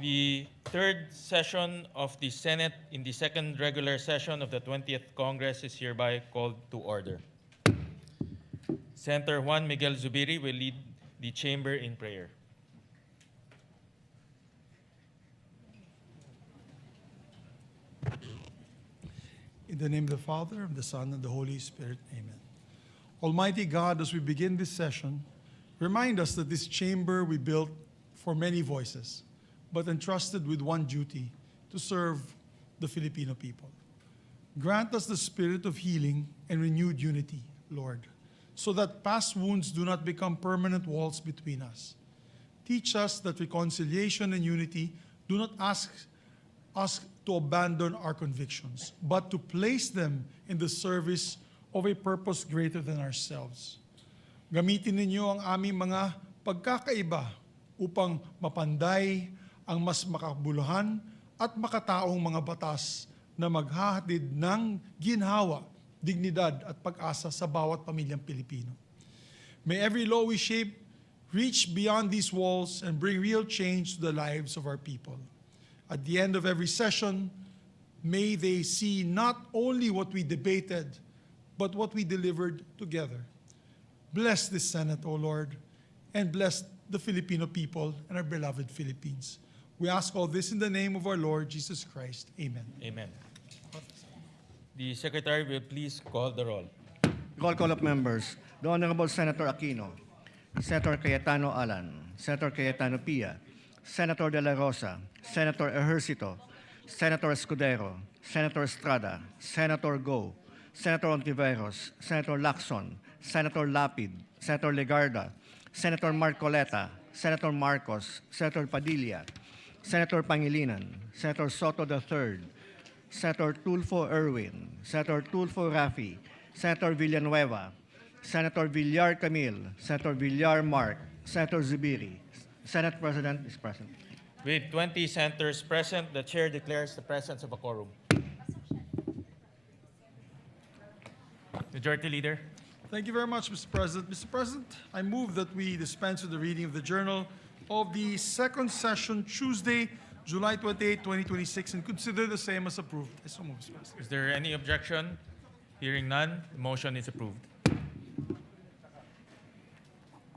The third session of the Senate in the second regular session of the 20th Congress is hereby called to order. Senator Juan Miguel Zubiri will lead the chamber in prayer. In the name of the Father, of the Son, and the Holy Spirit, amen. Almighty God, as we begin this session, remind us that this chamber we built for many voices, but entrusted with one duty, to serve the Filipino people. Grant us the spirit of healing and renewed unity, Lord, so that past wounds do not become permanent walls between us. Teach us that reconciliation and unity do not ask us to abandon our convictions, but to place them in the service of a purpose greater than ourselves. Gamitin ninyo ang aming mga pagkakaiba upang mapanday ang mas makabuluhan at makataong mga batas na maghahatid ng ginhawa, dignidad at pag-asa sa bawat pamilyang Pilipino. May every law we shape reach beyond these walls and bring real change to the lives of our people. At the end of every session, may they see not only what we debated, but what we delivered together. Bless this Senate, O Lord, and bless the Filipino people and our beloved Philippines. We ask all this in the name of our Lord Jesus Christ. Amen. Amen. The Secretary will please call the roll. Roll call of members. The Honorable Senator Aquino, Senator Cayetano Alan, Senator Cayetano Pia, Senator De La Rosa, Senator Ejercito, Senator Escudero, Senator Estrada, Senator Go, Senator Ontiveros, Senator Lacson, Senator Lapid, Senator Legarda, Senator Marcoleta, Senator Marcos, Senator Padilla, Senator Pangilinan, Senator Soto III, Senator Tulfo Erwin, Senator Tulfo Rafi, Senator Villanueva, Senator Villar Camille, Senator Villar Mark, Senator Zubiri. Senate President is present. With 20 senators present, the chair declares the presence of a quorum. Majority Leader. Thank you very much, Mr. President. Mr. President, I move that we dispense with the reading of the journal of the second session, Tuesday, July 28, 2026, and consider the same as approved. I so move, Mr. President. Is there any objection? Hearing none, the motion is approved.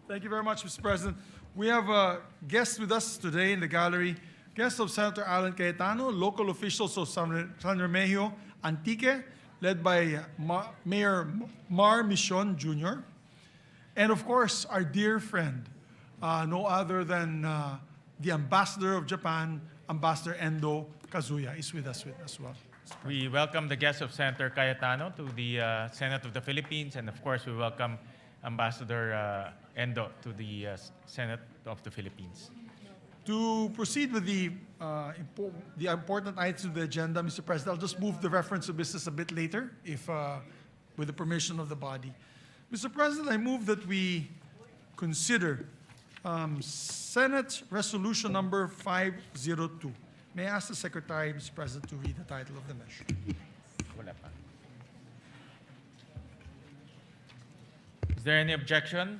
Thank you very much, Mr. President. We have a guest with us today in the gallery. Guest of Senator Alan Cayetano, local officials of San Remigio, Antique, led by Mayor Mar Mission Jr. And of course, our dear friend, no other than the Ambassador of Japan, Ambassador Endo Kazuya, is with us as well. We welcome the guests of Senator Cayetano to the Senate of the Philippines, and of course, we welcome Ambassador Endo to the Senate of the Philippines. To proceed with the important items of the agenda, Mr. President, I'll just move the reference to business a bit later, if with the permission of the body. Mr. President, I move that we consider Senate Resolution Number 502. May I ask the Secretary, Mr. President, to read the title of the measure? Wala pa. Is there any objection?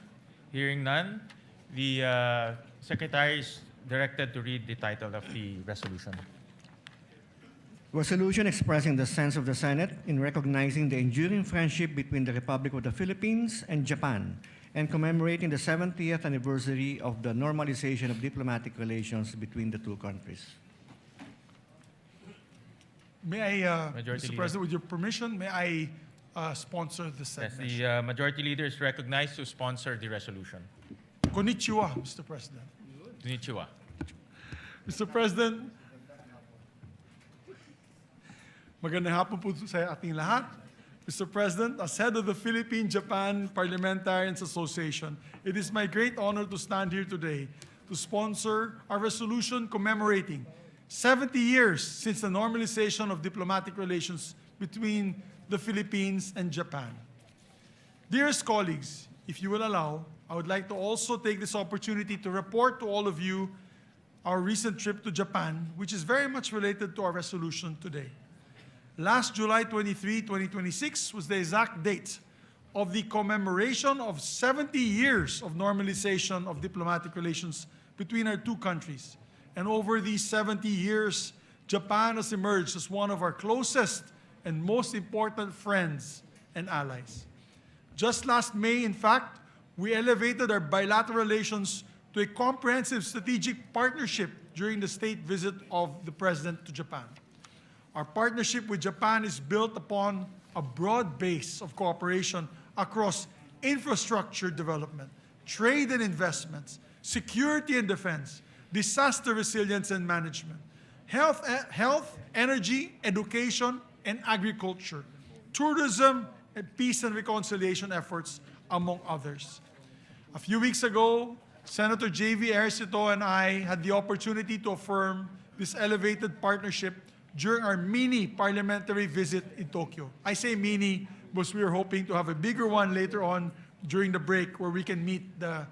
Hearing none, the Secretary is directed to read the title of the resolution. Resolution expressing the sense of the Senate in recognizing the enduring friendship between the Republic of the Philippines and Japan and commemorating the 70th anniversary of the normalization of diplomatic relations between the two countries. May I, Majority Mr. Leader. President, with your permission, may I sponsor the Yes, segment? the Majority Leader is recognized to sponsor the resolution. Konnichiwa, Mr. President. Konnichiwa. Mr. President, magandang hapon po sa ating lahat. Mr. President, as head of the Philippine-Japan Parliamentarians Association, it is my great honor to stand here today to sponsor our resolution commemorating 70 years since the normalization of diplomatic relations between the Philippines and Japan. Dearest colleagues, if you will allow, I would like to also take this opportunity to report to all of you our recent trip to Japan, which is very much related to our resolution today. Last July 23, 2026 was the exact date of the commemoration of 70 years of normalization of diplomatic relations between our two countries. And over these 70 years, Japan has emerged as one of our closest and most important friends and allies. Just last May, in fact, we elevated our bilateral relations to a comprehensive strategic partnership during the state visit of the President to Japan. Our partnership with Japan is built upon a broad base of cooperation across infrastructure development, trade and investments, security and defense, disaster resilience and management, health, energy, education, and agriculture, tourism, and peace and reconciliation efforts, among others. A few weeks ago, Senator J.V. Ejercito and I had the opportunity to affirm this elevated partnership during our mini parliamentary visit in Tokyo. I say mini because we are hoping to have a bigger one later on during the break where we can meet the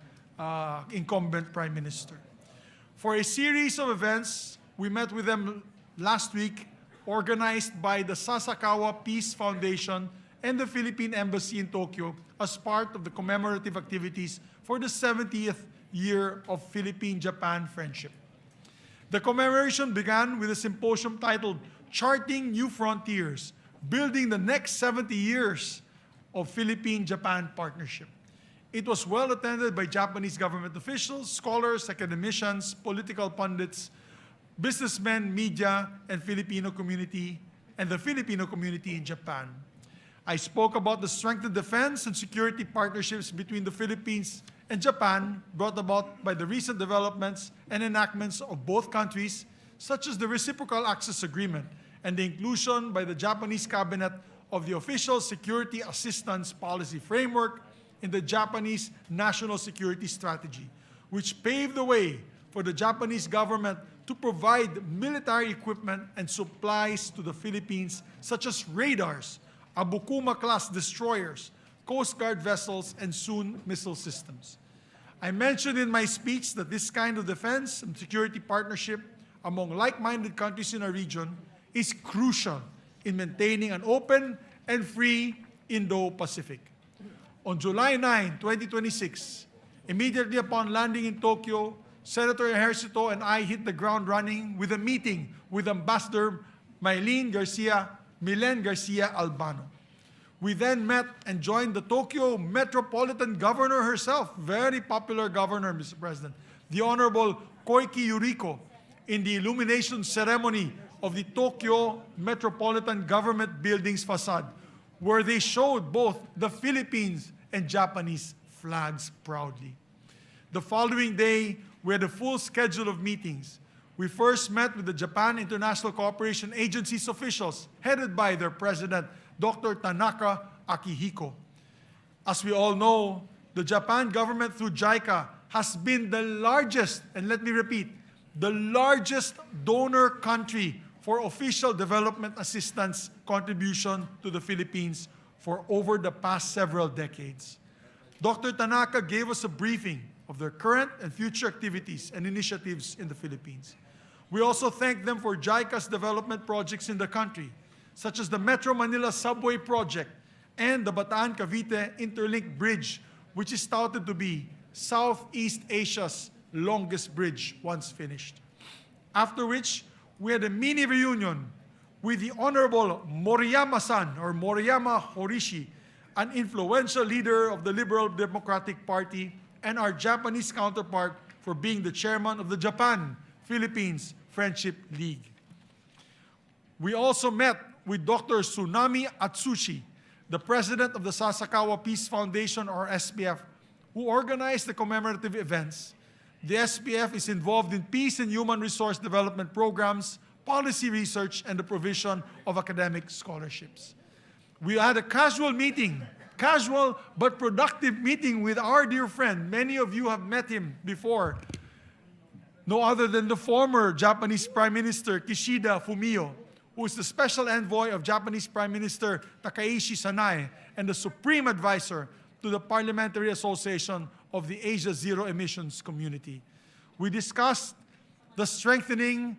incumbent Prime Minister. For a series of events, we met with them last week, organized by the Sasakawa Peace Foundation and the Philippine Embassy in Tokyo as part of the commemorative activities for the 70th year of Philippine-Japan friendship. The commemoration began with a symposium titled Charting New Frontiers, Building the Next 70 Years of Philippine-Japan Partnership. It was well attended by Japanese government officials, scholars, academicians, political pundits, businessmen, media, and Filipino community, and the Filipino community in Japan. I spoke about the strengthened defense and security partnerships between the Philippines and Japan brought about by the recent developments and enactments of both countries, such as the Reciprocal Access Agreement and the inclusion by the Japanese cabinet of the Official Security Assistance Policy Framework in the Japanese National Security Strategy, which paved the way for the Japanese government to provide military equipment and supplies to the Philippines, such as radars, Abukuma-class destroyers, Coast Guard vessels, and soon missile systems. I mentioned in my speech that this kind of defense and security partnership among like-minded countries in our region is crucial in maintaining an open and free Indo-Pacific. On July 9, 2026, immediately upon landing in Tokyo, Senator Ejercito and I hit the ground running with a meeting with Ambassador Milen Garcia Albano. We then met and joined the Tokyo Metropolitan Governor herself, very popular governor, Mr. President, the Honorable Koike Yuriko, in the illumination ceremony of the Tokyo Metropolitan Government Building's facade, where they showed both the Philippines and Japanese flags proudly. The following day, we had a full schedule of meetings. We first met with the Japan International Cooperation Agency's officials, headed by their president, Dr. Tanaka Akihiko. As we all know, the Japan government through JICA has been the largest, and let me repeat, the largest donor country for official development assistance contribution to the Philippines for over the past several decades. Dr. Tanaka gave us a briefing of their current and future activities and initiatives in the Philippines. We also thank them for JICA's development projects in the country, such as the Metro Manila Subway Project and the Bataan-Cavite Interlink Bridge, which is touted to be Southeast Asia's longest bridge once finished. After which, we had a mini reunion with the Honorable Moriyama-san, or Moriyama Horishi, an influential leader of the Liberal Democratic Party and our Japanese counterpart for being the chairman of the Japan-Philippines Friendship League. We also met with Dr. Tsunami Atsushi, the president of the Sasakawa Peace Foundation, or SPF, who organized the commemorative events. The SPF is involved in peace and human resource development programs, policy research, and the provision of academic scholarships. We had a casual but productive meeting with our dear friend. Many of you have met him before. No other than the former Japanese Prime Minister Kishida Fumio, who is the special envoy of Japanese Prime Minister Takaishi Sanae and the supreme advisor to the Parliamentary Association of the Asia Zero Emissions Community. We discussed the strengthening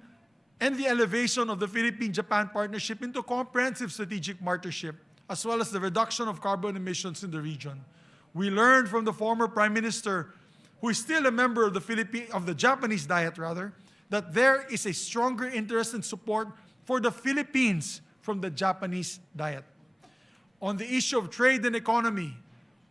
and the elevation of the Philippine-Japan partnership into comprehensive strategic partnership, as well as the reduction of carbon emissions in the region. We learned from the former Prime Minister, who is still a member of the Japanese Diet, that there is a stronger interest and support for the Philippines from the Japanese Diet. On the issue of trade and economy,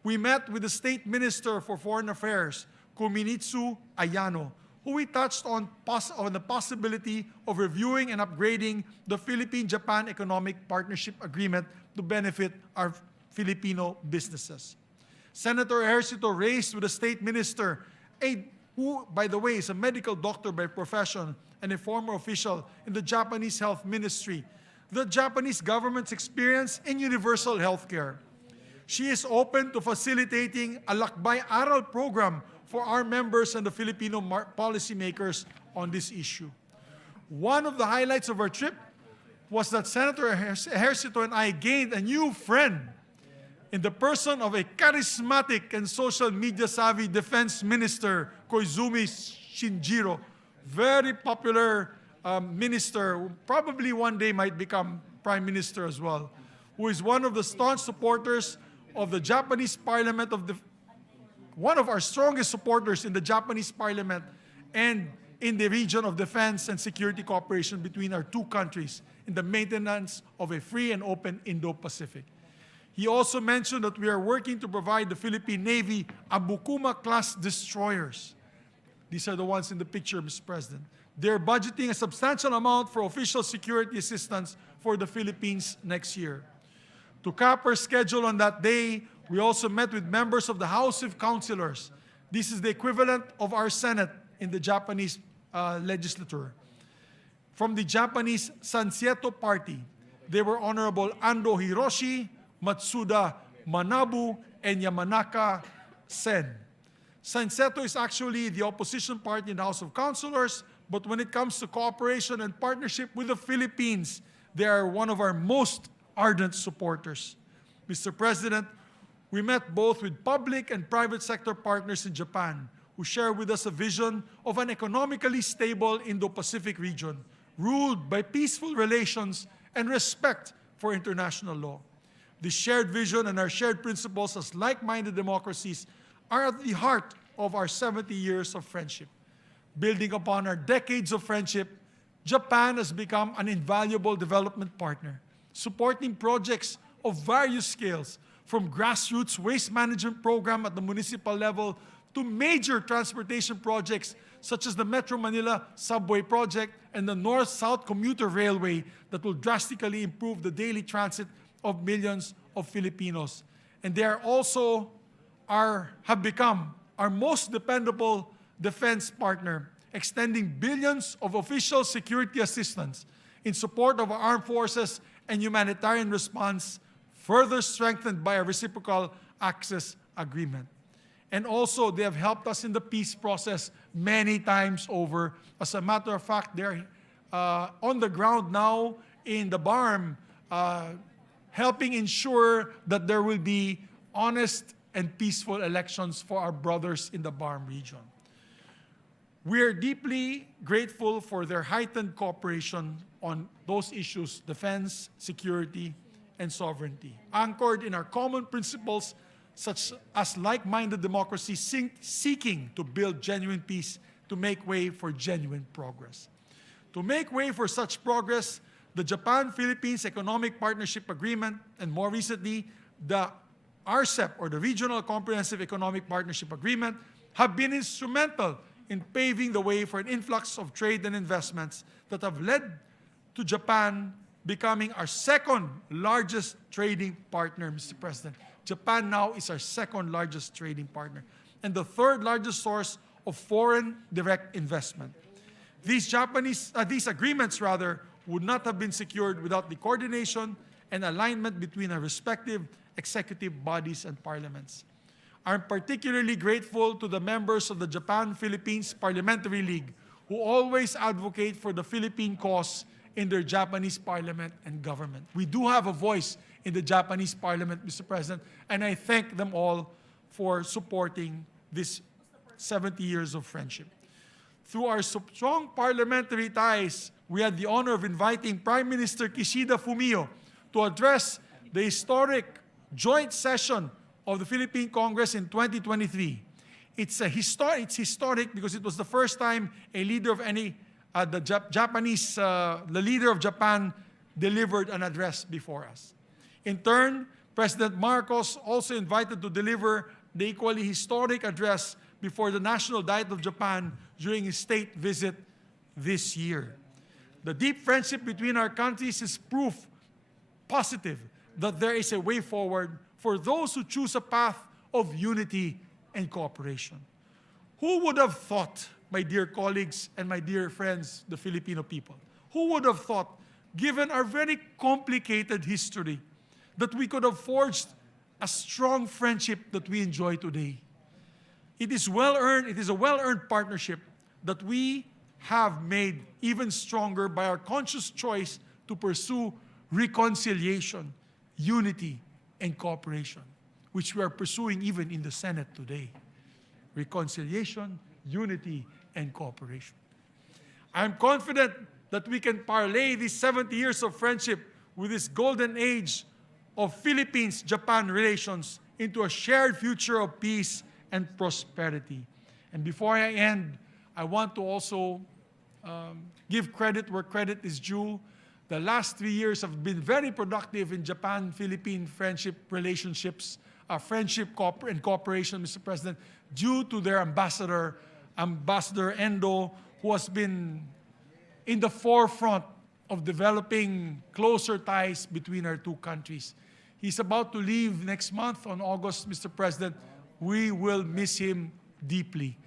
we met with the State Minister for Foreign Affairs, Kuminitsu Ayano, who we touched on the possibility of reviewing and upgrading the Philippine-Japan Economic Partnership Agreement to benefit our Filipino businesses. Senator Ejercito raised with the State Minister, who, by the way, is a medical doctor by profession and a former official in the Japanese Health Ministry, the Japanese government's experience in universal health care. She is open to facilitating a Lakbay Aral program for our members and the Filipino policymakers on this issue. One of the highlights of our trip was that Senator Ejercito and I gained a new friend in the person of a charismatic and social media savvy defense minister, Koizumi Shinjiro, very popular minister, who probably one day might become prime minister as well, who is one of the staunch supporters of the Japanese Parliament, one of our strongest supporters in the Japanese Parliament and in the region of defense and security cooperation between our two countries in the maintenance of a free and open Indo-Pacific. He also mentioned that we are working to provide the Philippine Navy Abukuma-class destroyers. These are the ones in the picture, Mr. President. They're budgeting a substantial amount for official security assistance for the Philippines next year. To cap our schedule on that day, we also met with members of the House of Councilors. This is the equivalent of our Senate in the Japanese legislature. From the Japanese Sansieto Party, they were Honorable Ando Hiroshi, Matsuda Manabu, and Yamanaka Sen. Sansieto is actually the opposition party in the House of Councilors, but when it comes to cooperation and partnership with the Philippines, they are one of our most ardent supporters. Mr. President, we met both with public and private sector partners in Japan who share with us a vision of an economically stable Indo-Pacific region ruled by peaceful relations and respect for international law. This shared vision and our shared principles as like-minded democracies are at the heart of our 70 years of friendship. Building upon our decades of friendship, Japan has become an invaluable development partner, supporting projects of various scales, from grassroots waste management program at the municipal level to major transportation projects such as the Metro Manila Subway Project and the North-South Commuter Railway that will drastically improve the daily transit of millions of Filipinos. And they are also have become our most dependable defense partner, extending billions of official security assistance in support of our armed forces and humanitarian response, further strengthened by a reciprocal access agreement. And also, they have helped us in the peace process many times over. As a matter of fact, they're on the ground now in the BARM, helping ensure that there will be honest and peaceful elections for our brothers in the BARM region. We are deeply grateful for their heightened cooperation on those issues, defense, security, and sovereignty, anchored in our common principles such as like-minded democracies seeking to build genuine peace to make way for genuine progress. To make way for such progress, the Japan-Philippines Economic Partnership Agreement, and more recently, the RCEP, or the Regional Comprehensive Economic Partnership Agreement, have been instrumental in paving the way for an influx of trade and investments that have led to Japan becoming our second largest trading partner, Mr. President. Japan now is our second largest trading partner and the third largest source of foreign direct investment. These agreements would not have been secured without the coordination and alignment between our respective executive bodies and parliaments. I'm particularly grateful to the members of the Japan-Philippines Parliamentary League who always advocate for the Philippine cause in their Japanese parliament and government. We do have a voice in the Japanese parliament, Mr. President, and I thank them all for supporting this 70 years of friendship. Through our strong parliamentary ties, we had the honor of inviting Prime Minister Kishida Fumio to address the historic joint session of the Philippine Congress in 2023. It's historic because it was the first time a leader of any the leader of Japan delivered an address before us. In turn, President Marcos also invited to deliver the equally historic address before the National Diet of Japan during his state visit this year. The deep friendship between our countries is proof positive that there is a way forward for those who choose a path of unity and cooperation. Who would have thought, my dear colleagues and my dear friends, the Filipino people, who would have thought, given our very complicated history, that we could have forged a strong friendship that we enjoy today? It is well-earned, it is a well-earned partnership that we have made even stronger by our conscious choice to pursue reconciliation, unity, and cooperation, which we are pursuing even in the Senate today. Reconciliation, unity, and cooperation. I'm confident that we can parlay these 70 years of friendship with this golden age of Philippines-Japan relations into a shared future of peace and prosperity. And before I end, I want to also give credit where credit is due. The last 3 years have been very productive in Japan-Philippine friendship relationships, friendship and cooperation, Mr. President, due to their ambassador, Ambassador Endo, who has been in the forefront of developing closer ties between our two countries. He's about to leave next month on August, Mr. President. We will miss him deeply.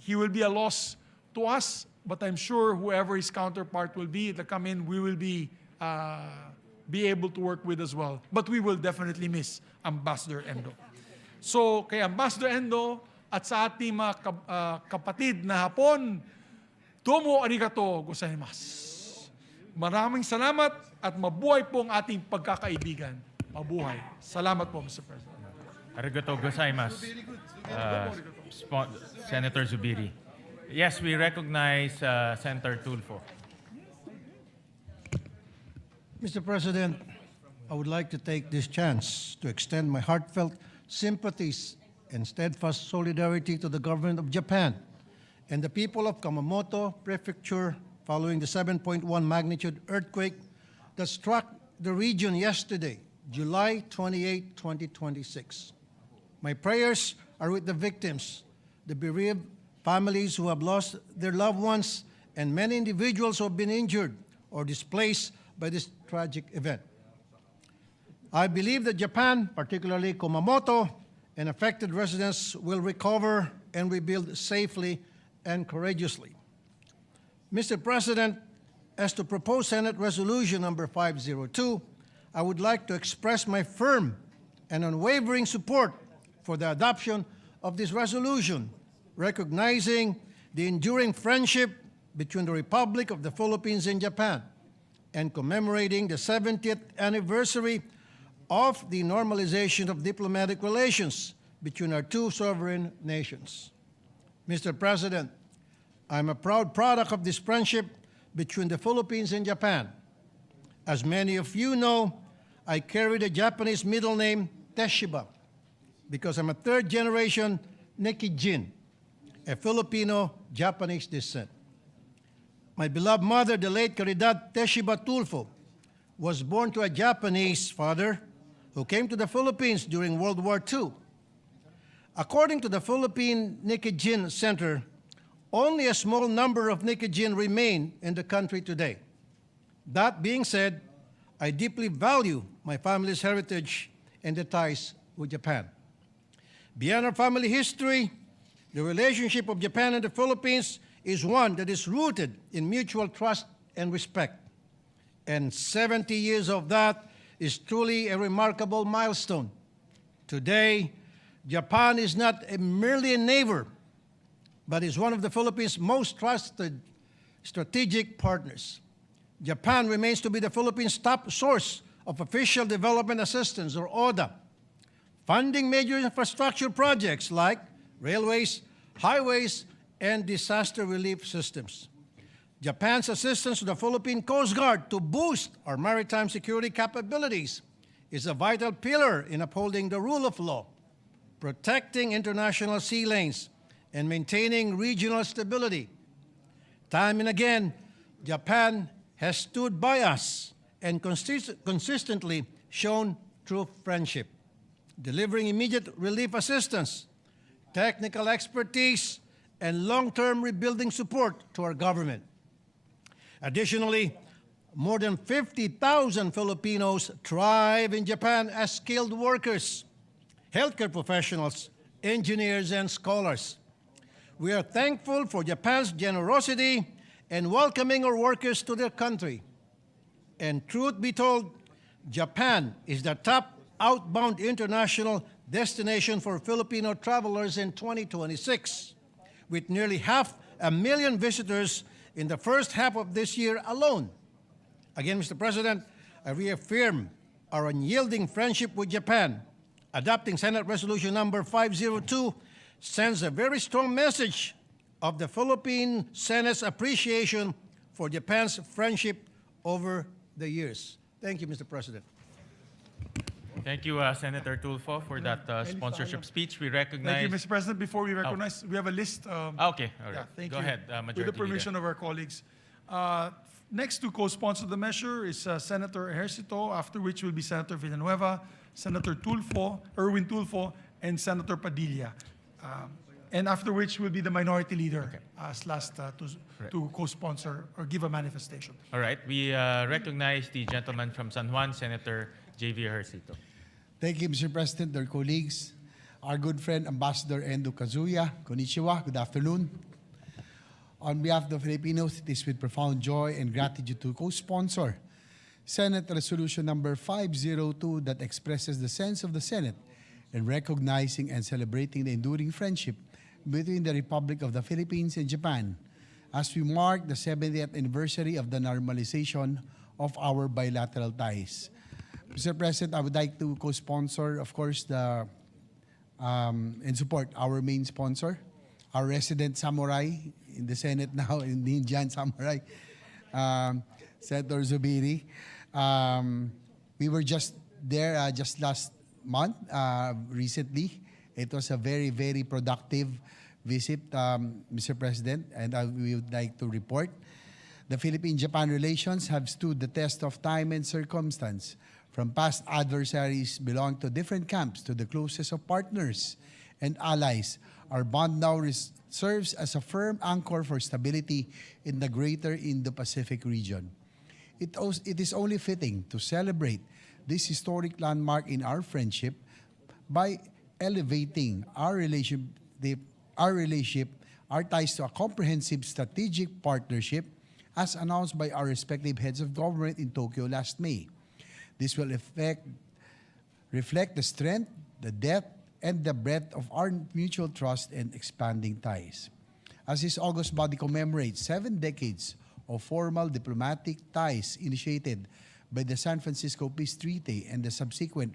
He will be a loss to us, but I'm sure whoever his counterpart will be to come in, we will be able to work with as well. But we will definitely miss Ambassador Endo. So, kay Ambassador Endo at sa ating mga kapatid na Hapon, domo arigato gozaimasu. Maraming salamat at mabuhay po ang ating pagkakaibigan. Mabuhay. Salamat po, Mr. President. Arigato gozaimasu, Senator Zubiri. Yes, we recognize Senator Tulfo. Mr. President, I would like to take this chance to extend my heartfelt sympathies and steadfast solidarity to the government of Japan and the people of Kumamoto Prefecture following the 7.1 magnitude earthquake that struck the region yesterday, July 28, 2026. My prayers are with the victims, the bereaved families who have lost their loved ones, and many individuals who have been injured or displaced by this tragic event. I believe that Japan, particularly Kumamoto, and affected residents will recover and rebuild safely and courageously. Mr. President, as to proposed Senate Resolution number 502, I would like to express my firm and unwavering support for the adoption of this resolution, recognizing the enduring friendship between the Republic of the Philippines and Japan, and commemorating the 70th anniversary of the normalization of diplomatic relations between our two sovereign nations. Mr. President, I'm a proud product of this friendship between the Philippines and Japan. As many of you know, I carry the Japanese middle name Teshiba because I'm a third-generation Nikijin, a Filipino-Japanese descent. My beloved mother, the late Caridad Teshiba Tulfo, was born to a Japanese father who came to the Philippines during World War II. According to the Philippine Nikijin Center, only a small number of Nikijin remain in the country today. That being said, I deeply value my family's heritage and the ties with Japan. Beyond our family history, the relationship of Japan and the Philippines is one that is rooted in mutual trust and respect. And 70 years of that is truly a remarkable milestone. Today, Japan is not merely a neighbor, but is one of the Philippines' most trusted strategic partners. Japan remains to be the Philippines' top source of official development assistance, or ODA, funding major infrastructure projects like railways, highways, and disaster relief systems. Japan's assistance to the Philippine Coast Guard to boost our maritime security capabilities is a vital pillar in upholding the rule of law, protecting international sea lanes, and maintaining regional stability. Time and again, Japan has stood by us and consistently shown true friendship, delivering immediate relief assistance, technical expertise, and long-term rebuilding support to our government. Additionally, more than 50,000 Filipinos thrive in Japan as skilled workers, healthcare professionals, engineers, and scholars. We are thankful for Japan's generosity and welcoming our workers to their country. And truth be told, Japan is the top outbound international destination for Filipino travelers in 2026, with nearly 500,000 visitors in the first half of this year alone. Again, Mr. President, I reaffirm our unyielding friendship with Japan. Adopting Senate Resolution number 502 sends a very strong message of the Philippine Senate's appreciation for Japan's friendship over the years. Thank you, Mr. President. Thank you, Senator Tulfo, for that sponsorship speech. We recognize... Thank you, Mr. President. Before we recognize, we have a list. Okay, all right. Yeah, thank Go you. ahead, With the permission of our colleagues. Next to co-sponsor the measure is Senator Ejercito, after which will be Senator Villanueva, Senator Tulfo, Erwin Tulfo, and Senator Padilla. And after which will be the minority leader as last to co-sponsor or give a manifestation. All right, we recognize the gentleman from San Juan, Senator J.V. Ejercito. Thank you, Mr. President, dear colleagues. Our good friend, Ambassador Endo Kazuya, konnichiwa, good afternoon. On behalf of the Filipinos, it is with profound joy and gratitude to co-sponsor Senate Resolution number 502 that expresses the sense of the Senate in recognizing and celebrating the enduring friendship between the Republic of the Philippines and Japan as we mark the 70th anniversary of the normalization of our bilateral ties. Mr. President, I would like to co-sponsor, of course, and support our main sponsor, our resident samurai in the Senate now, in the Indian samurai, Senator Zubiri. We were just there just last month, recently. It was a very, very productive visit, Mr. President, and we would like to report. The Philippine-Japan relations have stood the test of time and circumstance. From past adversaries belong to different camps to the closest of partners and allies, our bond now serves as a firm anchor for stability in the greater Indo-Pacific region. It is only fitting to celebrate this historic landmark in our friendship by elevating our relationship, our ties to a comprehensive strategic partnership as announced by our respective heads of government in Tokyo last May. This will reflect the strength, the depth, and the breadth of our mutual trust and expanding ties. As this August body commemorates 7 decades of formal diplomatic ties initiated by the San Francisco Peace Treaty and the subsequent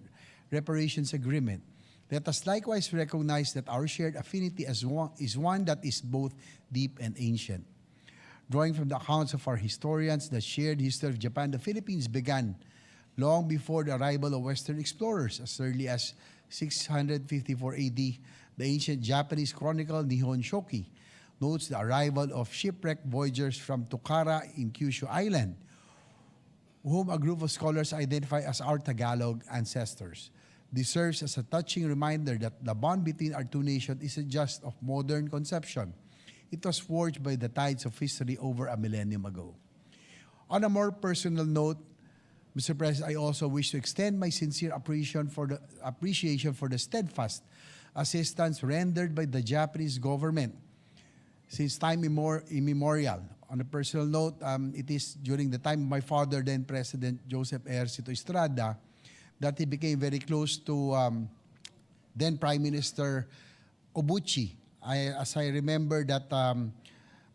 reparations agreement, let us likewise recognize that our shared affinity is one that is both deep and ancient. Drawing from the accounts of our historians, the shared history of Japan, the Philippines began long before the arrival of Western explorers. As early as 654 AD, the ancient Japanese chronicle Nihon Shoki notes the arrival of shipwrecked voyagers from Tukara in Kyushu Island, whom a group of scholars identify as our Tagalog ancestors. This serves as a touching reminder that the bond between our two nations isn't just of modern conception. It was forged by the tides of history over a millennium ago. On a more personal note, Mr. President, I also wish to extend my sincere appreciation for the steadfast assistance rendered by the Japanese government since time immemorial. On a personal note, it is during the time of my father, then President Joseph Ejercito Estrada, that he became very close to then Prime Minister Obuchi. As I remember that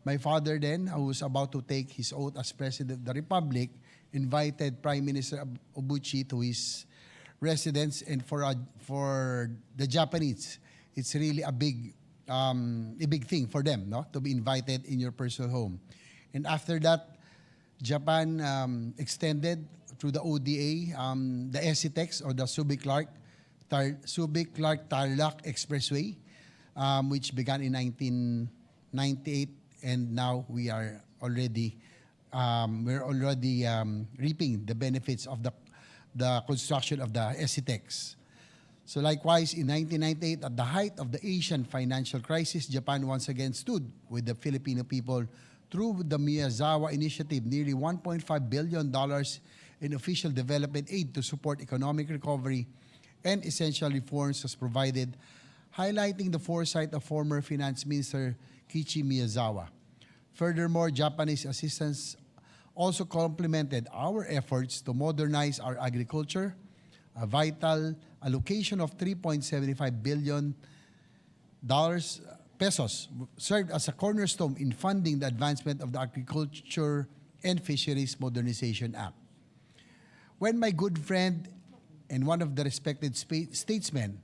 my father then, who was about to take his oath as President of the Republic, invited Prime Minister Obuchi to his residence, and for the Japanese, it's really a big thing for them, no, to be invited in your personal home. And after that, Japan extended through the ODA, the SCTEX or the Subic-Clark-Tarlac Expressway, which began in 1998 and now we are already reaping the benefits of the construction of the SCTEX. So likewise, in 1998, at the height of the Asian financial crisis, Japan once again stood with the Filipino people through the Miyazawa Initiative, nearly $1.5 billion in official development aid to support economic recovery and essential reforms was provided, highlighting the foresight of former Finance Minister Kiichi Miyazawa. Furthermore, Japanese assistance also complemented our efforts to modernize our agriculture. A vital allocation of $3.75 billion pesos served as a cornerstone in funding the advancement of the Agriculture and Fisheries Modernization Act. When my good friend and one of the respected statesmen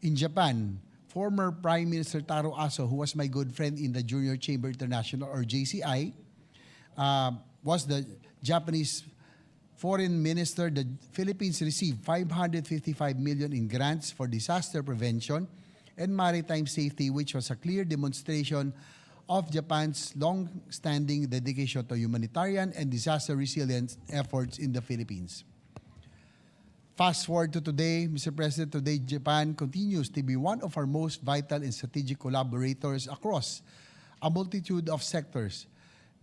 in Japan, former Prime Minister Taro Aso, who was my good friend in the Junior Chamber International, or JCI, was the Japanese Foreign Minister, the Philippines received $555 million in grants for disaster prevention and maritime safety, which was a clear demonstration of Japan's long-standing dedication to humanitarian and disaster resilience efforts in the Philippines. Fast forward to today, Mr. President, today Japan continues to be one of our most vital and strategic collaborators across a multitude of sectors.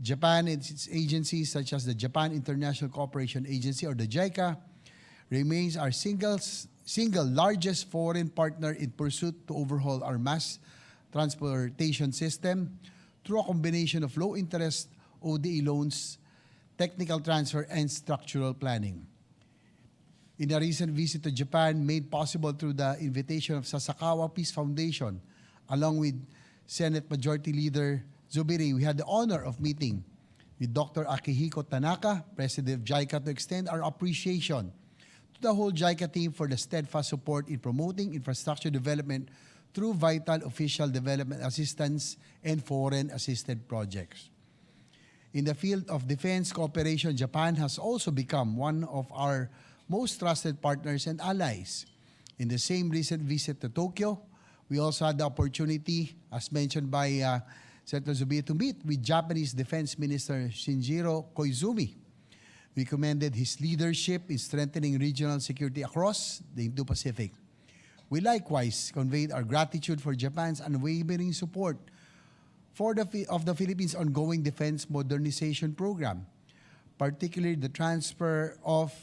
Japan and its agencies such as the Japan International Cooperation Agency, or the JICA, remains our single largest foreign partner in pursuit to overhaul our mass transportation system through a combination of low-interest ODA loans, technical transfer, and structural planning. In a recent visit to Japan, made possible through the invitation of Sasakawa Peace Foundation, along with Senate Majority Leader Zubiri, we had the honor of meeting with Dr. Akihiko Tanaka, President of JICA, to extend our appreciation to the whole JICA team for the steadfast support in promoting infrastructure development through vital official development assistance and foreign-assisted projects. In the field of defense cooperation, Japan has also become one of our most trusted partners and allies. In the same recent visit to Tokyo, we also had the opportunity, as mentioned by Senator Zubiri, to meet with Japanese Defense Minister Shinjiro Koizumi. We commended his leadership in strengthening regional security across the Indo-Pacific. We likewise conveyed our gratitude for Japan's unwavering support of the Philippines' ongoing defense modernization program, particularly the transfer of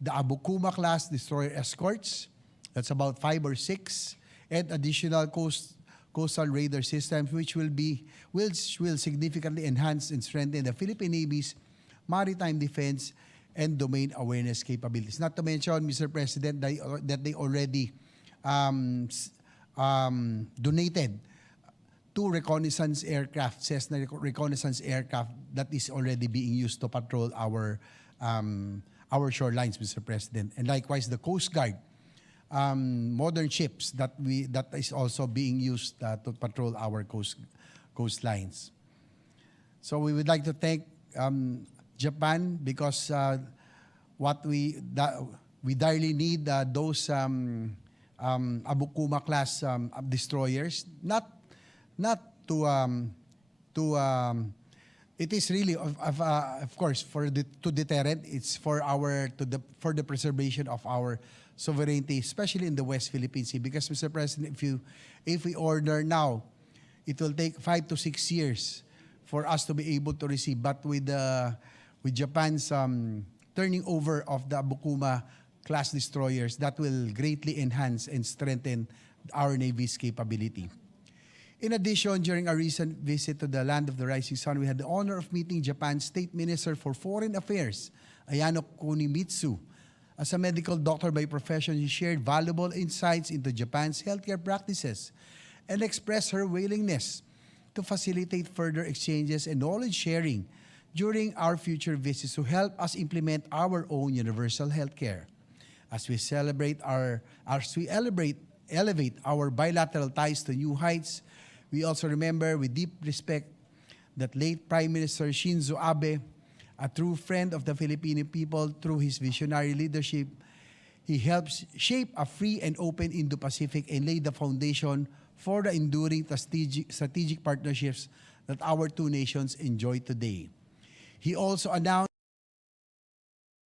the Abukuma-class destroyer escorts, that's about 5 or 6, and additional coastal radar systems, which will significantly enhance and strengthen the Philippine Navy's maritime defense and domain awareness capabilities. Not to mention, Mr. President, that they already donated 2 reconnaissance aircraft, Cessna reconnaissance aircraft, that is already being used to patrol our shorelines, Mr. President. And likewise, the Coast Guard, modern ships that is also being used to patrol our coastlines. So we would like to thank Japan because we direly need those Abukuma class destroyers, not to it is really of course to deterrent. It's for the preservation of our sovereignty, especially in the West Philippine Sea. Because, Mr. President, if we order now, it will take 5 to 6 years for us to be able to receive. But with Japan's turning over of the Abukuma class destroyers, that will greatly enhance and strengthen our Navy's capability. In addition, during our recent visit to the Land of the Rising Sun, we had the honor of meeting Japan's State Minister for Foreign Affairs, Ayano Kunimitsu. As a medical doctor by profession, he shared valuable insights into Japan's healthcare practices and expressed her willingness to facilitate further exchanges and knowledge sharing during our future visits to help us implement our own universal healthcare. As we elevate our bilateral ties to new heights, we also remember with deep respect that late Prime Minister Shinzo Abe, a true friend of the Filipino people through his visionary leadership, he helps shape a free and open Indo-Pacific and laid the foundation for the enduring strategic partnerships that our two nations enjoy today. He also announced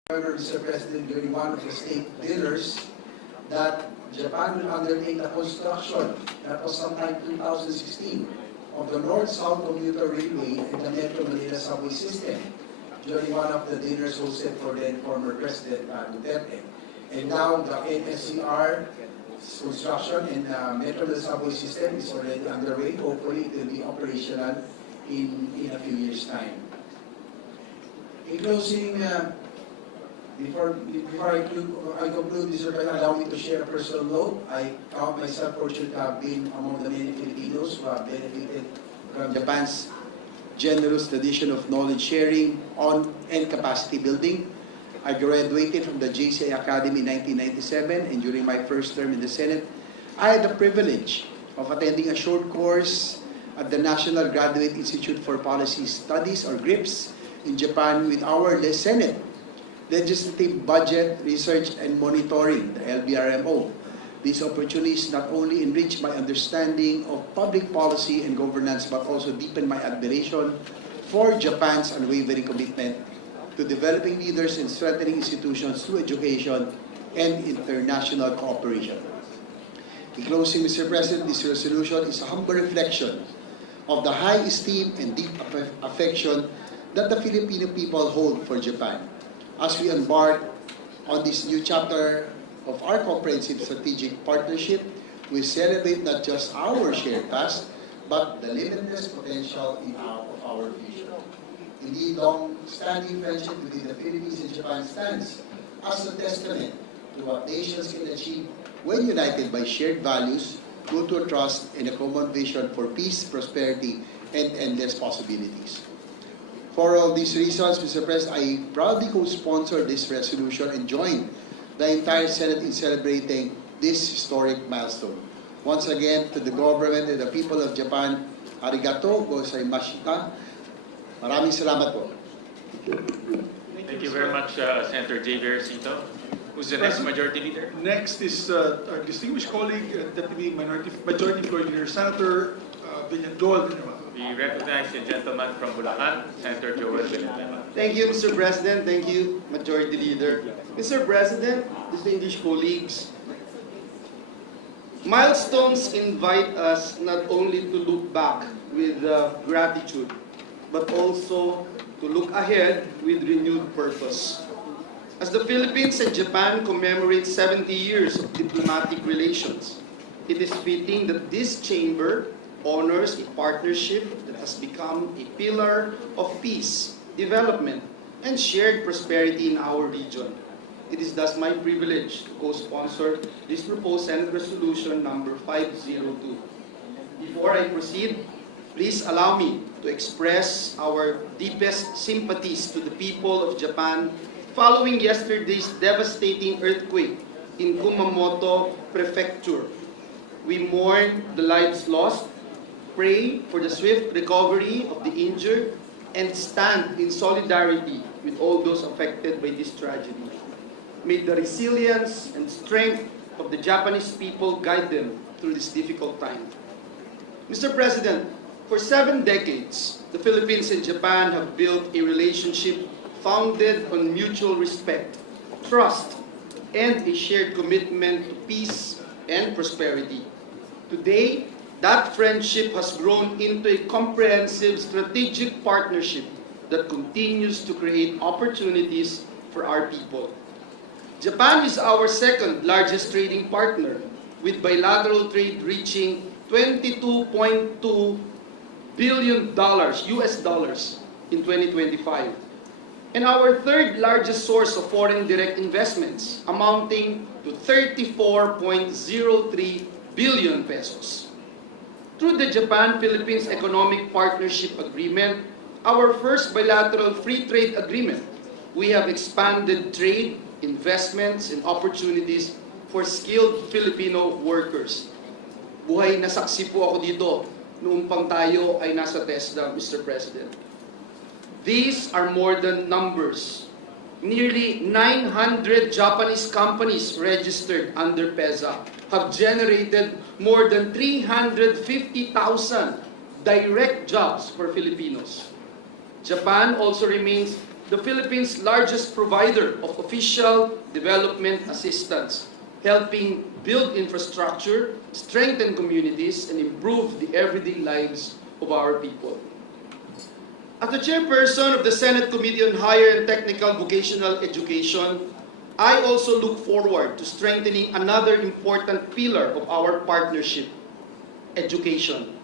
However, Mr. President, during one of the state dinners, that Japan will undertake the construction, that was sometime 2016, of the North-South Commuter Railway and the Metro Manila subway system during one of the dinners hosted for then former President Duterte. And now the NSCR construction and Metro Manila subway system is already underway. Hopefully, it will be operational in a few years' time. In closing, before I conclude, Mr. President, allow me to share a personal note. I count myself fortunate to have been among the many Filipinos who have benefited from Japan's generous tradition of knowledge sharing and capacity building. I graduated from the JCI Academy in 1997, and during my first term in the Senate, I had the privilege of attending a short course at the National Graduate Institute for Policy Studies, or GRIPS, in Japan with our Senate Legislative Budget Research and Monitoring, the LBRMO. These opportunities not only enrich my understanding of public policy and governance, but also deepen my admiration for Japan's unwavering commitment to developing leaders and strengthening institutions through education and international cooperation. In closing, Mr. President, this resolution is a humble reflection of the high esteem and deep affection that the Filipino people hold for Japan. As we embark on this new chapter of our comprehensive strategic partnership, we celebrate not just our shared past, but the limitless potential of our future. Indeed, long-standing friendship between the Philippines and Japan stands as a testament to what nations can achieve when united by shared values, mutual trust, and a common vision for peace, prosperity, and endless possibilities. For all these reasons, Mr. President, I proudly co-sponsored this resolution and joined the entire Senate in celebrating this historic milestone. Once again, to the government and the people of Japan, arigato gozaimashita. Maraming salamat po. Thank you very much, Senator Javier Cito. Who's the next majority leader? Next is our distinguished colleague, Deputy Majority Floor Leader, Senator Joel Villanueva. We recognize the gentleman from Bulacan, Senator Joel Villanueva. Thank you, Mr. President. Thank you, Majority Leader. Mr. President, distinguished colleagues, milestones invite us not only to look back with gratitude, but also to look ahead with renewed purpose. As the Philippines and Japan commemorate 70 years of diplomatic relations, it is fitting that this chamber honors a partnership that has become a pillar of peace, development, and shared prosperity in our region. It is thus my privilege to co-sponsor this proposed Senate Resolution number 502. Before I proceed, please allow me to express our deepest sympathies to the people of Japan following yesterday's devastating earthquake in Kumamoto Prefecture. We mourn the lives lost, pray for the swift recovery of the injured, and stand in solidarity with all those affected by this tragedy. May the resilience and strength of the Japanese people guide them through this difficult time. Mr. President, for 7 decades, the Philippines and Japan have built a relationship founded on mutual respect, trust, and a shared commitment to peace and prosperity. Today, that friendship has grown into a comprehensive strategic partnership that continues to create opportunities for our people. Japan is our second largest trading partner, with bilateral trade reaching $22.2 billion US dollars in 2025, and our third largest source of foreign direct investments, amounting to 34.03 billion pesos. Through the Japan-Philippines Economic Partnership Agreement, our first bilateral free trade agreement, we have expanded trade, investments, and opportunities for skilled Filipino workers. Buhay na saksi po ako dito noong pang tayo ay nasa TESDA, Mr. President. These are more than numbers. Nearly 900 Japanese companies registered under PEZA have generated more than 350,000 direct jobs for Filipinos. Japan also remains the Philippines' largest provider of official development assistance, helping build infrastructure, strengthen communities, and improve the everyday lives of our people. As the chairperson of the Senate Committee on Higher and Technical Vocational Education, I also look forward to strengthening another important pillar of our partnership, education.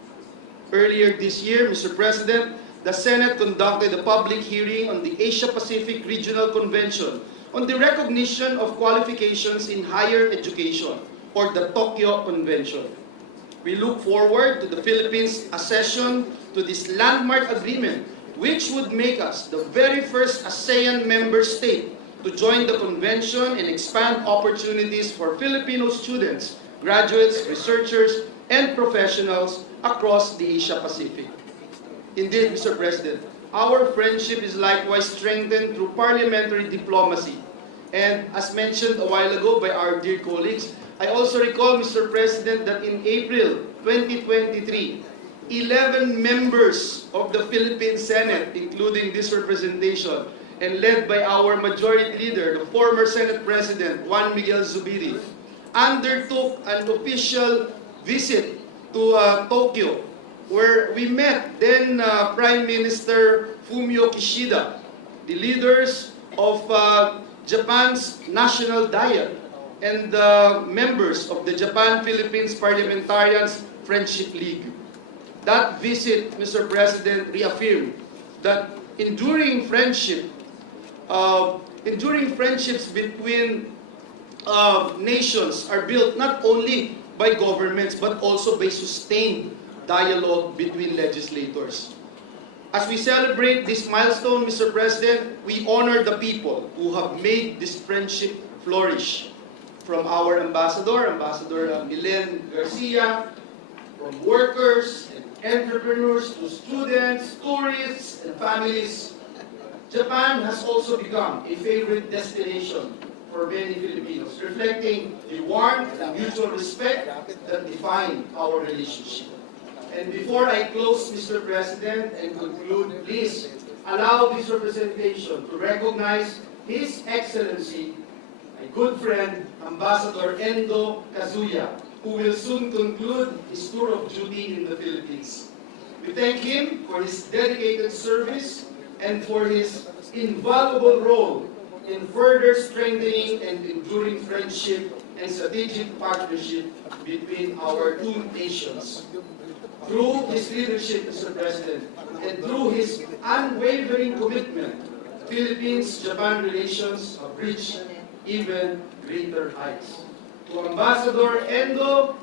Earlier this year, Mr. President, the Senate conducted a public hearing on the Asia-Pacific Regional Convention on the recognition of qualifications in higher education, or the Tokyo Convention. We look forward to the Philippines' accession to this landmark agreement, which would make us the very first ASEAN member state to join the convention and expand opportunities for Filipino students, graduates, researchers, and professionals across the Asia-Pacific. Indeed, Mr. President, our friendship is likewise strengthened through parliamentary diplomacy. And as mentioned a while ago by our dear colleagues, I also recall, Mr. President, that in April 2023, 11 members of the Philippine Senate, including this representation, and led by our majority leader, the former Senate President, Juan Miguel Zubiri, undertook an official visit to Tokyo, where we met then Prime Minister Fumio Kishida, the leaders of Japan's National Diet, and the members of the Japan-Philippines Parliamentarians Friendship League. That visit, Mr. President, reaffirmed that enduring friendships between nations are built not only by governments but also by sustained dialogue between legislators. As we celebrate this milestone, Mr. President, we honor the people who have made this friendship flourish. From our Ambassador Milen Garcia, from workers and entrepreneurs to students, tourists, and families, Japan has also become a favorite destination for many Filipinos, reflecting the warmth and mutual respect that define our relationship. And before I close, Mr. President, and conclude, please allow this representation to recognize His Excellency, my good friend, Ambassador Endo Kazuya, who will soon conclude his tour of duty in the Philippines. We thank him for his dedicated service and for his invaluable role in further strengthening and enduring friendship and strategic partnership between our two nations. Through his leadership, Mr. President, and through his unwavering commitment, Philippines-Japan relations have reached even greater heights. To Ambassador Endo,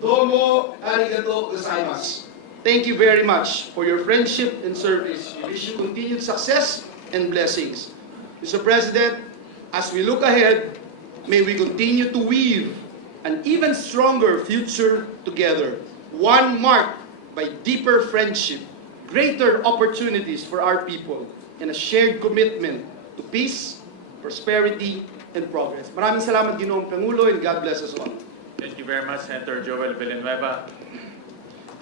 domo arigato gozaimasu. Thank you very much for your friendship and service. We wish you continued success and blessings. Mr. President, as we look ahead, may we continue to weave an even stronger future together, one marked by deeper friendship, greater opportunities for our people, and a shared commitment to peace, prosperity, and progress. Maraming salamat, Ginoong Pangulo, and God bless us all. Thank you very much, Senator Joel Villanueva.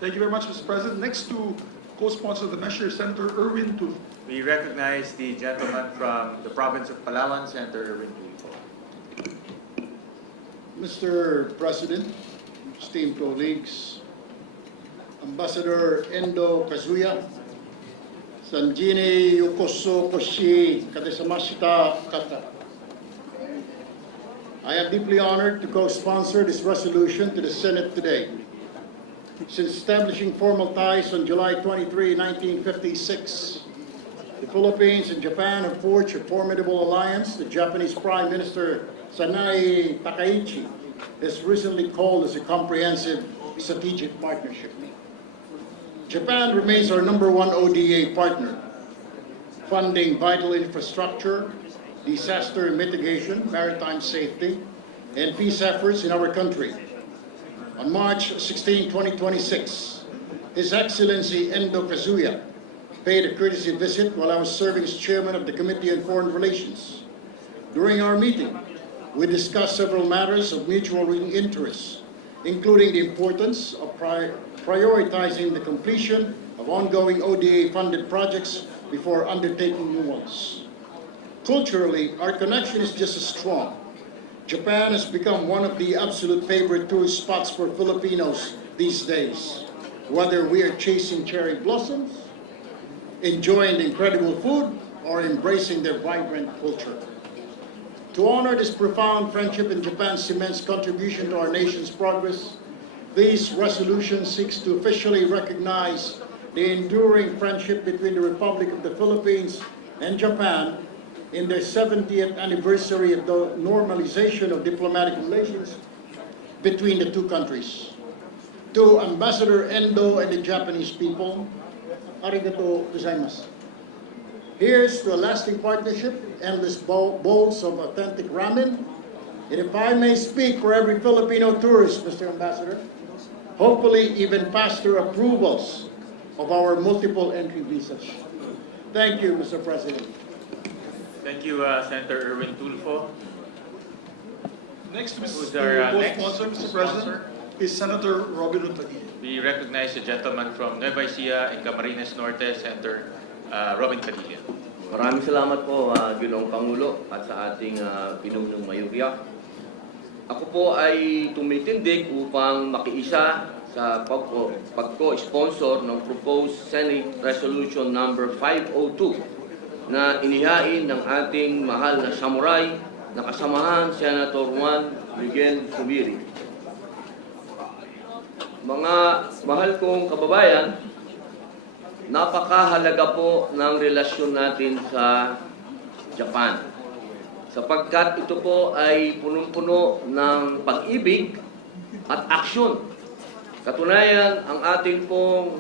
Thank you very much, Mr. President. Next to co-sponsor the measure, Senator Erwin Tulfo. We recognize the gentleman from the province of Palawan, Senator Erwin Tulfo. Mr. President, esteemed colleagues, Ambassador Endo Kazuya, Sanjini Yokoso Koshi Kadesamashita Kata. I am deeply honored to co-sponsor this resolution to the Senate today. Since establishing formal ties on July 23, 1956, the Philippines and Japan have forged a formidable alliance. The Japanese Prime Minister Sanae Takaichi has recently called as a comprehensive strategic partnership. Japan remains our #1 ODA partner, funding vital infrastructure, disaster mitigation, maritime safety, and peace efforts in our country. On March 16, 2026, His Excellency Endo Kazuya paid a courtesy visit while I was serving as chairman of the Committee on Foreign Relations. During our meeting, we discussed several matters of mutual interest, including the importance of prioritizing the completion of ongoing ODA-funded projects before undertaking new ones. Culturally, our connection is just as strong. Japan has become one of the absolute favorite tourist spots for Filipinos these days. Whether we are chasing cherry blossoms, enjoying the incredible food, or embracing their vibrant culture. To honor this profound friendship and Japan's immense contribution to our nation's progress, this resolution seeks to officially recognize the enduring friendship between the Republic of the Philippines and Japan in their 70th anniversary of the normalization of diplomatic relations between the two countries. To Ambassador Endo and the Japanese people, arigato gozaimasu. Here's to a lasting partnership, endless bowls of authentic ramen, and if I may speak for every Filipino tourist, Mr. Ambassador, hopefully even faster approvals of our multiple entry visas. Thank you, Mr. President. Thank you, Senator Erwin Tulfo. Next, Who's our next co-sponsor, Mr. sponsor? President, is Senator Robin Padilla. We recognize the gentleman from Nueva Ecija and Camarines Norte, Senator Robin Padilla. Maraming salamat po, Ginoong Pangulo, at sa ating pinunong mayurya. Ako po ay tumitindig upang makiisa sa pagko-sponsor ng proposed Senate Resolution number 502 na inihain ng ating mahal na samurai na kasamahan Senator Juan Miguel Zubiri. Mga mahal kong kababayan, napakahalaga po ng relasyon natin sa Japan sapagkat ito po ay punong-puno ng pag-ibig at aksyon. Katunayan, ang ating pong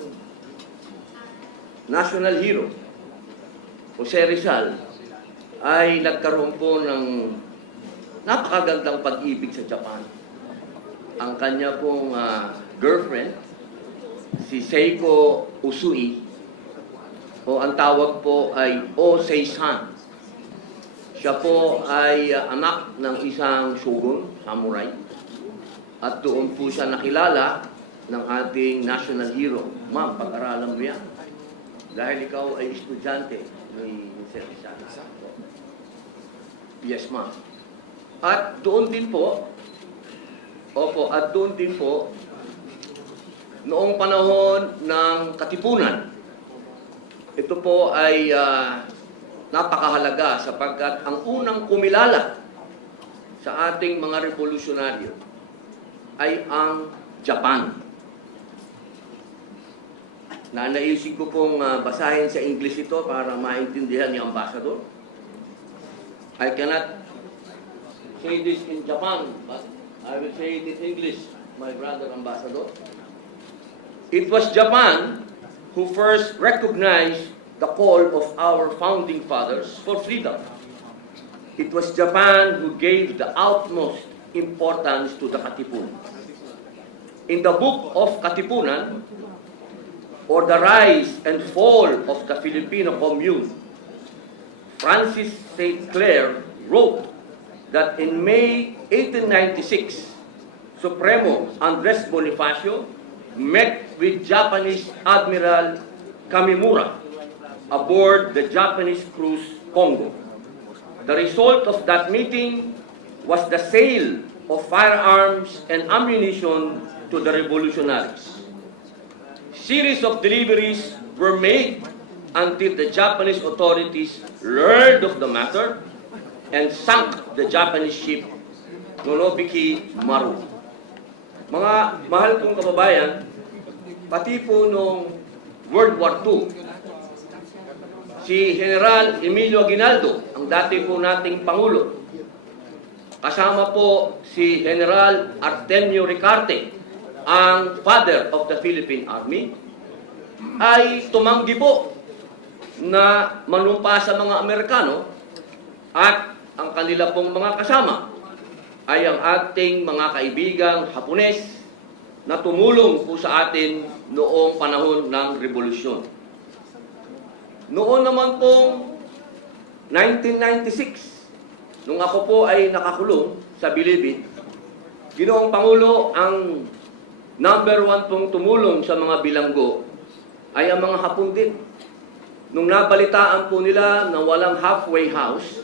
national hero, Jose Rizal, ay nagkaroon po ng napakagandang pag-ibig sa Japan. Ang kanya pong girlfriend, si Seiko Usui, o ang tawag po ay Osei-san. Siya po ay anak ng isang shogun, samurai, at doon po siya nakilala ng ating national hero. Ma'am, pag-aralan mo yan. Dahil ikaw ay estudyante ni Sir Rizal. Yes, ma'am. At doon din po, noong panahon ng Katipunan, ito po ay napakahalaga sapagkat ang unang kumilala sa ating mga revolusyonaryo ay ang Japan. Naisip ko pong basahin sa English ito para maintindihan ni Ambassador. I cannot say this in Japan, but I will say it in English, my brother Ambassador. It was Japan who first recognized the call of our founding fathers for freedom. It was Japan who gave the utmost importance to the Katipunan. In the book of Katipunan, or the rise and fall of the Filipino commune, Francis St. Clair wrote that in May 1896, Supremo Andres Bonifacio met with Japanese Admiral Kamimura aboard the Japanese cruise Congo. The result of that meeting was the sale of firearms and ammunition to the revolutionaries. Series of deliveries were made until the Japanese authorities learned of the matter and sunk the Japanese ship Nonobiki Maru. Mga mahal kong kababayan, pati po noong World War II, si General Emilio Aguinaldo, ang dati po nating Pangulo, kasama po si General Artemio Ricarte, ang father of the Philippine Army, ay tumanggi po na manumpa sa mga Amerikano at ang kanila pong mga kasama ay ang ating mga kaibigang Hapones na tumulong po sa atin noong panahon ng Revolusyon. Noon naman pong 1996, nung ako po ay nakakulong sa Bilibid, Ginoong Pangulo, ang number one pong tumulong sa mga bilanggo ay ang mga Hapon din. Nung nabalitaan po nila na walang halfway house,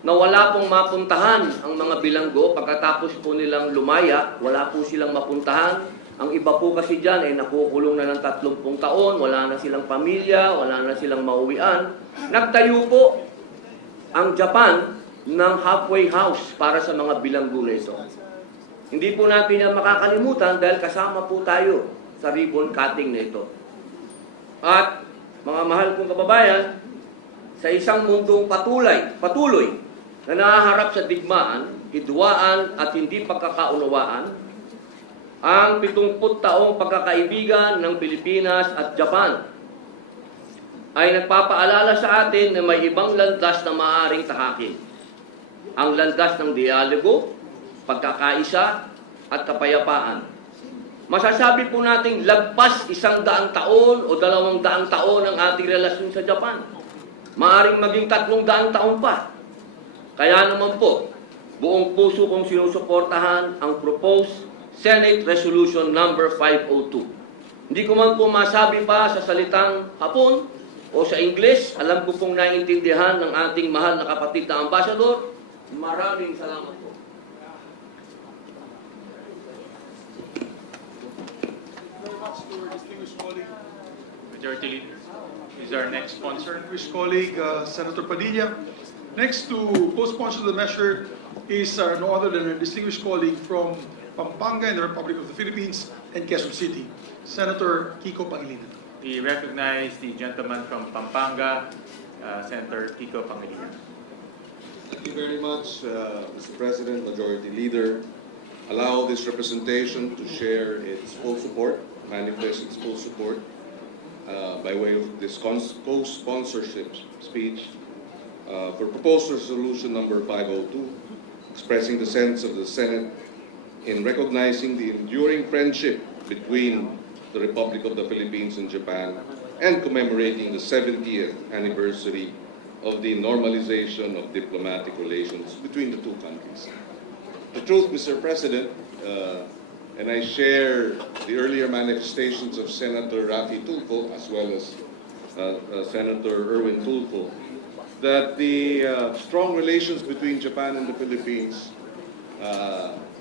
na wala pong mapuntahan ang mga bilanggo, pagkatapos po nilang lumaya, wala po silang mapuntahan. Ang iba po kasi dyan ay nakukulong na ng 30 taon, wala na silang pamilya, wala na silang mauwian. Nagtayo po ang Japan ng halfway house para sa mga bilanggo na ito. Hindi po natin yan makakalimutan dahil kasama po tayo sa ribbon cutting na ito. At mga mahal kong kababayan, sa isang mundong patuloy na nahaharap sa digmaan, hidwaan at hindi pagkakaunawaan, ang 70 taong pagkakaibigan ng Pilipinas at Japan ay nagpapaalala sa atin na may ibang landas na maaaring tahakin. Ang landas ng dialogo, pagkakaisa at kapayapaan. Masasabi po nating lagpas 100 taon o 200 taon ang ating relasyon sa Japan. Maaring maging 300 taon pa. Kaya naman po, buong puso kong sinusuportahan ang proposed Senate Resolution number 502. Hindi ko man po masabi pa sa salitang Hapon o sa English, alam ko pong naiintindihan ng ating mahal na kapatid na ambasador. Maraming salamat po. Majority Leader is our next sponsor. Distinguished colleague, Senator Padilla. Next to co-sponsor the measure is no other than our distinguished colleague from Pampanga in the Republic of the Philippines and Quezon City, Senator Kiko Pangilinan. We recognize the gentleman from Pampanga, Senator Kiko Pangilinan. Thank you very much, Mr. President, Majority Leader. Allow this representation to share its full support, manifest its full support by way of this co-sponsorship speech for proposed resolution number 502, expressing the sense of the Senate in recognizing the enduring friendship between the Republic of the Philippines and Japan and commemorating the 70th anniversary of the normalization of diplomatic relations between the two countries. The truth, Mr. President, and I share the earlier manifestations of Senator Rafi Tulfo as well as Senator Erwin Tulfo, that the strong relations between Japan and the Philippines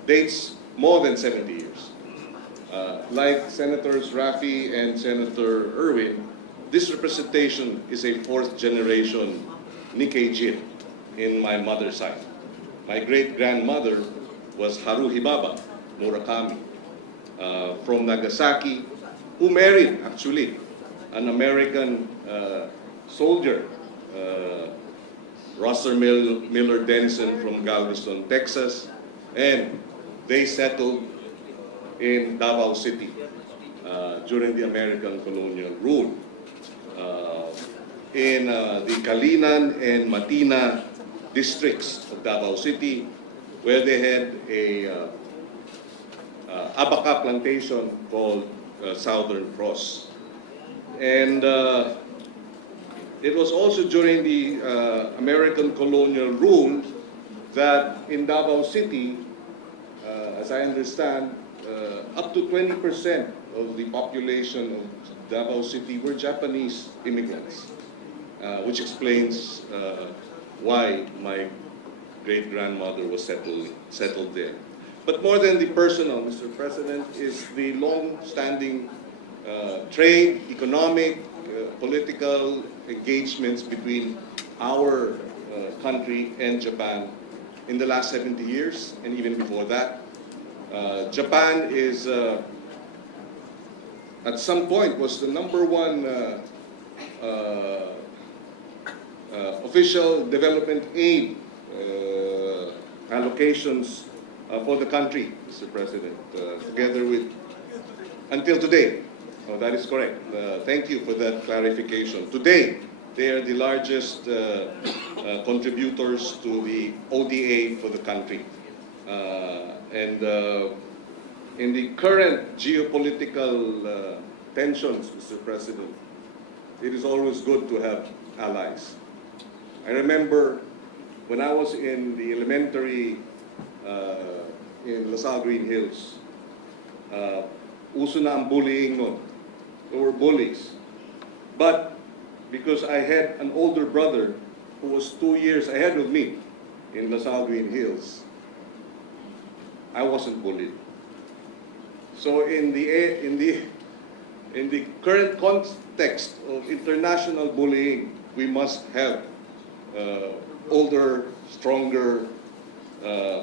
dates more than 70 years. Like Senators Rafi and Senator Erwin, this representation is a fourth generation Nikkei Jin in my mother's side. My great-grandmother was Haruhi Baba Murakami from Nagasaki, who married, actually, an American soldier, Russell Miller Denson from Galveston, Texas, and they settled in Davao City during the American colonial rule. In the Kalinan and Matina districts of Davao City, where they had a abaca plantation called Southern Cross. And it was also during the American colonial rule that in Davao City, as I understand, up to 20% of the population of Davao City were Japanese immigrants, which explains why my great-grandmother was settled there. But more than the personal, Mr. President, is the long-standing trade, economic, political engagements between our country and Japan in the last 70 years, and even before that. Japan is, at some point, was the #1 official development aid allocations for the country, Mr. President, together with, until today. Oh, that is correct. Thank you for that clarification. Today, they are the largest contributors to the ODA for the country. And in the current geopolitical tensions, Mr. President, it is always good to have allies. I remember when I was in the elementary in LaSalle Green Hills, uso na ang bullying nun. There were bullies. But because I had an older brother who was 2 years ahead of me in LaSalle Green Hills, I wasn't bullied. So in the current context of international bullying, we must have older, stronger,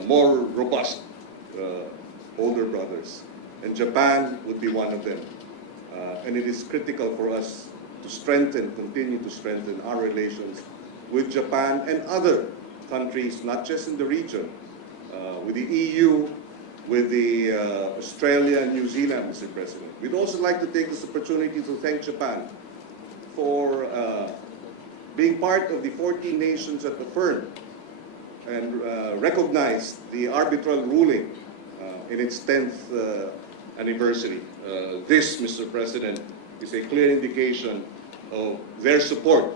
more robust older brothers. And Japan would be one of them. And it is critical for us to continue to strengthen our relations with Japan and other countries, not just in the region, with the EU, with the Australia and New Zealand, Mr. President. We'd also like to take this opportunity to thank Japan for being part of the 14 nations at the FERN and recognize the arbitral ruling in its 10th anniversary. This, Mr. President, is a clear indication of their support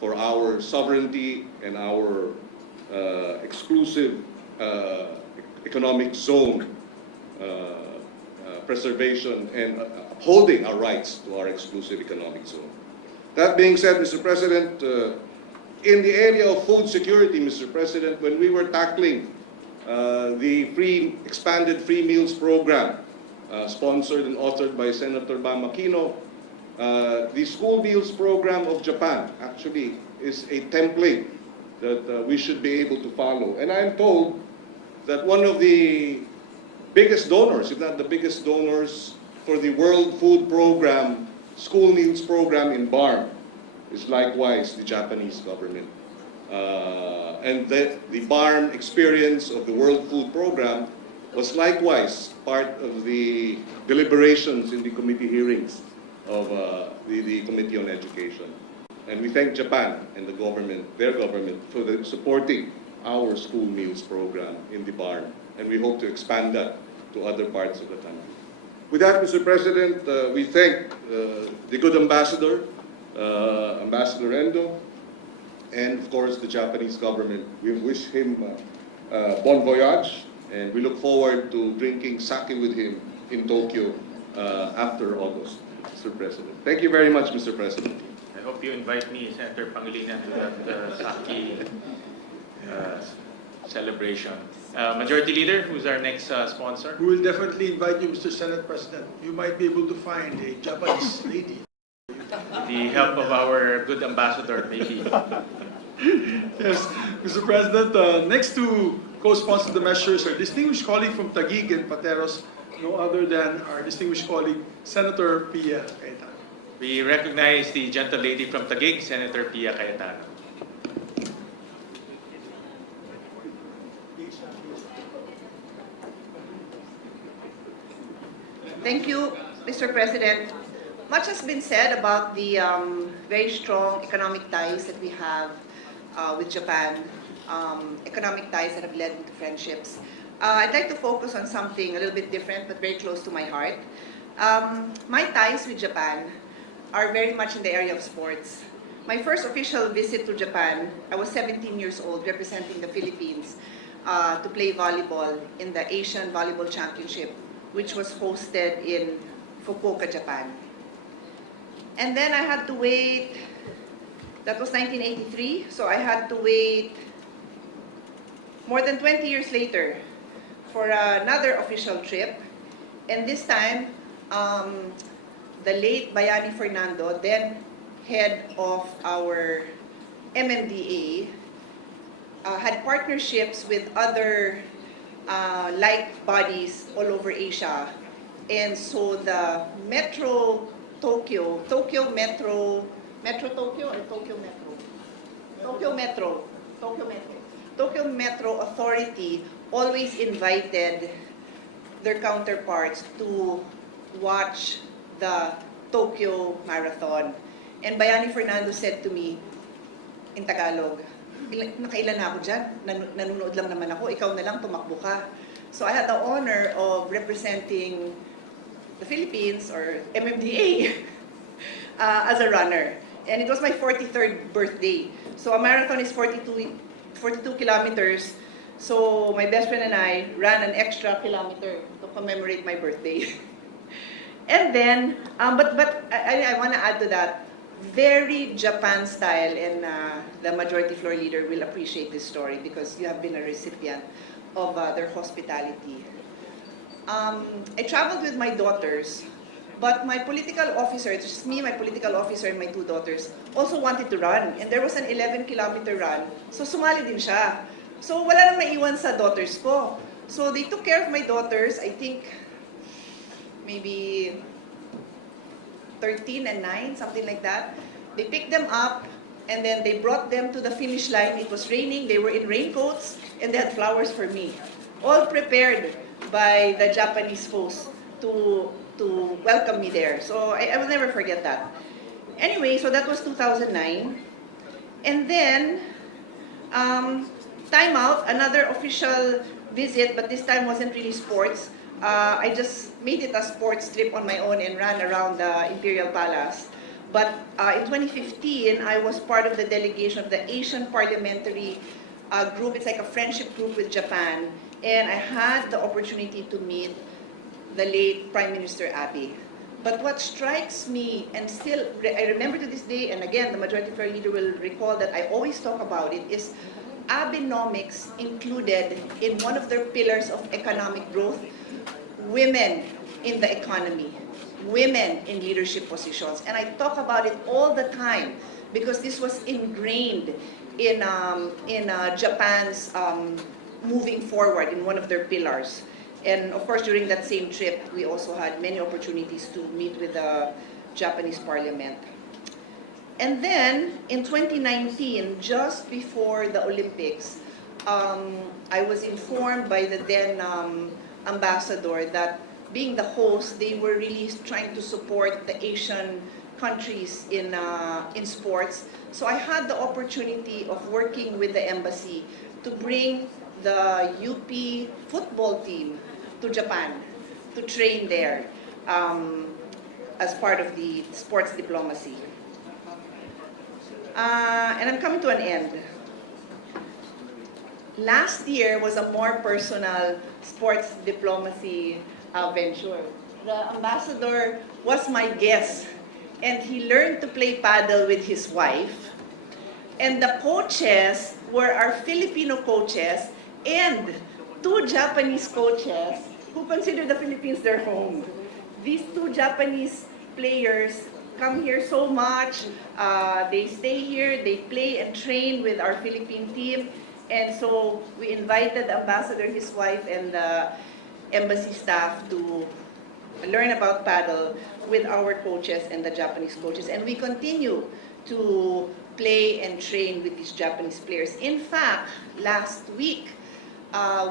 for our sovereignty and our exclusive economic zone preservation and upholding our rights to our exclusive economic zone. That being said, Mr. President, in the area of food security, Mr. President, when we were tackling the expanded free meals program sponsored and authored by Senator Bam Aquino, the school meals program of Japan actually is a template that we should be able to follow. And I'm told that one of the biggest donors, if not the biggest donors, for the World Food Program, school meals program in BARM, is likewise the Japanese government. And the BARM experience of the World Food Program was likewise part of the deliberations in the committee hearings of the Committee on Education. And we thank Japan and the government, their government, for supporting our school meals program in the BARM. And we hope to expand that to other parts of the country. With that, Mr. President, we thank the good ambassador, Ambassador Endo, and of course the Japanese government. We wish him bon voyage, and we look forward to drinking sake with him in Tokyo after August, Mr. President. Thank you very much, Mr. President. I hope you invite me, Senator Pangilinan, to that sake celebration. Majority Leader, who's our next sponsor? We will definitely invite you, Mr. Senate President. You might be able to find a Japanese lady. With the help of our good ambassador, maybe. Yes, Mr. President, next to co-sponsor the measures are distinguished colleague from Taguig and Pateros, no other than our distinguished colleague, Senator Pia Cayetano. We recognize the gentle lady from Taguig, Senator Pia Cayetano. Thank you, Mr. President. Much has been said about the very strong economic ties that we have with Japan, economic ties that have led into friendships. I'd like to focus on something a little bit different but very close to my heart. My ties with Japan are very much in the area of sports. My first official visit to Japan, I was 17 years old, representing the Philippines to play volleyball in the Asian Volleyball Championship, which was hosted in Fukuoka, Japan. And then I had to wait, that was 1983, so I had to wait more than 20 years later for another official trip. And this time, the late Bayani Fernando, then head of our MMDA, had partnerships with other like bodies all over Asia. And so the Metro Tokyo Metro Authority always invited their counterparts to watch the Tokyo Marathon. And Bayani Fernando said to me in Tagalog, nakailan na ako dyan, nanonood lang naman ako, ikaw na lang, tumakbo ka. So I had the honor of representing the Philippines, or MMDA, as a runner. And it was my 43rd birthday. So a marathon is 42 kilometers. So my best friend and I ran an extra kilometer to commemorate my birthday. And then, but I want to add to that, very Japan style, and the majority floor leader will appreciate this story because you have been a recipient of their hospitality. I traveled with my daughters, but my political officer, it's just me, my political officer, and my two daughters, also wanted to run. And there was an 11-kilometer run, so sumali din siya. So wala nang naiwan sa daughters ko. So they took care of my daughters, I think, maybe 13 and 9, something like that. They picked them up, and then they brought them to the finish line. It was raining, they were in raincoats, and they had flowers for me. All prepared by the Japanese host to welcome me there. So I will never forget that. Anyway, so that was 2009. And then, time out, another official visit, but this time wasn't really sports. I just made it a sports trip on my own and ran around the Imperial Palace. But in 2015, I was part of the delegation of the Asian Parliamentary Group. It's like a friendship group with Japan. And I had the opportunity to meet the late Prime Minister Abe. But what strikes me, and still I remember to this day, and again, the majority floor leader will recall that I always talk about it, is Abenomics included in one of their pillars of economic growth women in the economy, women in leadership positions. And I talk about it all the time because this was ingrained in Japan's moving forward in one of their pillars. And of course, during that same trip, we also had many opportunities to meet with the Japanese parliament. And then, in 2019, just before the Olympics, I was informed by the then ambassador that being the host, they were really trying to support the Asian countries in sports. So I had the opportunity of working with the embassy to bring the UP football team to Japan to train there as part of the sports diplomacy. And I'm coming to an end. Last year was a more personal sports diplomacy venture. The ambassador was my guest, and he learned to play paddle with his wife. And the coaches were our Filipino coaches and two Japanese coaches who consider the Philippines their home. These two Japanese players come here so much. They stay here, they play and train with our Philippine team. And so we invited the ambassador, his wife, and the embassy staff to learn about paddle with our coaches and the Japanese coaches. And we continue to play and train with these Japanese players. In fact, last week,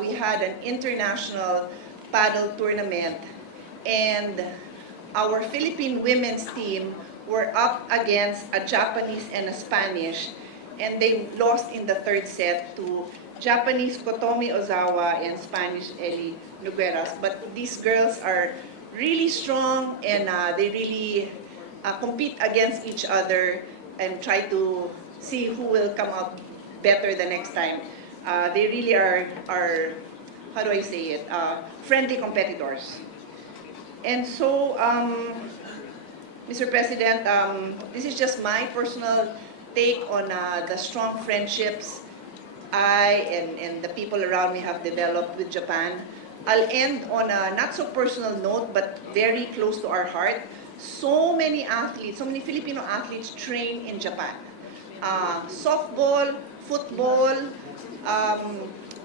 we had an international paddle tournament, and our Philippine women's team were up against a Japanese and a Spanish, and they lost in the third set to Japanese Kotomi Ozawa and Spanish Eli Nogueras. But these girls are really strong, and they really compete against each other and try to see who will come out better the next time. They really are, how do I say it, friendly competitors. And so, Mr. President, this is just my personal take on the strong friendships I and the people around me have developed with Japan. I'll end on a not so personal note, but very close to our heart. So many athletes, so many Filipino athletes train in Japan. Softball, football,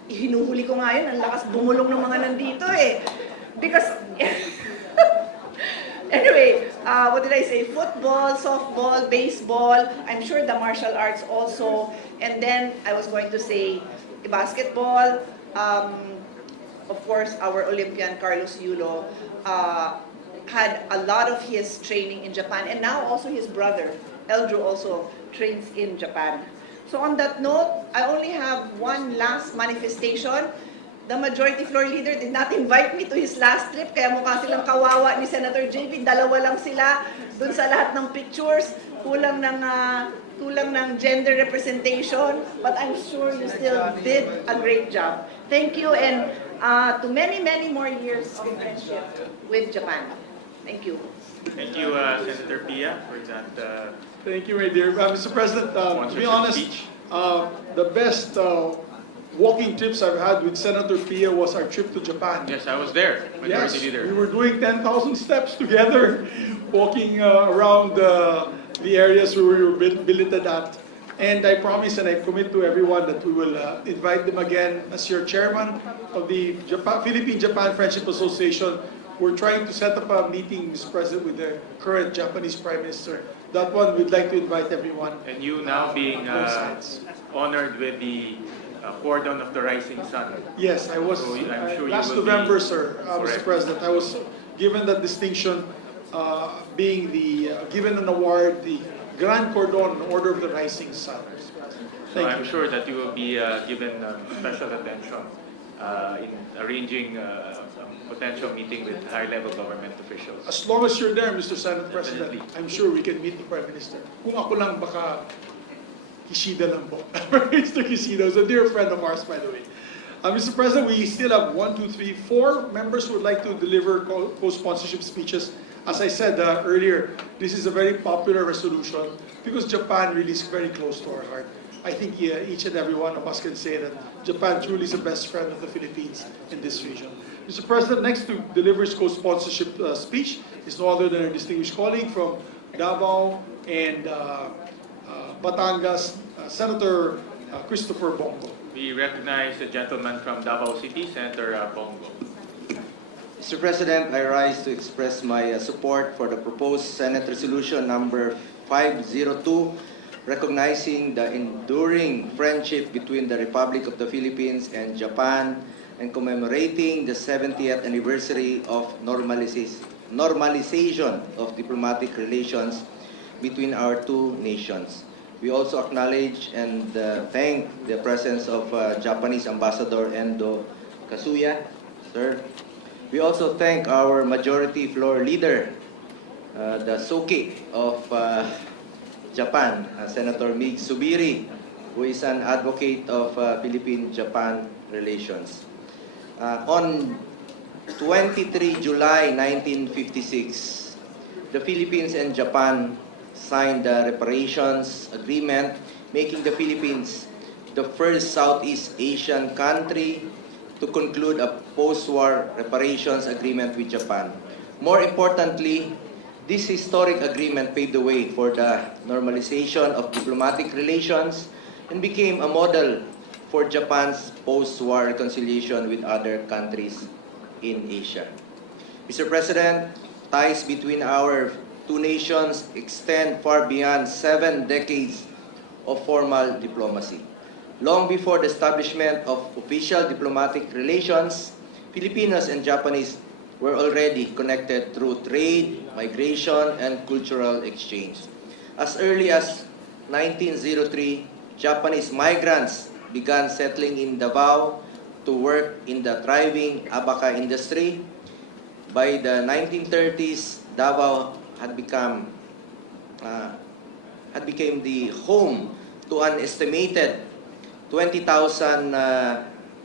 hinuhuli ko nga yun, ang lakas bumulong ng mga nandito eh. Because, anyway, what did I say? Football, softball, baseball, I'm sure the martial arts also. And then I was going to say basketball. Of course, our Olympian Carlos Yulo had a lot of his training in Japan. And now also his brother, Eldrew, also trains in Japan. So on that note, I only have one last manifestation. the Majority Floor Leader did not invite me to his last trip, kaya mukha silang kawawa ni Senator JB. Dalawa lang sila dun sa lahat ng pictures. Kulang ng gender representation, but I'm sure you still did a great job. Thank you, and to many, many more years of friendship with Japan. Thank you. Thank you, Senator Pia, for that Thank you, my dear. Mr. President, to be sponsorship honest, speech. the best walking trips I've had with Senator Pia was our trip to Japan. Yes, I was there, Yes, Majority Leader. we were doing 10,000 steps together, walking around the areas where we were billeted at. And I promise and I commit to everyone that we will invite them again as your chairman of the Philippine-Japan Friendship Association. We're trying to set up a meeting, Mr. President, with the current Japanese Prime Minister. That one, we'd like to invite everyone. And you now being both sides. honored with the Cordon of the Rising Sun. Yes, I was, So I'm sure you last will November, be sir, Mr. correct. President, I was given that distinction, being given an award, the Grand Cordon, Order of the Rising Sun. So Thank I'm you. sure that you will be given special attention in arranging a potential meeting with high-level government officials. As long as you're there, Mr. Senate President, Definitely. I'm sure we can meet the Prime Minister. Kung ako lang, baka Kishida lang po. Mr. Kishida is a dear friend of ours, by the way. Mr. President, we still have 4 members who would like to deliver co-sponsorship speeches. As I said earlier, this is a very popular resolution because Japan really is very close to our heart. I think each and every one of us can say that Japan truly is the best friend of the Philippines in this region. Mr. President, next to deliver his co-sponsorship speech is no other than our distinguished colleague from Davao and Batangas, Senator Christopher Bongo. We recognize the gentleman from Davao City, Senator Bongo. Mr. President, I rise to express my support for the proposed Senate Resolution number 502, recognizing the enduring friendship between the Republic of the Philippines and Japan and commemorating the 70th anniversary of normalization of diplomatic relations between our two nations. We also acknowledge and thank the presence of Japanese Ambassador Endo Kasuya, sir. We also thank our Majority Floor Leader, the Soki of Japan, Senator Mig Subiri, who is an advocate of Philippine-Japan relations. On 23 July 1956, the Philippines and Japan signed the reparations agreement, making the Philippines the first Southeast Asian country to conclude a post-war reparations agreement with Japan. More importantly, this historic agreement paved the way for the normalization of diplomatic relations and became a model for Japan's post-war reconciliation with other countries in Asia. Mr. President, ties between our two nations extend far beyond 7 decades of formal diplomacy. Long before the establishment of official diplomatic relations, Filipinos and Japanese were already connected through trade, migration, and cultural exchange. As early as 1903, Japanese migrants began settling in Davao to work in the thriving abaca industry. By the 1930s, Davao had became the home to an estimated 20,000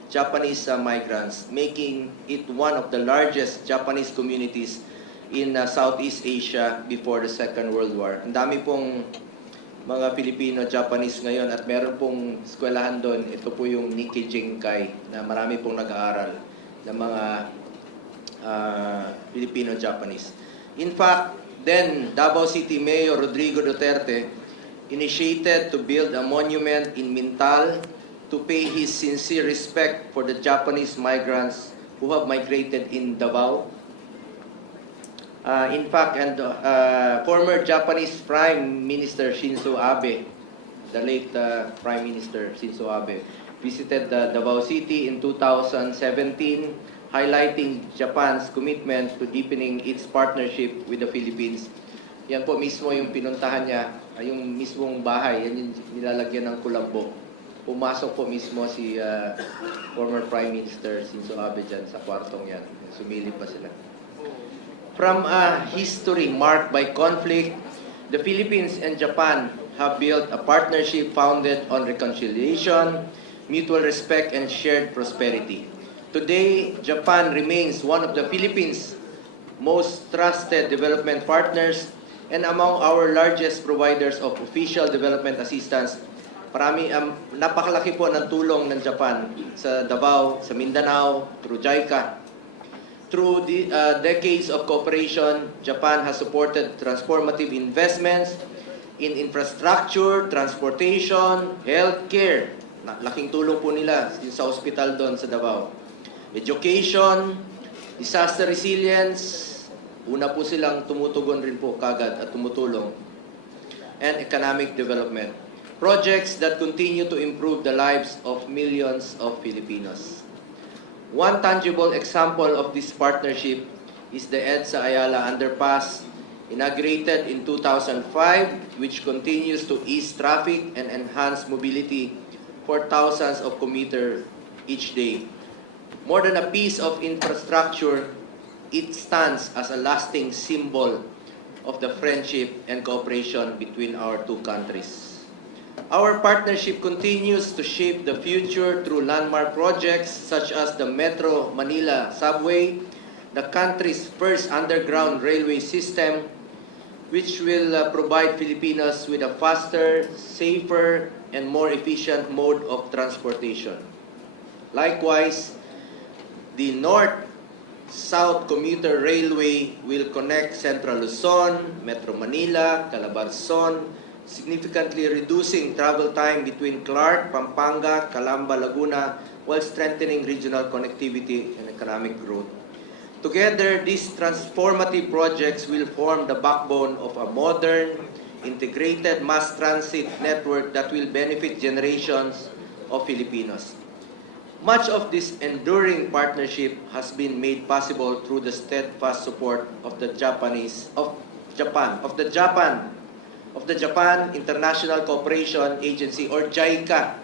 Japanese migrants, making it one of the largest Japanese communities in Southeast Asia before the Second World War. Ang dami pong mga Filipino-Japanese ngayon at meron pong eskwelahan doon. Ito po yung Nikkei Jinkai na marami pong nag-aaral ng mga Filipino-Japanese. In fact, then Davao City Mayor Rodrigo Duterte initiated to build a monument in Mintal to pay his sincere respect for the Japanese migrants who have migrated in Davao. In fact, former Japanese Prime Minister Shinzo Abe, the late Prime Minister Shinzo Abe, visited Davao City in 2017, highlighting Japan's commitment to deepening its partnership with the Philippines. Yan po mismo yung pinuntahan niya, yung mismong bahay, yan yung nilalagyan ng kulambo pumasok po mismo si former Prime Minister Shinzo Abe dyan sa kwartong yan. Sumilip pa sila. From a history marked by conflict, the Philippines and Japan have built a partnership founded on reconciliation, mutual respect, and shared prosperity. Today, Japan remains one of the Philippines' most trusted development partners and among our largest providers of official development assistance. Napakalaki po ng tulong ng Japan sa Davao, sa Mindanao, through JICA. Through the decades of cooperation, Japan has supported transformative investments in infrastructure, transportation, healthcare. Laking tulong po nila sa hospital doon sa Davao. Education, disaster resilience, una po silang tumutugon rin po kagad at tumutulong. And economic development. Projects that continue to improve the lives of millions of Filipinos. One tangible example of this partnership is the EDSA Ayala Underpass, inaugurated in 2005, which continues to ease traffic and enhance mobility for thousands of commuters each day. More than a piece of infrastructure, it stands as a lasting symbol of the friendship and cooperation between our two countries. Our partnership continues to shape the future through landmark projects such as the Metro Manila Subway, the country's first underground railway system, which will provide Filipinos with a faster, safer, and more efficient mode of transportation. Likewise, the North-South Commuter Railway will connect Central Luzon, Metro Manila, Calabarzon, significantly reducing travel time between Clark, Pampanga, Calamba, Laguna, while strengthening regional connectivity and economic growth. Together, these transformative projects will form the backbone of a modern, integrated mass transit network that will benefit generations of Filipinos. Much of this enduring partnership has been made possible through the steadfast support of the Japan International Cooperation Agency or JICA.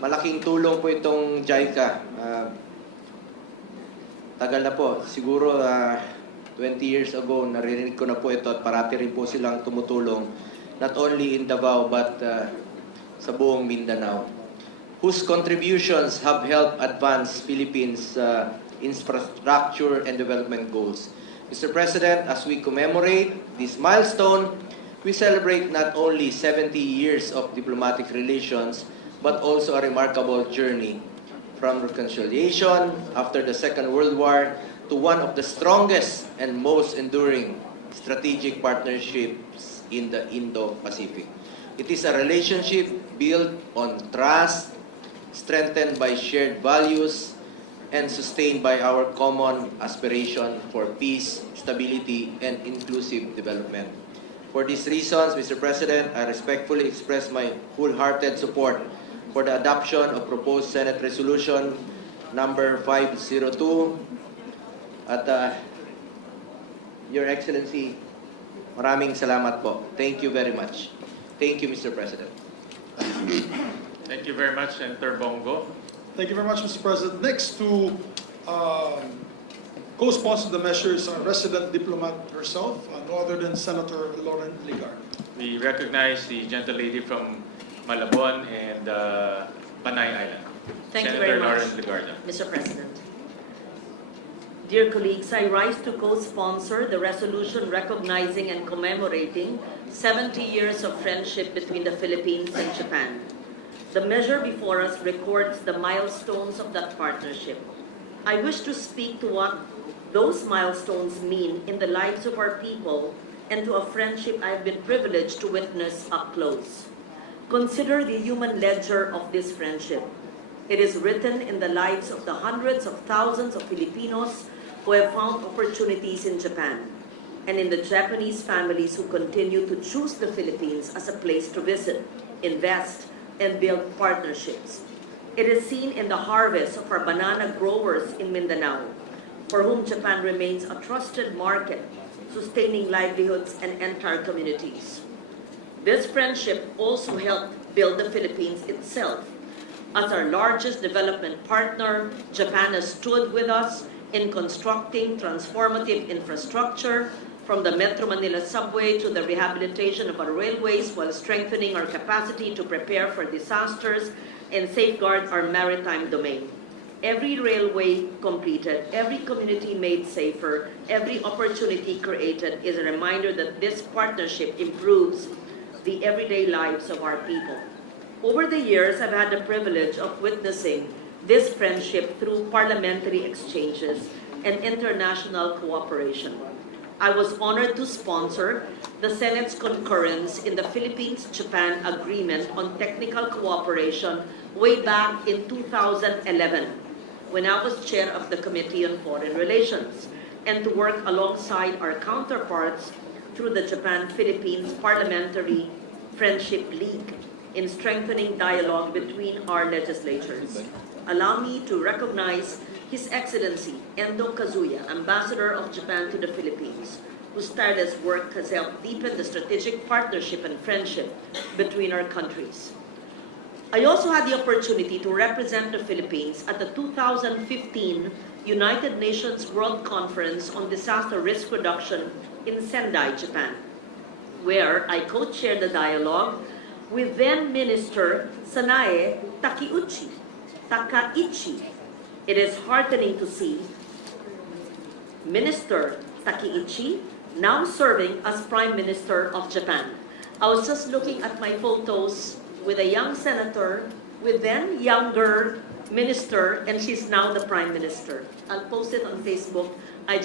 Malaking tulong po itong JICA. Tagal na po, siguro 20 years ago, narinig ko na po ito at parati rin po silang tumutulong, not only in Davao but sa buong Mindanao, whose contributions have helped advance Philippines' infrastructure and development goals. Mr. President, as we commemorate this milestone, we celebrate not only 70 years of diplomatic relations, but also a remarkable journey from reconciliation after the Second World War to one of the strongest and most enduring strategic partnerships in the Indo-Pacific. It is a relationship built on trust, strengthened by shared values, and sustained by our common aspiration for peace, stability, and inclusive development. For these reasons, Mr. President, I respectfully express my wholehearted support for the adoption of proposed Senate Resolution number 502. At Your Excellency, maraming salamat po. Thank you very much. Thank you, Mr. President. Thank you very much, Senator Bongo. Thank you very much, Mr. President. Next to co-sponsor the measures, resident diplomat herself, no other than Senator Lauren Ligar. We recognize the gentlelady from Malabon and Panay Island. Thank you Senator very much, Lauren Ligarda. Mr. President. Dear colleagues, I rise to co-sponsor the resolution recognizing and commemorating 70 years of friendship between the Philippines and Japan. The measure before us records the milestones of that partnership. I wish to speak to what those milestones mean in the lives of our people and to a friendship I've been privileged to witness up close. Consider the human ledger of this friendship. It is written in the lives of the hundreds of thousands of Filipinos who have found opportunities in Japan, and in the Japanese families who continue to choose the Philippines as a place to visit, invest, and build partnerships. It is seen in the harvest of our banana growers in Mindanao, for whom Japan remains a trusted market, sustaining livelihoods and entire communities. This friendship also helped build the Philippines itself, As our largest development partner, Japan has stood with us in constructing transformative infrastructure, from the Metro Manila subway to the rehabilitation of our railways, while strengthening our capacity to prepare for disasters and safeguard our maritime domain. Every railway completed, every community made safer, every opportunity created is a reminder that this partnership improves the everyday lives of our people. Over the years, I've had the privilege of witnessing this friendship through parliamentary exchanges and international cooperation. I was honored to sponsor the Senate's concurrence in the Philippines-Japan Agreement on Technical Cooperation way back in 2011, when I was chair of the Committee on Foreign Relations, and to work alongside our counterparts through the Japan-Philippines Parliamentary Friendship League in strengthening dialogue between our legislatures. Allow me to recognize His Excellency Endo Kazuya, Ambassador of Japan to the Philippines, whose tireless work has helped deepen the strategic partnership and friendship between our countries. I also had the opportunity to represent the Philippines at the 2015 United Nations World Conference on Disaster Risk Reduction in Sendai, Japan, where I co-chaired the dialogue with then Minister Sanae Takaichi. It is heartening to see Minister Takaichi now serving as Prime Minister of Japan. I was just looking at my photos with a young senator, with then younger minister, and she's now the Prime Minister. I'll post it on Facebook. I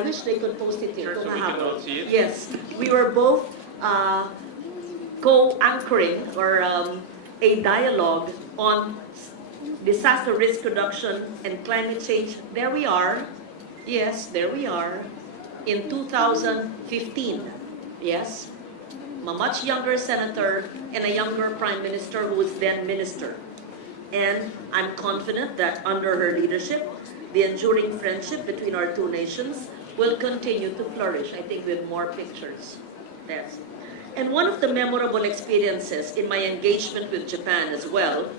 wish they could post it here. Sure, so we can all see it? Yes, we were both co-anchoring or a dialogue on disaster risk reduction and climate change. There we are. Yes, there we are. In 2015. Yes. A much younger senator and a younger prime minister who was then minister. And I'm confident that under her leadership, the enduring friendship between our two nations will continue to flourish. I think with more pictures. Yes. And one of the memorable experiences in my engagement with Japan as well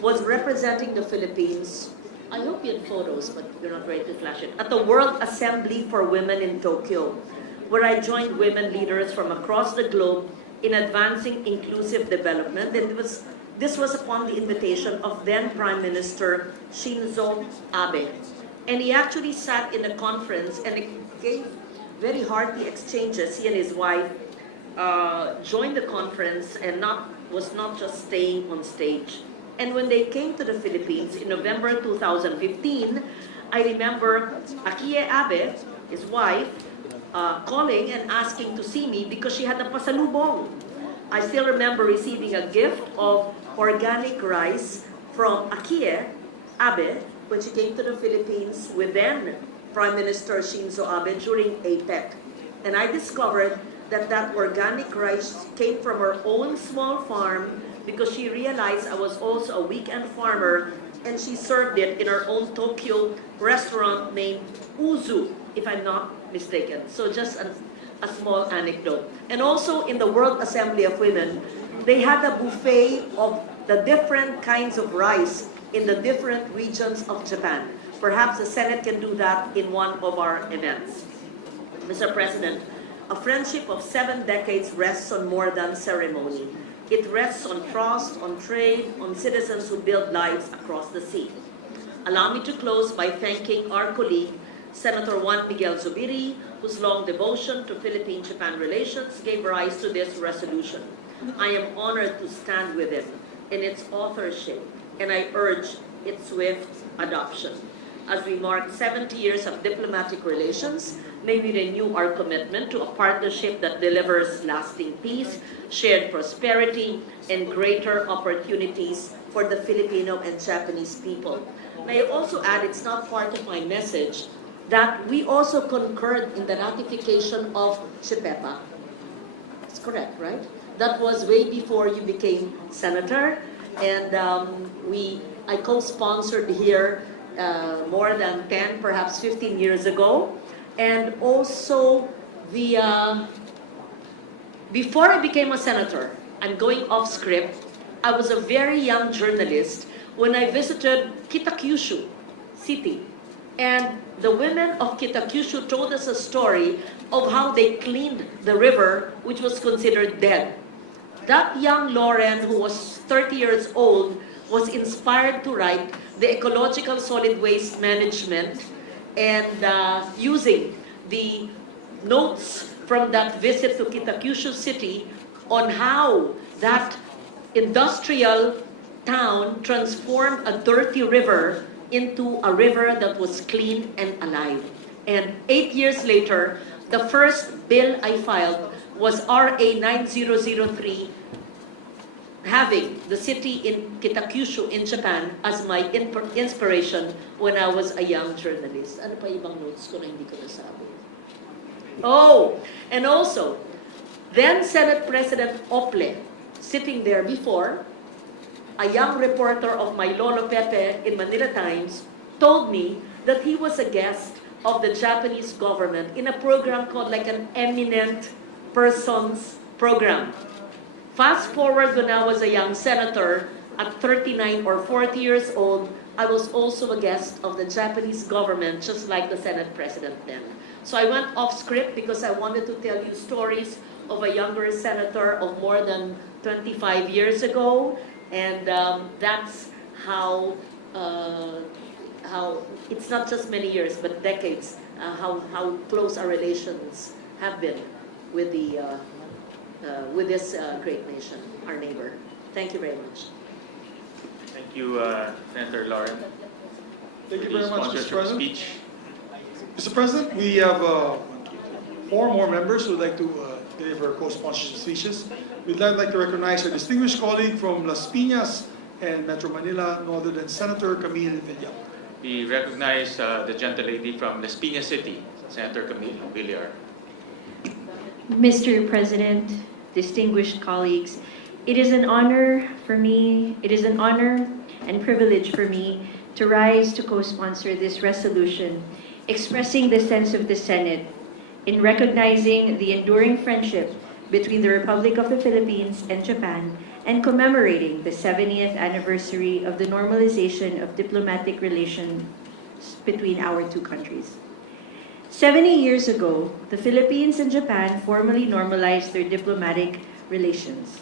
was representing the Philippines. I hope you had photos, but you're not ready to flash it. At the World Assembly for Women in Tokyo, where I joined women leaders from across the globe in advancing inclusive development. And this was upon the invitation of then Prime Minister Shinzo Abe. And he actually sat in a conference and gave very hearty exchanges. He and his wife joined the conference and was not just staying on stage. And when they came to the Philippines in November 2015, I remember Akie Abe, his wife, calling and asking to see me because she had a pasalubong. I still remember receiving a gift of organic rice from Akie Abe when she came to the Philippines with then Prime Minister Shinzo Abe during APEC. And I discovered that that organic rice came from her own small farm because she realized I was also a weekend farmer, and she served it in her own Tokyo restaurant named Uzu, if I'm not mistaken. So just a small anecdote. And also in the World Assembly of Women, they had a buffet of the different kinds of rice in the different regions of Japan. Perhaps the Senate can do that in one of our events. Mr. President, a friendship of 7 decades rests on more than ceremony. It rests on trust, on trade, on citizens who build lives across the sea. Allow me to close by thanking our colleague, Senator Juan Miguel Zubiri, whose long devotion to Philippine-Japan relations gave rise to this resolution. I am honored to stand with him in its authorship, and I urge its swift adoption. As we mark 70 years of diplomatic relations, may we renew our commitment to a partnership that delivers lasting peace, shared prosperity, and greater opportunities for the Filipino and Japanese people. May I also add, it's not part of my message, that we also concurred in the ratification of CHIPEPA. That's correct, right? That was way before you became senator, and I co-sponsored here more than 10, perhaps 15 years ago. And also, before I became a senator, I'm going off script, I was a very young journalist when I visited Kitakyushu City. And the women of Kitakyushu told us a story of how they cleaned the river, which was considered dead. That young Lauren, who was 30 years old, was inspired to write the ecological solid waste management, and using the notes from that visit to Kitakyushu City on how that industrial town transformed a dirty river into a river that was clean and alive. And 8 years later, the first bill I filed was RA 9003, having the city in Kitakyushu in Japan as my inspiration when I was a young journalist. Ano pa ibang notes ko na hindi ko nasabi? Oh, and also, then Senate President Ople, sitting there before, a young reporter of my Lolo Pepe in Manila Times, told me that he was a guest of the Japanese government in a program called like an eminent persons program. Fast forward when I was a young senator, at 39 or 40 years old, I was also a guest of the Japanese government, just like the Senate President then. So I went off script because I wanted to tell you stories of a younger senator of more than 25 years ago, and that's how it's not just many years, but decades, how close our relations have been with the with this great nation, our neighbor. Thank you very much. Thank you, Senator Lauren. Thank for you the very much, Mr. sponsorship President. speech. Mr. President, we have 4 more members who would like to deliver co-sponsorship speeches. We'd like to recognize our distinguished colleague from Las Piñas and Metro Manila, no other than Senator Camille Villar. We recognize the gentlelady from Las Piñas City, Senator Camille Villar. Mr. President, distinguished colleagues, it is an honor and privilege for me to rise to co-sponsor this resolution, expressing the sense of the Senate in recognizing the enduring friendship between the Republic of the Philippines and Japan and commemorating the 70th anniversary of the normalization of diplomatic relations between our two countries. 70 years ago, the Philippines and Japan formally normalized their diplomatic relations.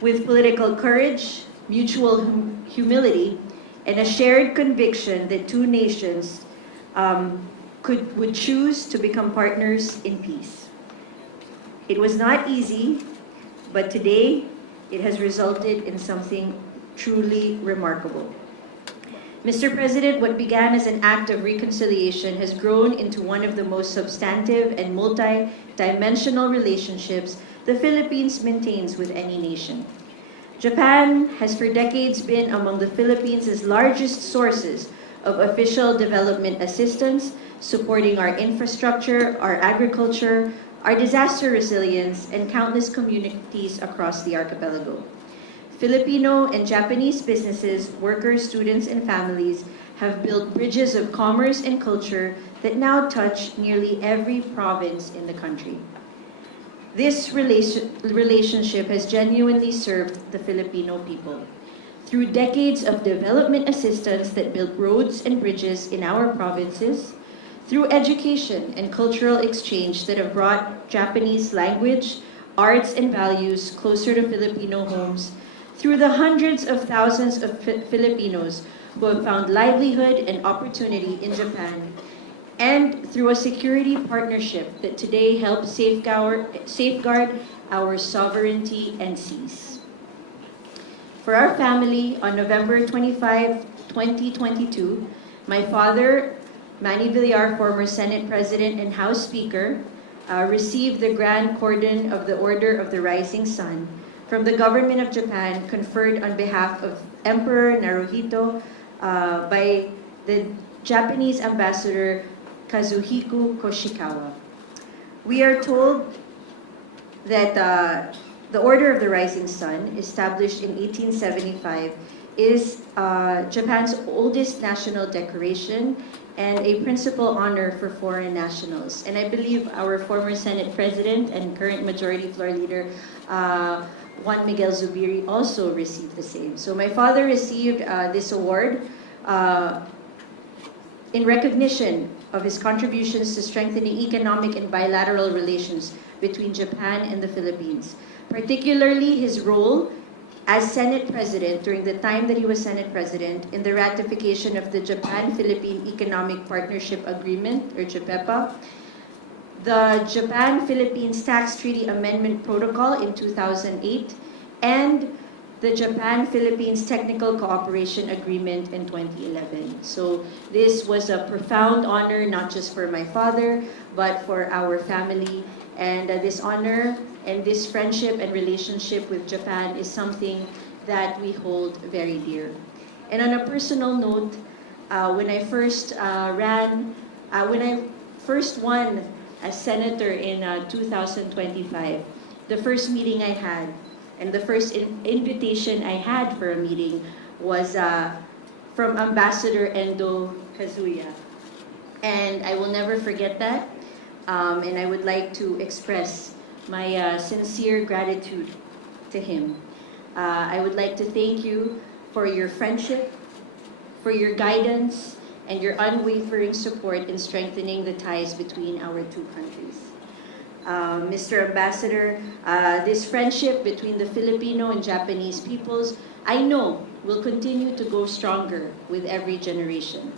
With political courage, mutual humility, and a shared conviction that two nations would choose to become partners in peace. It was not easy, but today it has resulted in something truly remarkable. Mr. President, what began as an act of reconciliation has grown into one of the most substantive and multi-dimensional relationships the Philippines maintains with any nation. Japan has for decades been among the Philippines' largest sources of official development assistance, supporting our infrastructure, our agriculture, our disaster resilience, and countless communities across the archipelago. Filipino and Japanese businesses, workers, students, and families have built bridges of commerce and culture that now touch nearly every province in the country. This relationship has genuinely served the Filipino people. Through decades of development assistance that built roads and bridges in our provinces, through education and cultural exchange that have brought Japanese language, arts, and values closer to Filipino homes, through the hundreds of thousands of Filipinos who have found livelihood and opportunity in Japan, and through a security partnership that today helps safeguard our sovereignty and seas. For our family, on November 25, 2022, my father, Manny Villar, former Senate President and House Speaker, received the Grand Cordon of the Order of the Rising Sun from the government of Japan, conferred on behalf of Emperor Naruhito by the Japanese Ambassador Kazuhiko Koshikawa. We are told that the Order of the Rising Sun, established in 1875, is Japan's oldest national decoration and a principal honor for foreign nationals. And I believe our former Senate President and current Majority Floor Leader Juan Miguel Zubiri also received the same. So my father received this award in recognition of his contributions to strengthening economic and bilateral relations between Japan and the Philippines, particularly his role as Senate President during the time that he was Senate President in the ratification of the Japan-Philippine Economic Partnership Agreement, or JAPEPA, the Japan-Philippines Tax Treaty Amendment Protocol in 2008, and the Japan-Philippines Technical Cooperation Agreement in 2011. So this was a profound honor, not just for my father, but for our family. And this honor and this friendship and relationship with Japan is something that we hold very dear. And on a personal note, when I first won as senator in 2025, the first meeting I had, and the first invitation I had for a meeting was from Ambassador Endo Kazuya. And I will never forget that. And I would like to express my sincere gratitude to him. I would like to thank you for your friendship, for your guidance, and your unwavering support in strengthening the ties between our two countries. Mr. Ambassador, this friendship between the Filipino and Japanese peoples, I know, will continue to grow stronger with every generation.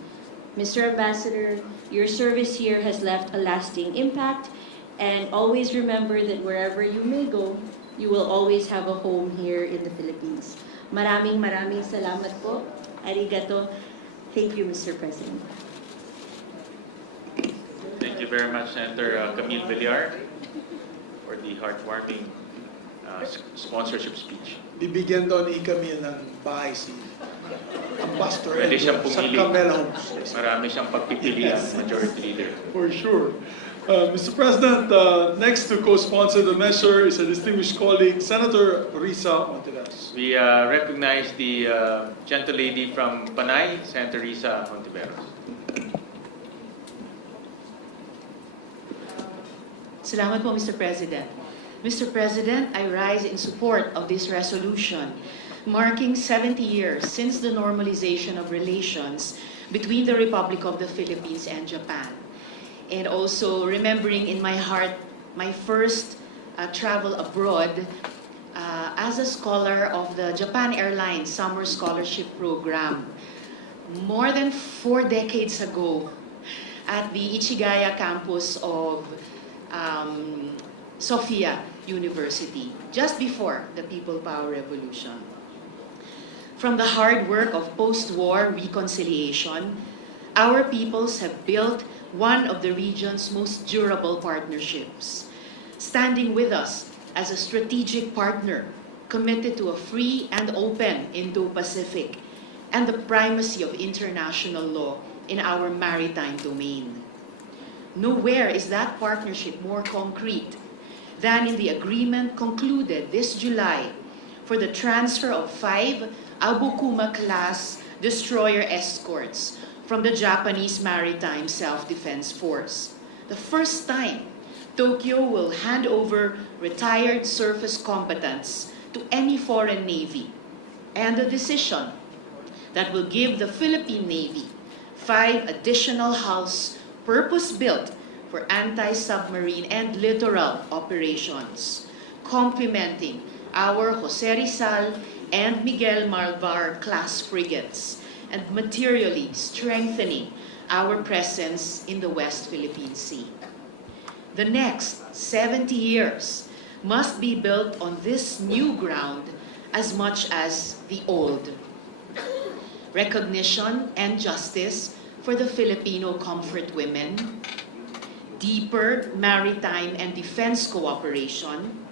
Mr. Ambassador, your service here has left a lasting impact, and always remember that wherever you may go, you will always have a home here in the Philippines. Maraming salamat po. Arigato. Thank you, Mr. President. Thank you very much, Senator Camille Villar, for the heartwarming sponsorship speech. Bibigyan daw ni Camille ng bahay si Ambassador Pwede Endo siyang sa pumili. Camel Homes. Marami siyang pagpipilian, Majority Leader. For sure. Mr. President, next to co-sponsor the measure is a distinguished colleague, Senator Risa Ontiveros. We recognize the gentle lady from Panay, Senator Risa Ontiveros. Salamat po, Mr. President. Mr. President, I rise in support of this resolution marking 70 years since the normalization of relations between the Republic of the Philippines and Japan. And also remembering in my heart my first travel abroad as a scholar of the Japan Airlines Summer Scholarship Program more than 4 decades ago at the Ichigaya campus of Sophia University, just before the People Power Revolution. From the hard work of post-war reconciliation, our peoples have built one of the region's most durable partnerships, standing with us as a strategic partner committed to a free and open Indo-Pacific and the primacy of international law in our maritime domain. Nowhere is that partnership more concrete than in the agreement concluded this July for the transfer of 5 Abukuma-class destroyer escorts from the Japanese Maritime Self-Defense Force. The first time Tokyo will hand over retired surface combatants to any foreign navy, and a decision that will give the Philippine Navy 5 additional hulls purpose-built for anti-submarine and littoral operations, complementing our Jose Rizal and Miguel Malvar class frigates, and materially strengthening our presence in the West Philippine Sea. The next 70 years must be built on this new ground as much as the old. Recognition and justice for the Filipino comfort women, deeper maritime and defense cooperation,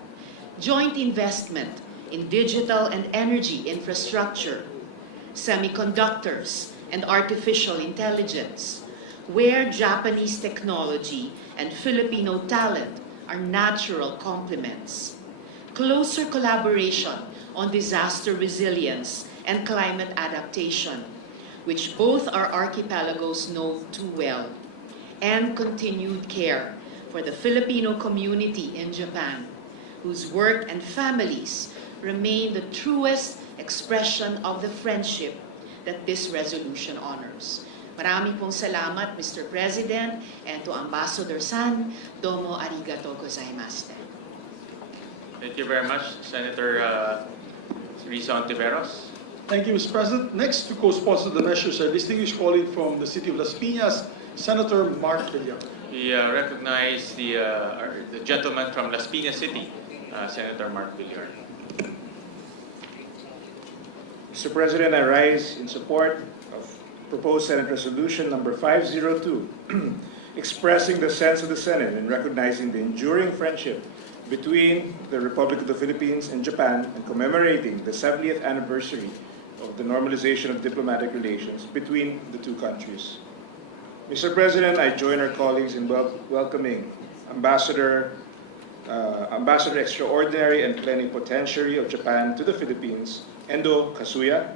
joint investment in digital and energy infrastructure, semiconductors, and artificial intelligence, where Japanese technology and Filipino talent are natural complements. Closer collaboration on disaster resilience and climate adaptation, which both our archipelagos know too well, and continued care for the Filipino community in Japan, whose work and families remain the truest expression of the friendship that this resolution honors. Maraming pong salamat, Mr. President, and to Ambassador San, domo arigato gozaimasu. Thank you very much, Senator Risa Ontiveros. Thank you, Mr. President. Next to co-sponsor the measures, our distinguished colleague from the city of Las Piñas, Senator Mark Villar. We recognize the gentleman from Las Piñas City, Senator Mark Villar. Mr. President, I rise in support of proposed Senate Resolution number 502, expressing the sense of the Senate in recognizing the enduring friendship between the Republic of the Philippines and Japan and commemorating the 70th anniversary of the normalization of diplomatic relations between the two countries. Mr. President, I join our colleagues in welcoming Ambassador Extraordinary and Plenipotentiary of Japan to the Philippines, Endo Kazuya,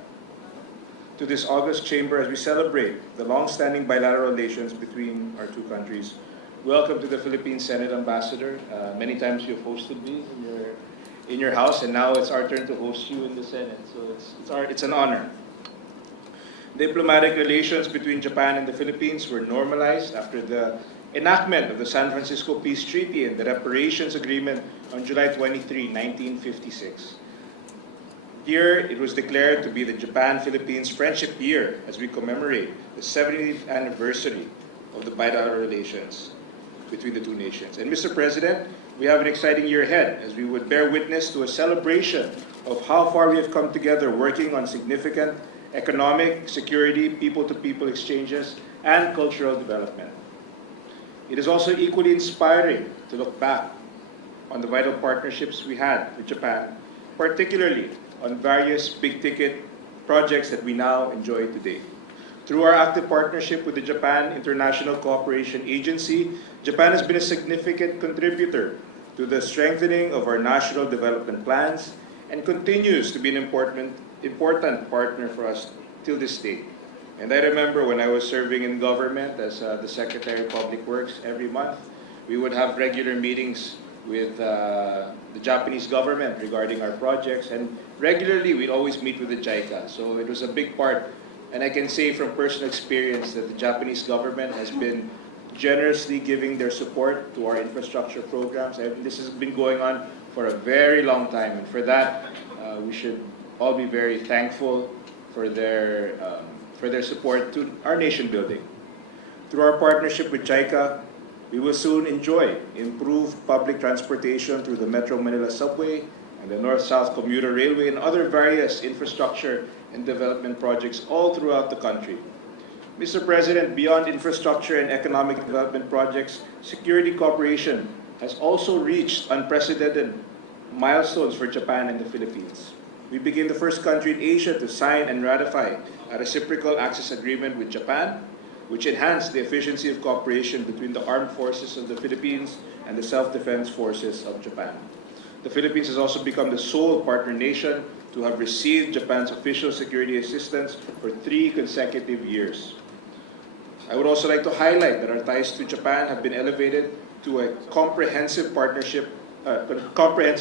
to this august chamber as we celebrate the long-standing bilateral relations between our two countries. Welcome to the Philippine Senate, Ambassador. Many times you've hosted me in your house, and now it's our turn to host you in the Senate. So it's an honor. Diplomatic relations between Japan and the Philippines were normalized after the enactment of the San Francisco Peace Treaty and the Reparations Agreement on July 23, 1956. Here, it was declared to be the Japan-Philippines Friendship Year as we commemorate the 70th anniversary of the bilateral relations between the two nations. And Mr. President, we have an exciting year ahead as we would bear witness to a celebration of how far we have come together working on significant economic, security, people-to-people exchanges, and cultural development. It is also equally inspiring to look back on the vital partnerships we had with Japan, particularly on various big-ticket projects that we now enjoy today. Through our active partnership with the Japan International Cooperation Agency, Japan has been a significant contributor to the strengthening of our national development plans and continues to be an important partner for us till this day. And I remember when I was serving in government as the Secretary of Public Works, every month we would have regular meetings with the Japanese government regarding our projects, and regularly we'd always meet with the JICA. So it was a big part, and I can say from personal experience that the Japanese government has been generously giving their support to our infrastructure programs. And this has been going on for a very long time, and for that we should all be very thankful for their support to our nation building. Through our partnership with JICA, we will soon enjoy improved public transportation through the Metro Manila Subway and the North-South Commuter Railway and other various infrastructure and development projects all throughout the country. Mr. President, beyond infrastructure and economic development projects, security cooperation has also reached unprecedented milestones for Japan and the Philippines. We became the first country in Asia to sign and ratify a reciprocal access agreement with Japan, which enhanced the efficiency of cooperation between the armed forces of the Philippines and the self-defense forces of Japan. The Philippines has also become the sole partner nation to have received Japan's official security assistance for 3 consecutive years. I would also like to highlight that our ties to Japan have been elevated to a comprehensive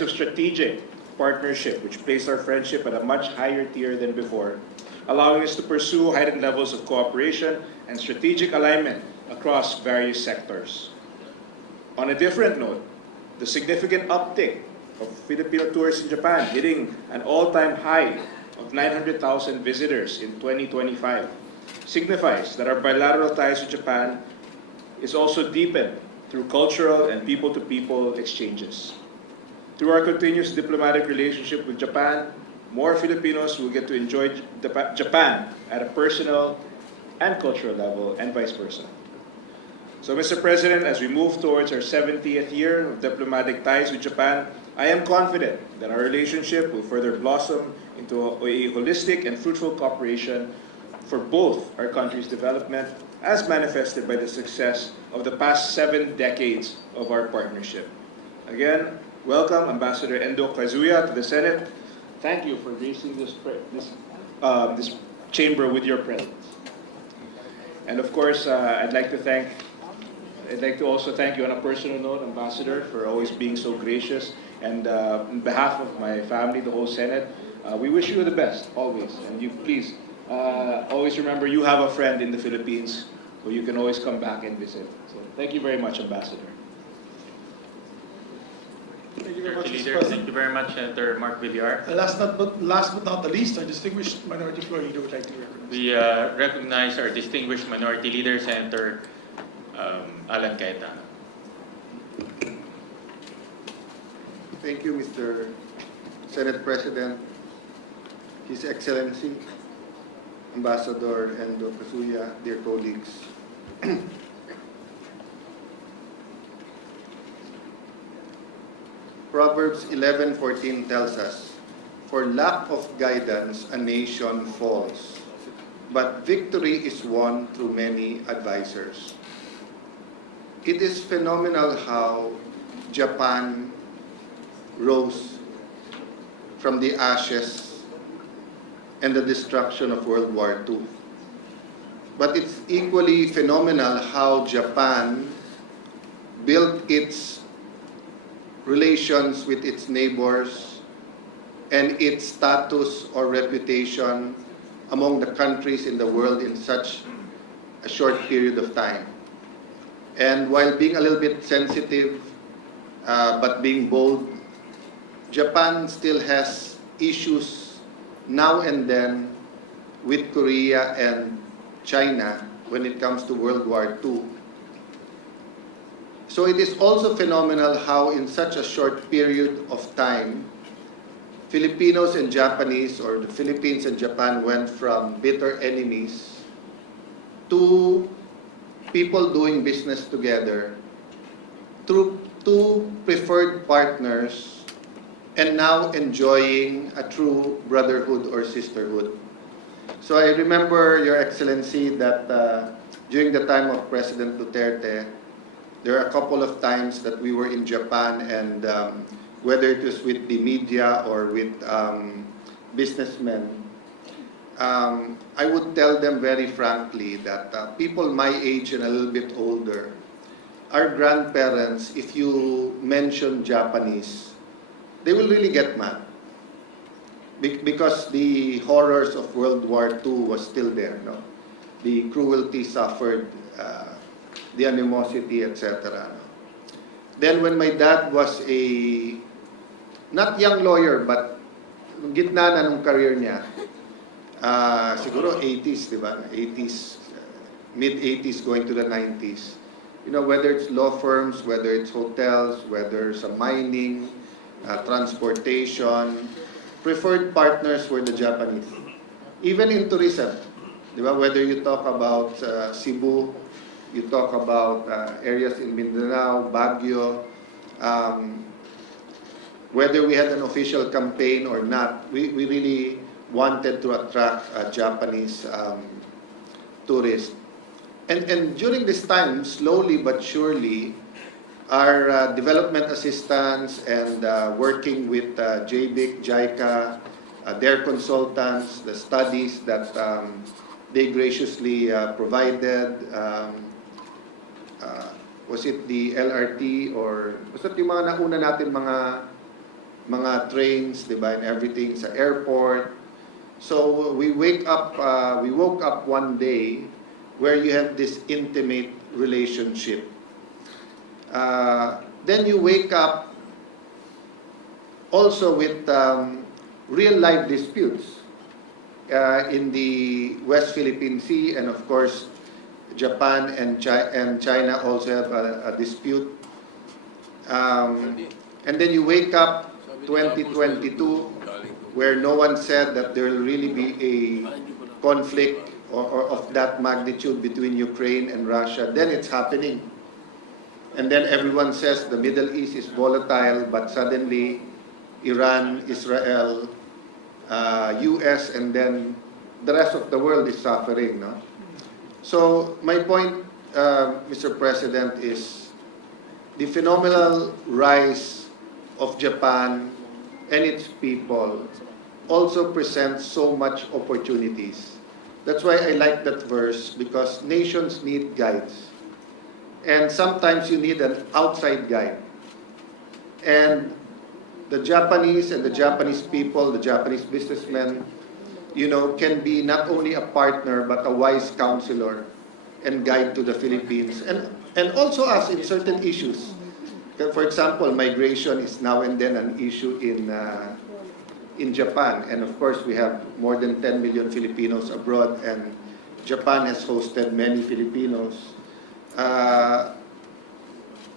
strategic partnership, which placed our friendship at a much higher tier than before, allowing us to pursue heightened levels of cooperation and strategic alignment across various sectors. On a different note, the significant uptick of Filipino tourists in Japan, hitting an all-time high of 900,000 visitors in 2025, signifies that our bilateral ties with Japan is also deepened through cultural and people-to-people exchanges. Through our continuous diplomatic relationship with Japan, more Filipinos will get to enjoy Japan at a personal and cultural level, and vice versa. So, Mr. President, as we move towards our 70th year of diplomatic ties with Japan, I am confident that our relationship will further blossom into a holistic and fruitful cooperation for both our countries' development, as manifested by the success of the past 7 decades of our partnership. Again, welcome Ambassador Endo Kazuya to the Senate. Thank you for gracing this chamber with your presence. And of course, I'd like to also thank you on a personal note, Ambassador, for always being so gracious And on behalf of my family, the whole Senate, we wish you the best, always. And you please, always remember you have a friend in the Philippines who you can always come back and visit. So thank you very much, Ambassador. Thank you very much, Mr. Leader, President. thank you very much, Senator Mark Villar. Last but not the least, our distinguished minority floor leader would like to recognize. We recognize our distinguished minority leader, Senator Alan Cayetano. Thank you, Mr. Senate President, His Excellency, Ambassador Endo Kasuya, dear colleagues. Proverbs 11:14 tells us, "For lack of guidance, a nation falls, but victory is won through many advisors." It is phenomenal how Japan rose from the ashes and the destruction of World War II. But it's equally phenomenal how Japan built its relations with its neighbors and its status or reputation among the countries in the world in such a short period of time. And while being a little bit sensitive, but being bold, Japan still has issues now and then with Korea and China when it comes to World War II. So it is also phenomenal how in such a short period of time, Filipinos and Japanese, or the Philippines and Japan, went from bitter enemies to people doing business together, through two preferred partners, and now enjoying a true brotherhood or sisterhood. So I remember, Your Excellency, that during the time of President Duterte, there are a couple of times that we were in Japan, and whether it was with the media or with businessmen, I would tell them very frankly that people my age and a little bit older, our grandparents, if you mention Japanese, they will really get mad because the horrors of World War II was still there, no? The cruelty suffered, the animosity, etc. Then when my dad was a, not young lawyer, but gitna na nung career niya, siguro 80s, di ba? 80s, mid-80s going to the 90s. You know, whether it's law firms, whether it's hotels, whether it's mining, transportation, preferred partners were the Japanese. Even in tourism, di ba? Whether you talk about Cebu, you talk about areas in Mindanao, Baguio, whether we had an official campaign or not, we really wanted to attract Japanese tourists. And during this time, slowly but surely, our development assistants and working with JBIC, JICA, their consultants, the studies that they graciously provided, was it the LRT or was it yung mga nauna natin mga trains, diba, and everything sa airport. So we woke up one day where you have this intimate relationship. Then you wake up also with real life disputes in the West Philippine Sea, and of course Japan and China also have a dispute. And then you wake up 2022 where no one said that there will really be a conflict or of that magnitude between Ukraine and Russia. Then it's happening. And then everyone says the Middle East is volatile, but suddenly Iran, Israel, US, and then the rest of the world is suffering, no? So my point, Mr. President, is the phenomenal rise of Japan and its people also presents so much opportunities. That's why I like that verse, because nations need guides. And sometimes you need an outside guide. And the Japanese and the Japanese people, the Japanese businessmen, can be not only a partner but a wise counselor and guide to the Philippines, and also us in certain issues. For example, migration is now and then an issue in Japan, and of course we have more than 10 million Filipinos abroad, and Japan has hosted many Filipinos.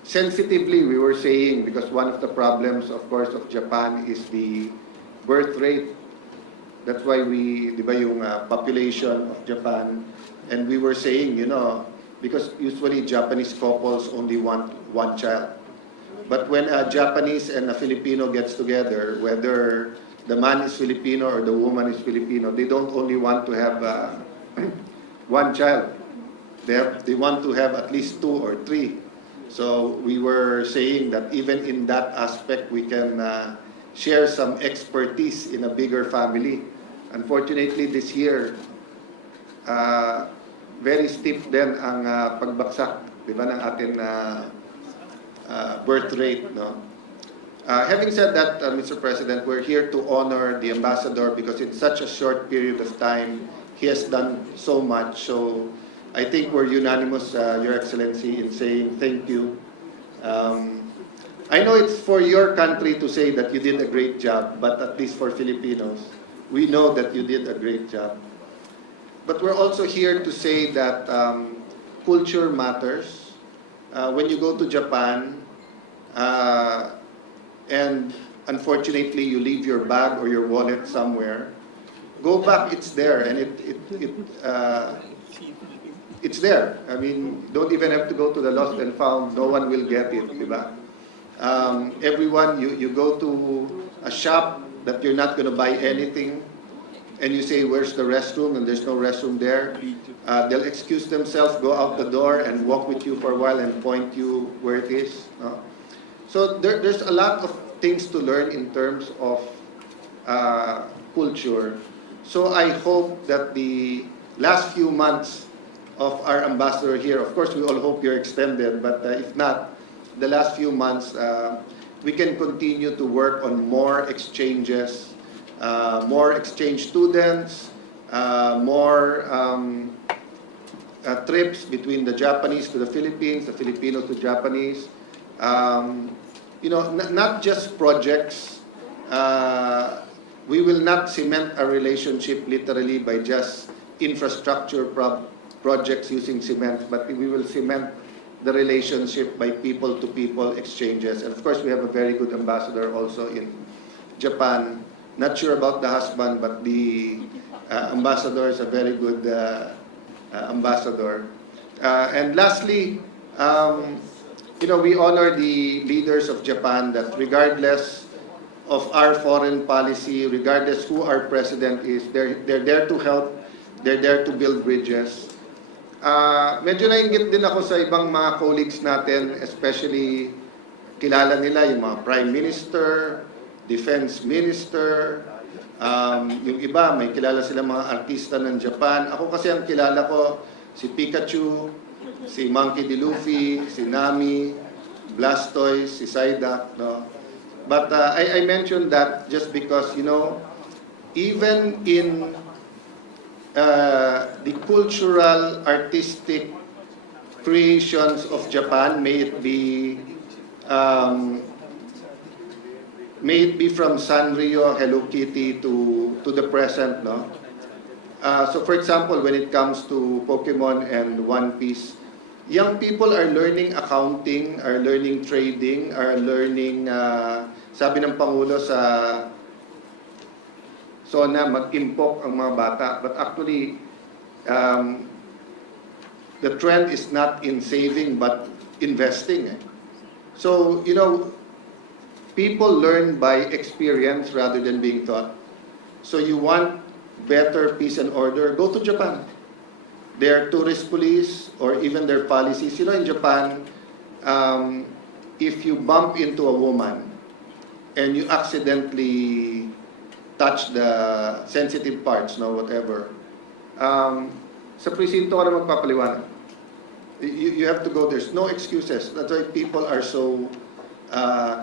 Sensitively, we were saying, because one of the problems, of course, of Japan is the birth rate. That's why di ba, yung population of Japan, and we were saying, because usually Japanese couples only want one child. But when a Japanese and a Filipino gets together, whether the man is Filipino or the woman is Filipino, they don't only want to have one child. They want to have at least 2 or 3. So we were saying that even in that aspect, we can share some expertise in a bigger family. Unfortunately, this year, very steep din ang pagbaksak, di ba, ng ating birth rate, no? Having said that, Mr. President, we're here to honor the ambassador because in such a short period of time, he has done so much. So I think we're unanimous, Your Excellency, in saying thank you. I know it's for your country to say that you did a great job, but at least for Filipinos, we know that you did a great job. But we're also here to say that culture matters. When you go to Japan, and unfortunately you leave your bag or your wallet somewhere, go back, it's there, and it's there. I mean, don't even have to go to the lost and found. No one will get it, diba? Everyone, you go to a shop that you're not going to buy anything, and you say, where's the restroom? And there's no restroom there. They'll excuse themselves, go out the door, and walk with you for a while and point you where it is. So there's a lot of things to learn in terms of culture. So I hope that the last few months of our ambassador here, of course we all hope you're extended, but if not, the last few months, we can continue to work on more exchanges, more exchange students, more trips between the Japanese to the Philippines, the Filipinos to Japanese. Not just projects. We will not cement a relationship literally by just infrastructure projects using cement, but we will cement the relationship by people-to-people exchanges. And of course, we have a very good ambassador also in Japan. Not sure about the husband, but the ambassador is a very good ambassador. And lastly, we honor the leaders of Japan that regardless of our foreign policy, regardless who our president is, they're there to help, they're there to build bridges. Medyo nainggit din ako sa ibang mga colleagues natin, especially kilala nila yung mga Prime Minister, Defense Minister, yung iba, may kilala sila mga artista ng Japan. Ako kasi ang kilala ko, si Pikachu, si Monkey D. Luffy, si Nami, Blastoise, si Psyduck, no? But I mentioned that just because, even in the cultural, artistic creations of Japan, may it be from Sanrio, Hello Kitty to the present, no? So for example, when it comes to Pokemon and One Piece, young people are learning accounting, are learning trading, are learning, sabi ng Pangulo sa SONA, mag-impok ang mga bata. But actually, the trend is not in saving, but investing. So, people learn by experience rather than being taught. So you want better peace and order, go to Japan. Their tourist police or even their policies. In Japan, if you bump into a woman and you accidentally touch the sensitive parts, whatever, sa presinto ka na magpapaliwanag. You have to go. There's no excuses. That's why people are so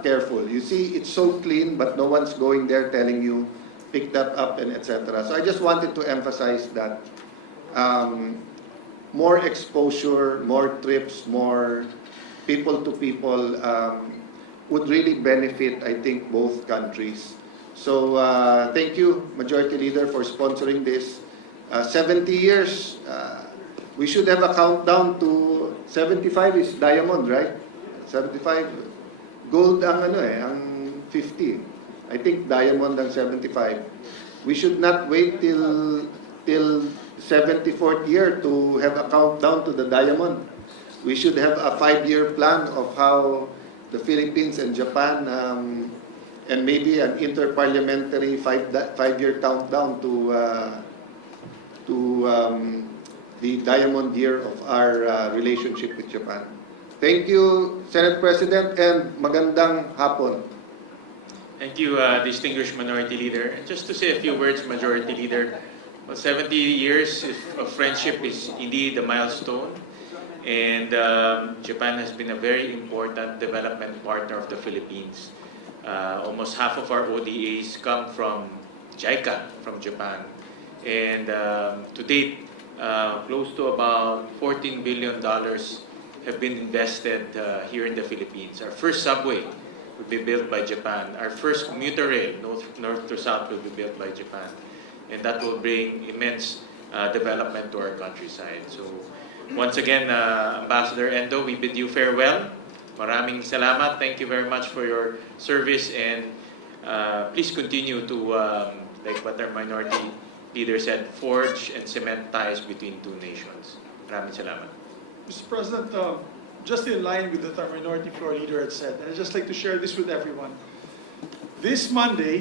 careful. You see, it's so clean, but no one's going there telling you, pick that up and etc. So I just wanted to emphasize that more exposure, more trips, more people to people would really benefit, I think, both countries. So thank you, Majority Leader, for sponsoring this. 70 years, we should have a countdown to 75 is diamond, right? 75, gold ang ang 50. I think diamond ang 75. We should not wait till 74th year to have a countdown to the diamond. We should have a 5-year plan of how the Philippines and Japan and maybe an interparliamentary 5-year countdown to the diamond year of our relationship with Japan. Thank you, Senate President, and magandang hapon. Thank you, distinguished Minority Leader. And just to say a few words, Majority Leader, well, 70 years of friendship is indeed a milestone. And Japan has been a very important development partner of the Philippines. Almost half of our ODAs come from JICA, from Japan. And to date, close to about $14 billion have been invested here in the Philippines. Our first subway will be built by Japan. Our first commuter rail, north to south, will be built by Japan. And that will bring immense development to our countryside. So once again, Ambassador Endo, we bid you farewell. Maraming salamat. Thank you very much for your service, and please continue to, like what our Minority Leader said, forge and cement ties between two nations. Maraming salamat. Mr. President, just in line with what our Minority Floor Leader had said, and I'd just like to share this with everyone. This Monday,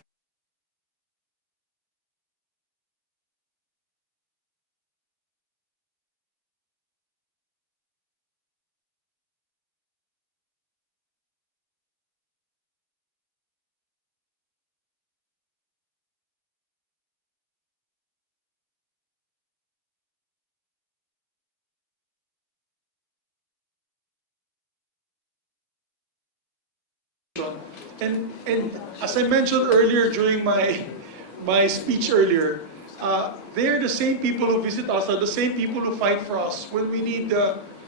and as I mentioned earlier during my speech earlier, they're the same people who visit us, are the same people who fight for us when we need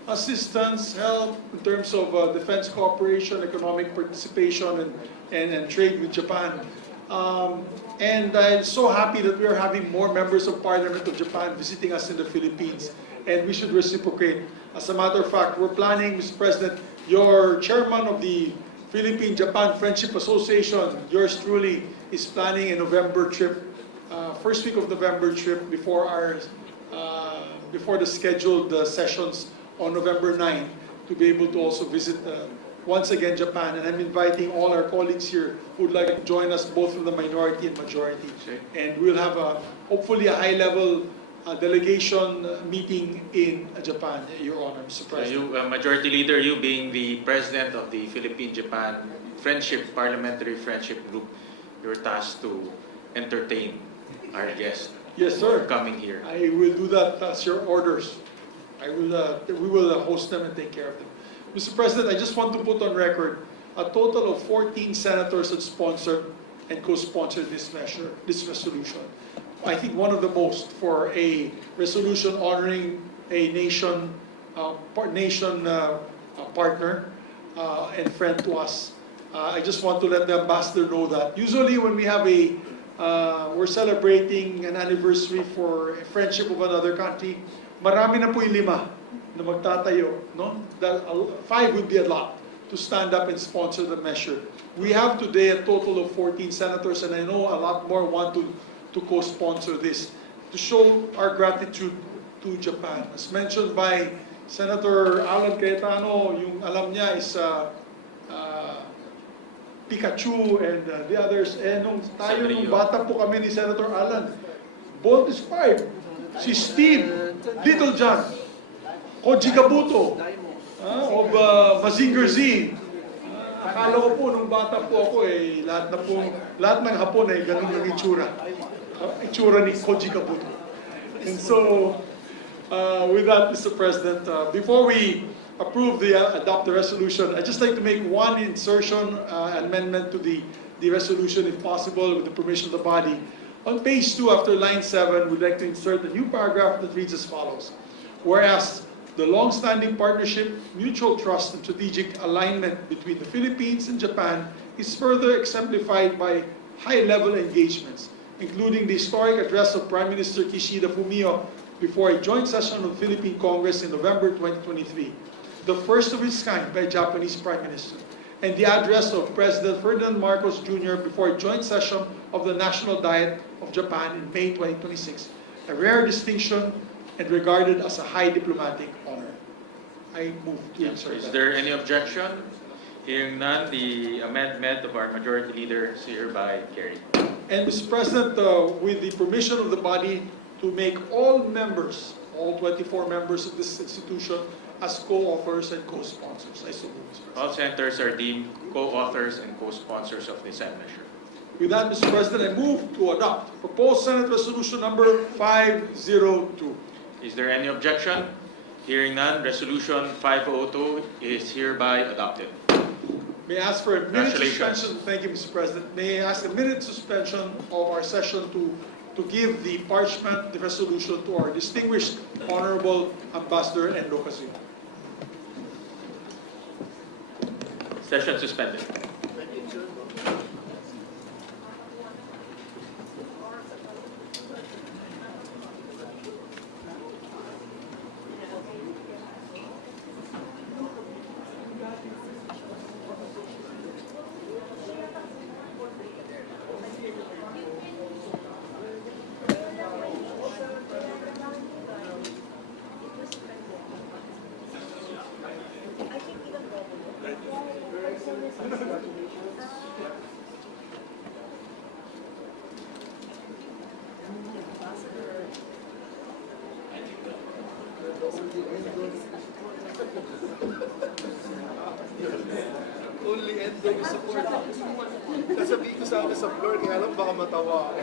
assistance, help in terms of defense cooperation, economic participation, and trade with Japan. And I'm so happy that we are having more members of Parliament of Japan visiting us in the Philippines, and we should reciprocate. As a matter of fact, we're planning, Mr. President, your chairman of the Philippine-Japan Friendship Association, yours truly, is planning a November trip, first week of November trip before the scheduled sessions on November 9, to be able to also visit once again Japan. And I'm inviting all our colleagues here who would like to join us both from the minority and majority. And we'll have hopefully a high-level delegation meeting in Japan, Your Honor, Mr. President. You, Majority Leader, you being the President of the Philippine-Japan Parliamentary Friendship Group, you're tasked to entertain our guests. Yes, sir. Coming here. I will do that as your orders. We will host them and take care of them. Mr. President, I just want to put on record a total of 14 senators that sponsored and co-sponsored this resolution. I think one of the most for a resolution honoring a nation partner and friend to us. I just want to let the ambassador know that usually when we have we're celebrating an anniversary for a friendship of another country, marami na po yung 5 na magtatayo, no? 5 would be a lot to stand up and sponsor the measure. We have today a total of 14 senators, and I know a lot more want to co-sponsor this, to show our gratitude to Japan. As mentioned by Senator Alan Cayetano, yung alam niya is Pikachu and the others. Nung bata po kami ni Senator Alan, Bolt is 5, si Steve, Little John, Koji Kabuto, of Mazinger Z. Akala ko po nung bata po ako lahat ng Hapon ay ganun yung itsura. Itsura ni Koji Kabuto. And so, with that, Mr. President, before we adopt the resolution. I'd just like to make one insertion, amendment to the resolution, if possible, with the permission of the body. On page 2, after line 7, we'd like to insert a new paragraph that reads as follows. Whereas the long-standing partnership, mutual trust, and strategic alignment between the Philippines and Japan is further exemplified by high-level engagements, including the historic address of Prime Minister Kishida Fumio before a joint session of the Philippine Congress in November 2023, the first of its kind by a Japanese Prime Minister, and the address of President Ferdinand Marcos Jr. before a joint session of the National Diet of Japan in May 2026, a rare distinction and regarded as a high diplomatic honor. I move to insert Is that. there any objection? Hearing none, the amendment of our Majority Leader is hereby carried. And Mr. President, with the permission of the body, to make all members, all 24 members of this institution, as co-authors and co-sponsors. I so move, Mr. President. All senators are deemed co-authors and co-sponsors of this measure. With that, Mr. President, I move to adopt proposed Senate Resolution number 502. Is there any objection? Hearing none, Resolution 502 is hereby adopted. May I ask for a minute Congratulations. suspension? Thank you, Mr. President. May I ask a minute suspension of our session to give the parchment, the resolution, to our distinguished Honorable Ambassador Endo Casio. Session suspended. Only Endo yung support. Nasabihin ko sana sa floor, kaya alam baka matawa.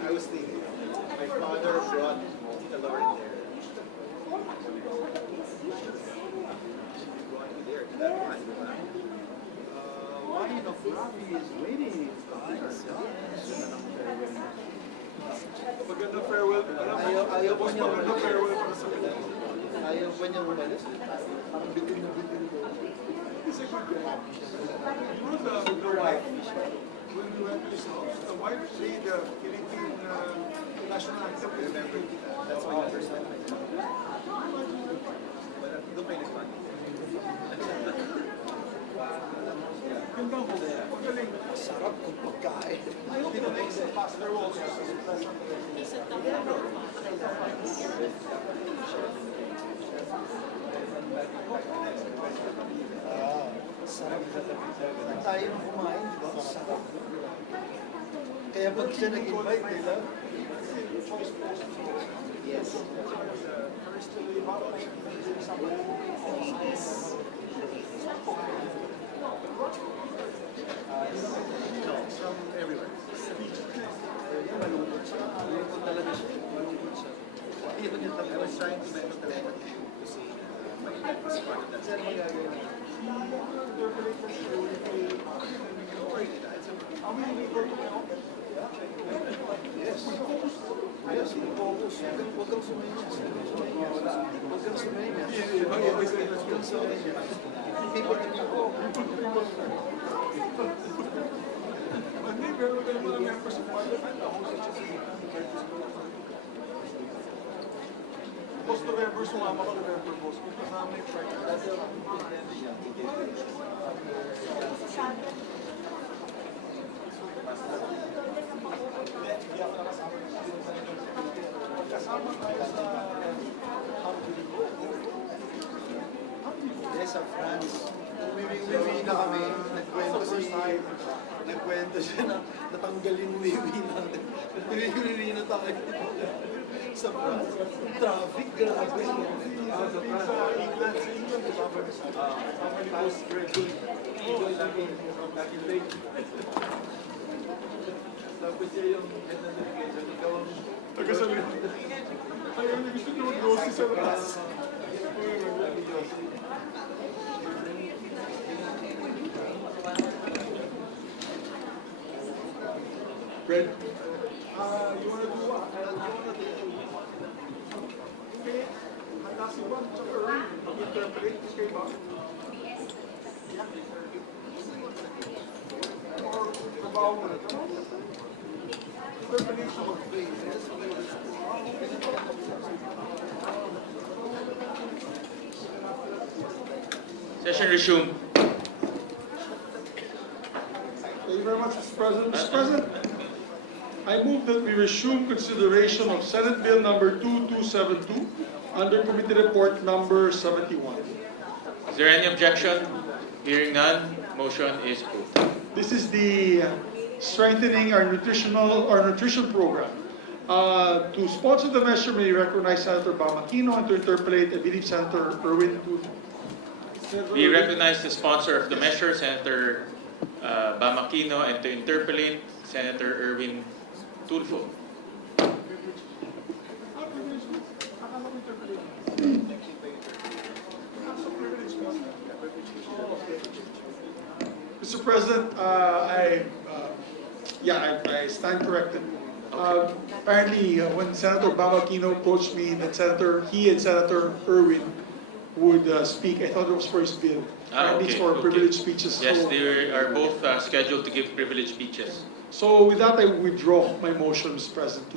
I was thinking, my father brought Tita Lauren there. Brought me there to that one. Wine of Rafi is waiting. Maganda farewell. Ayaw po niya maganda farewell para sa kanya. Ayaw po niya umalis. Parang bitin na bitin ko. It's a good guy. You know the wife? When we went to his house, the wife played the Philippine national anthem. Remember, that's when you first met me. But doon kayo nag-funny. Gandang ho. Magaling. Sarap kung pagkain. I hope the next pastor will also sarap. Tayo nang kumain, di ba? Sarap. Kaya pag siya nag-invite, di ba? Yes. From everywhere. Malungkot siya. Malungkot talaga siya. Malungkot siya. Yun yung talaga. I was trying to mention talaga to say my life was part of that. Saan mo gagawin? Are we able to help? Yes. Yes, focus. Huwag kang sumayinyas. Huwag kang sumayinyas. Huwag kang sumayinyas. People to people. Hindi, pero ganun mga members of parliament, ako sa most November, sumama ko November boss. Ito sa amin, kasama tayo sa yes, sa France. Uwi na kami. Nagkwento siya na natanggalin uwi natin. Uwi na tayo. Sa France. Traffic, grabe. Sa England, family post graduate. Back in late. Tapos siya yung head ng delegation. Ikaw ang tagasalit. Ayaw na gusto niyo mag-grocery sa labas. Fred? You wanna do what? Okay. Handa si Juan, tsaka Ray. Mag-interpret. Okay ba? Or trabaho mo na ito? Interpretation of phrases. Session resumed. Thank you very much, Mr. President. Mr. President, I move that we resume consideration of Senate Bill number 2272 under Committee Report number 71. Is there any objection? Hearing none, motion is approved. This is the strengthening our nutrition program. To sponsor the measure, may recognize Senator Bamakino, and to interpolate, I believe, Senator Erwin Tulfo. We recognize the sponsor of the measure, Senator Bamakino, and to interpolate, Senator Erwin Tulfo. Mr. Mr. President, I stand corrected. Apparently, when Senator Bam Aquino approached me that he and Senator Irwin would speak, I thought it was for his bill. Apparently, it's for privileged speeches. Yes, so, they are both scheduled to give privileged speeches. So with that, I withdraw my motion, Mr. President,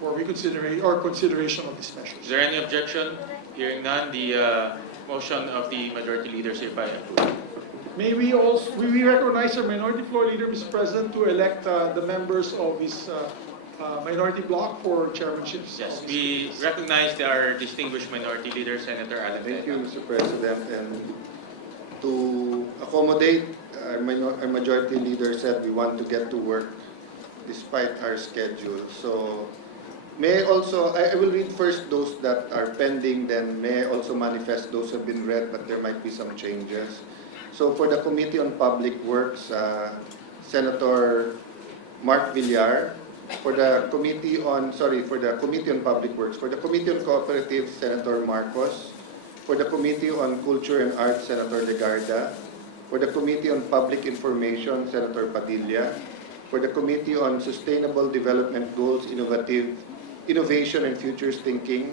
for reconsideration or consideration of these measures. Is there any objection? Hearing none, the motion of the Majority Leader is hereby approved. May we recognize our Minority Floor Leader, Mr. President, to elect the members of his minority bloc for chairmanships? Yes, we recognize our distinguished Minority Leader, Senator Alan. Thank you, Mr. President. And to accommodate our Majority Leader said we want to get to work despite our schedule. So may I also, I will read first those that are pending, then may I also manifest those have been read, but there might be some changes. So for the Committee on Public Works, Senator Mark Villar. For the Committee on, for the Committee on Public Works. For the Committee on Cooperatives, Senator Marcos. For the Committee on Culture and Arts, Senator Legarda. For the Committee on Public Information, Senator Padilla. For the Committee on Sustainable Development Goals, Innovation and Futures Thinking,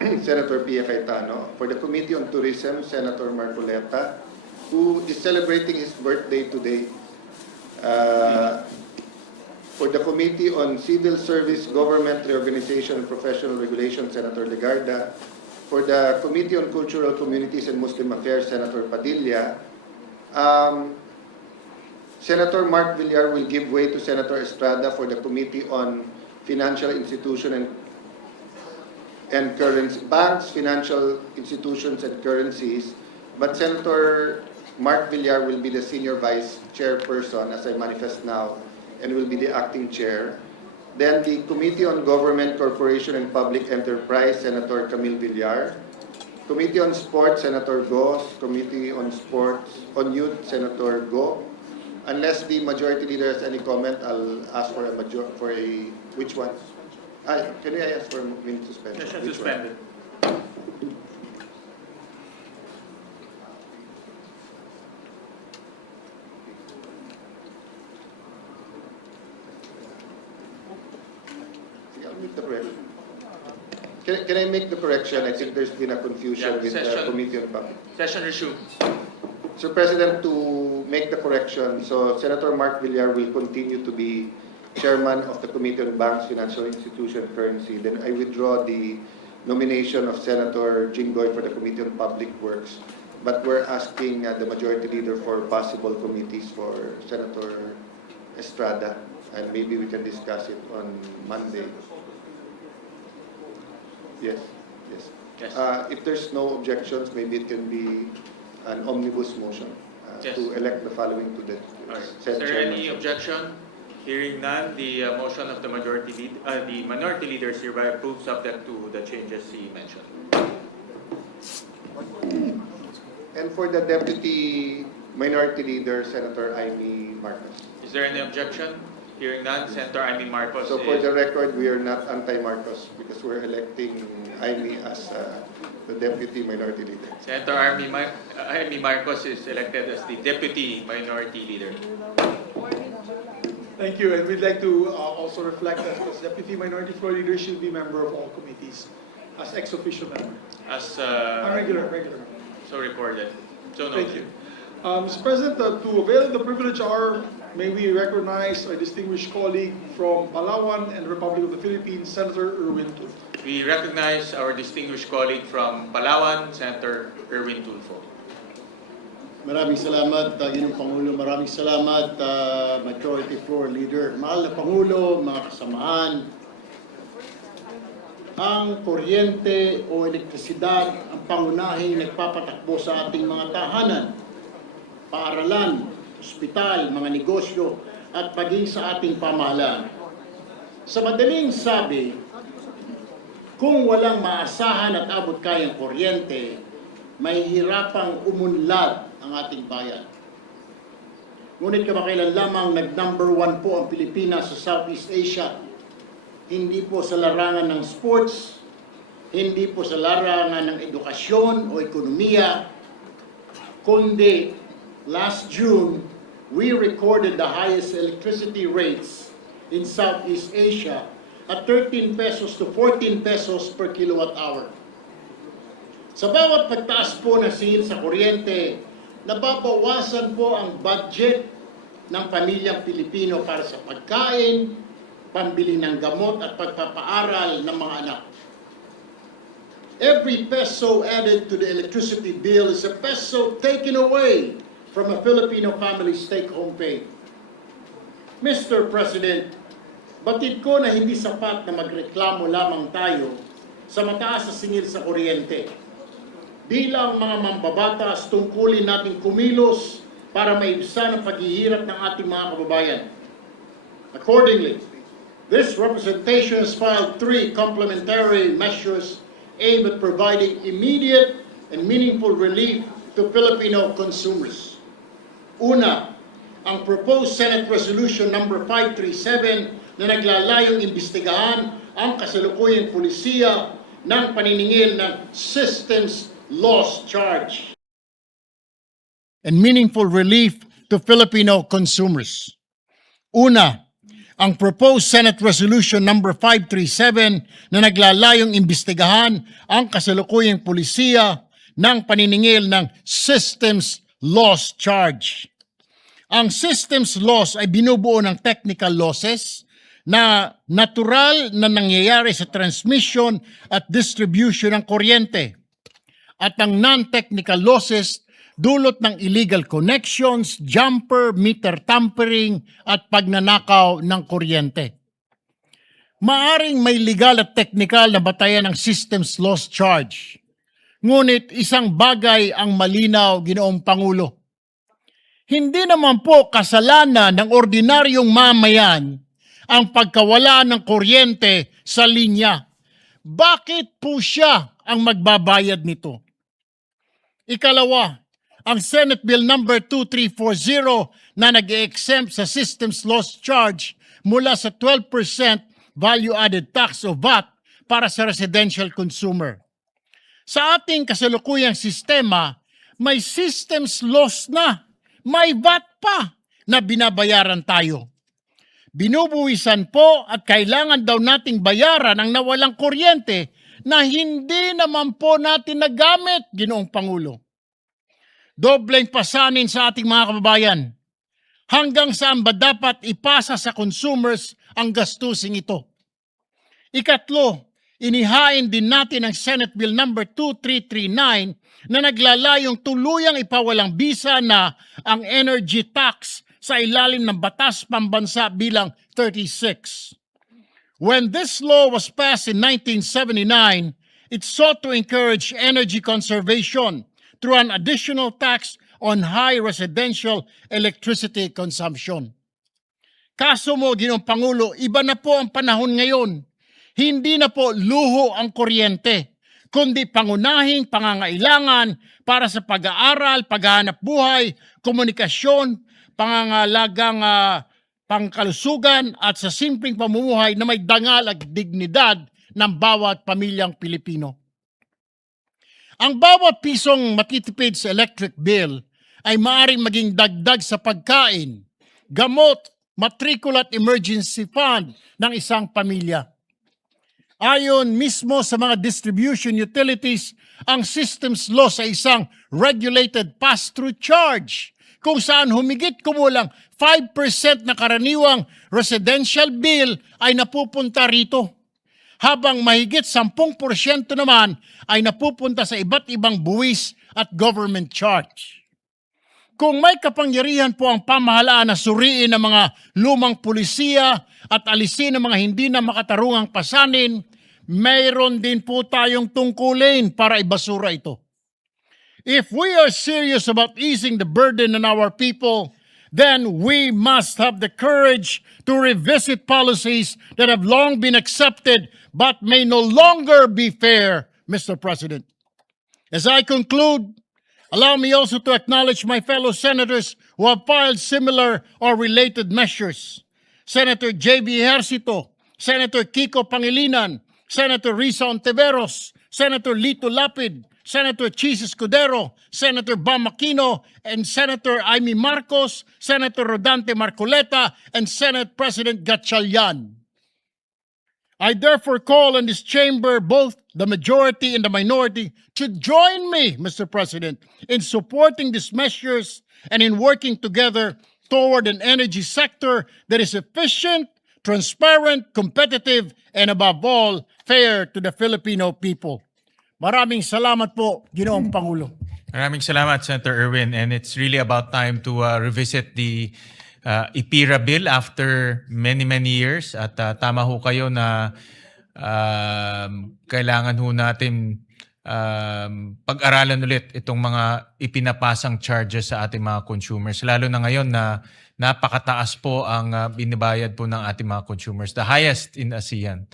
Senator Pia Cayetano. For the Committee on Tourism, Senator Marcoleta, who is celebrating his birthday today. For the Committee on Civil Service, Government Reorganization and Professional Regulation, Senator Legarda. For the Committee on Cultural Communities and Muslim Affairs, Senator Padilla. Senator Mark Villar will give way to Senator Estrada for the Committee on Financial Institution and Currency, Banks, Financial Institutions and Currencies. But Senator Mark Villar will be the Senior Vice Chairperson, as I manifest now, and will be the acting chair. Then the Committee on Government, Corporation, and Public Enterprise, Senator Camille Villar. Committee on Sports, Senator Go. Committee on Youth, Senator Go. Unless the Majority Leader has any comment, I'll ask for which one? Can I ask for a minute suspension? Session suspended. Can I make the correction? I think there's been a confusion with the Committee on Public. Session resumed. Sir President, to make the correction, so Senator Mark Villar will continue to be Chairman of the Committee on Banks, Financial Institution, and Currency. Then I withdraw the nomination of Senator Jinggoy for the Committee on Public Works. But we're asking the Majority Leader for possible committees for Senator Estrada, and maybe we can discuss it on Monday. Yes. If there's no objections, maybe it can be an omnibus motion to elect the following to the Is there any objection? Hearing none, the motion of the Minority Leader is hereby approved, subject to the changes he mentioned. And for the Deputy Minority Leader, Senator Amy Marcos. Is there any objection? Hearing none, Senator Amy Marcos. So for the record, we are not anti-Marcos because we're electing Amy as the Deputy Minority Leader. Senator Amy Marcos is elected as the Deputy Minority Leader. Thank you, and we'd like to also reflect that as Deputy Minority Floor Leader should be member of all committees as ex-officio member. As regular. So recorded. So Thank noted. you. Mr. President, to avail the privilege hour, may we recognize our distinguished colleague from Palawan and Republic of the Philippines, Senator Irwin Tulfo. We recognize our distinguished colleague from Palawan, Senator Irwin Tulfo. Maraming salamat, Ginoong Pangulo. Maraming salamat, Majority Floor Leader. Mahal na Pangulo, mga kasamahan, ang kuryente o elektrisidad ang pangunahing nagpapatakbo sa ating mga tahanan, paaralan, ospital, mga negosyo, at paging sa ating pamahalaan. Sa madaling sabi, kung walang maasahan at abot kayang kuryente, may hirapang umunlad ang ating bayan. Ngunit kamakailan lamang nag-number 1 po ang Pilipinas sa Southeast Asia. Hindi po sa larangan ng sports, hindi po sa larangan ng edukasyon o ekonomiya, kundi last June, we recorded the highest electricity rates in Southeast Asia at 13 pesos to 14 pesos per kilowatt hour. Sa bawat pagtaas po ng singil sa kuryente, nababawasan po ang budget ng pamilyang Pilipino para sa pagkain, pambili ng gamot at pagpapaaral ng mga anak. Every peso added to the electricity bill is a peso taken away from a Filipino family's take-home pay. Mr. President, batid ko na hindi sapat na magreklamo lamang tayo sa mataas na singil sa kuryente. Bilang mga mambabatas, tungkulin nating kumilos para maibsan ang paghihirap ng ating mga kababayan. Accordingly, this representation has filed 3 complementary measures aimed at providing immediate and meaningful relief to Filipino consumers. Una, ang proposed Senate Resolution number 537 na naglalayong imbestigahan ang kasalukuyang pulisiya ng paniningil ng systems loss charge and meaningful relief to Filipino consumers. Una, ang proposed Senate Resolution number 537 na naglalayong imbestigahan ang kasalukuyang pulisiya ng paniningil ng systems loss charge. Ang systems loss ay binubuo ng technical losses na natural na nangyayari sa transmission at distribution ng kuryente. At ang non-technical losses dulot ng illegal connections, jumper, meter tampering at pagnanakaw ng kuryente. Maaring may legal at technical na batayan ng systems loss charge. Ngunit isang bagay ang malinaw, Ginoong Pangulo. Hindi naman po kasalanan ng ordinaryong mamayan ang pagkawala ng kuryente sa linya. Bakit po siya ang magbabayad nito? Ikalawa, ang Senate Bill number 2340 na nag-exempt sa systems loss charge mula sa 12% value-added tax o VAT para sa residential consumer. Sa ating kasalukuyang sistema, may systems loss na, may VAT pa na binabayaran tayo. Binubuwisan po at kailangan daw nating bayaran ang nawalang kuryente na hindi naman po natin nagamit, Ginoong Pangulo. Dobleng pasanin sa ating mga kababayan. Hanggang saan ba dapat ipasa sa consumers ang gastusing ito? Ikatlo, inihain din natin ang Senate Bill number 2339 na naglalayong tuluyang ipawalang bisa na ang energy tax sa ilalim ng Batas Pambansa bilang 36. When this law was passed in 1979, it sought to encourage energy conservation through an additional tax on high residential electricity consumption. Kaso mo, Ginoong Pangulo, iba na po ang panahon ngayon. Hindi na po luho ang kuryente, kundi pangunahing pangangailangan para sa pag-aaral, paghahanap buhay, komunikasyon, pangangalagang pangkalusugan at sa simpleng pamumuhay na may dangal at dignidad ng bawat pamilyang Pilipino. Ang bawat pisong matitipid sa electric bill ay maaaring maging dagdag sa pagkain, gamot, matrikula at emergency fund ng isang pamilya. Ayon mismo sa mga distribution utilities, ang systems loss ay isang regulated pass-through charge kung saan humigit kumulang 5% na karaniwang residential bill ay napupunta rito, habang mahigit 10% naman ay napupunta sa iba't ibang buwis at government charge. Kung may kapangyarihan po ang pamahalaan na suriin ang mga lumang pulisiya at alisin ang mga hindi na makatarungang pasanin, mayroon din po tayong tungkulin para ibasura ito. If we are serious about easing the burden on our people, then we must have the courage to revisit policies that have long been accepted but may no longer be fair, Mr. President. As I conclude, allow me also to acknowledge my fellow senators who have filed similar or related measures. Senator J.B. Ejercito, Senator Kiko Pangilinan, Senator Risa Ontiveros, Senator Lito Lapid, Senator Chis Escudero, Senator Bam Aquino, and Senator Amy Marcos, Senator Rodante Marcoleta, and Senate President Gatchalian. I therefore call on this chamber, both the majority and the minority, to join me, Mr. President, in supporting these measures and in working together toward an energy sector that is efficient, transparent, competitive, and above all, fair to the Filipino people. Maraming salamat po, Ginoong Pangulo. Maraming salamat, Senator Erwin. And it's really about time to revisit the IPIRA bill after many years. At tama ho kayo na kailangan ho natin pag-aralan ulit itong mga ipinapasang charges sa ating mga consumers. Lalo na ngayon na napakataas po ang binibayad po ng ating mga consumers. The highest in ASEAN.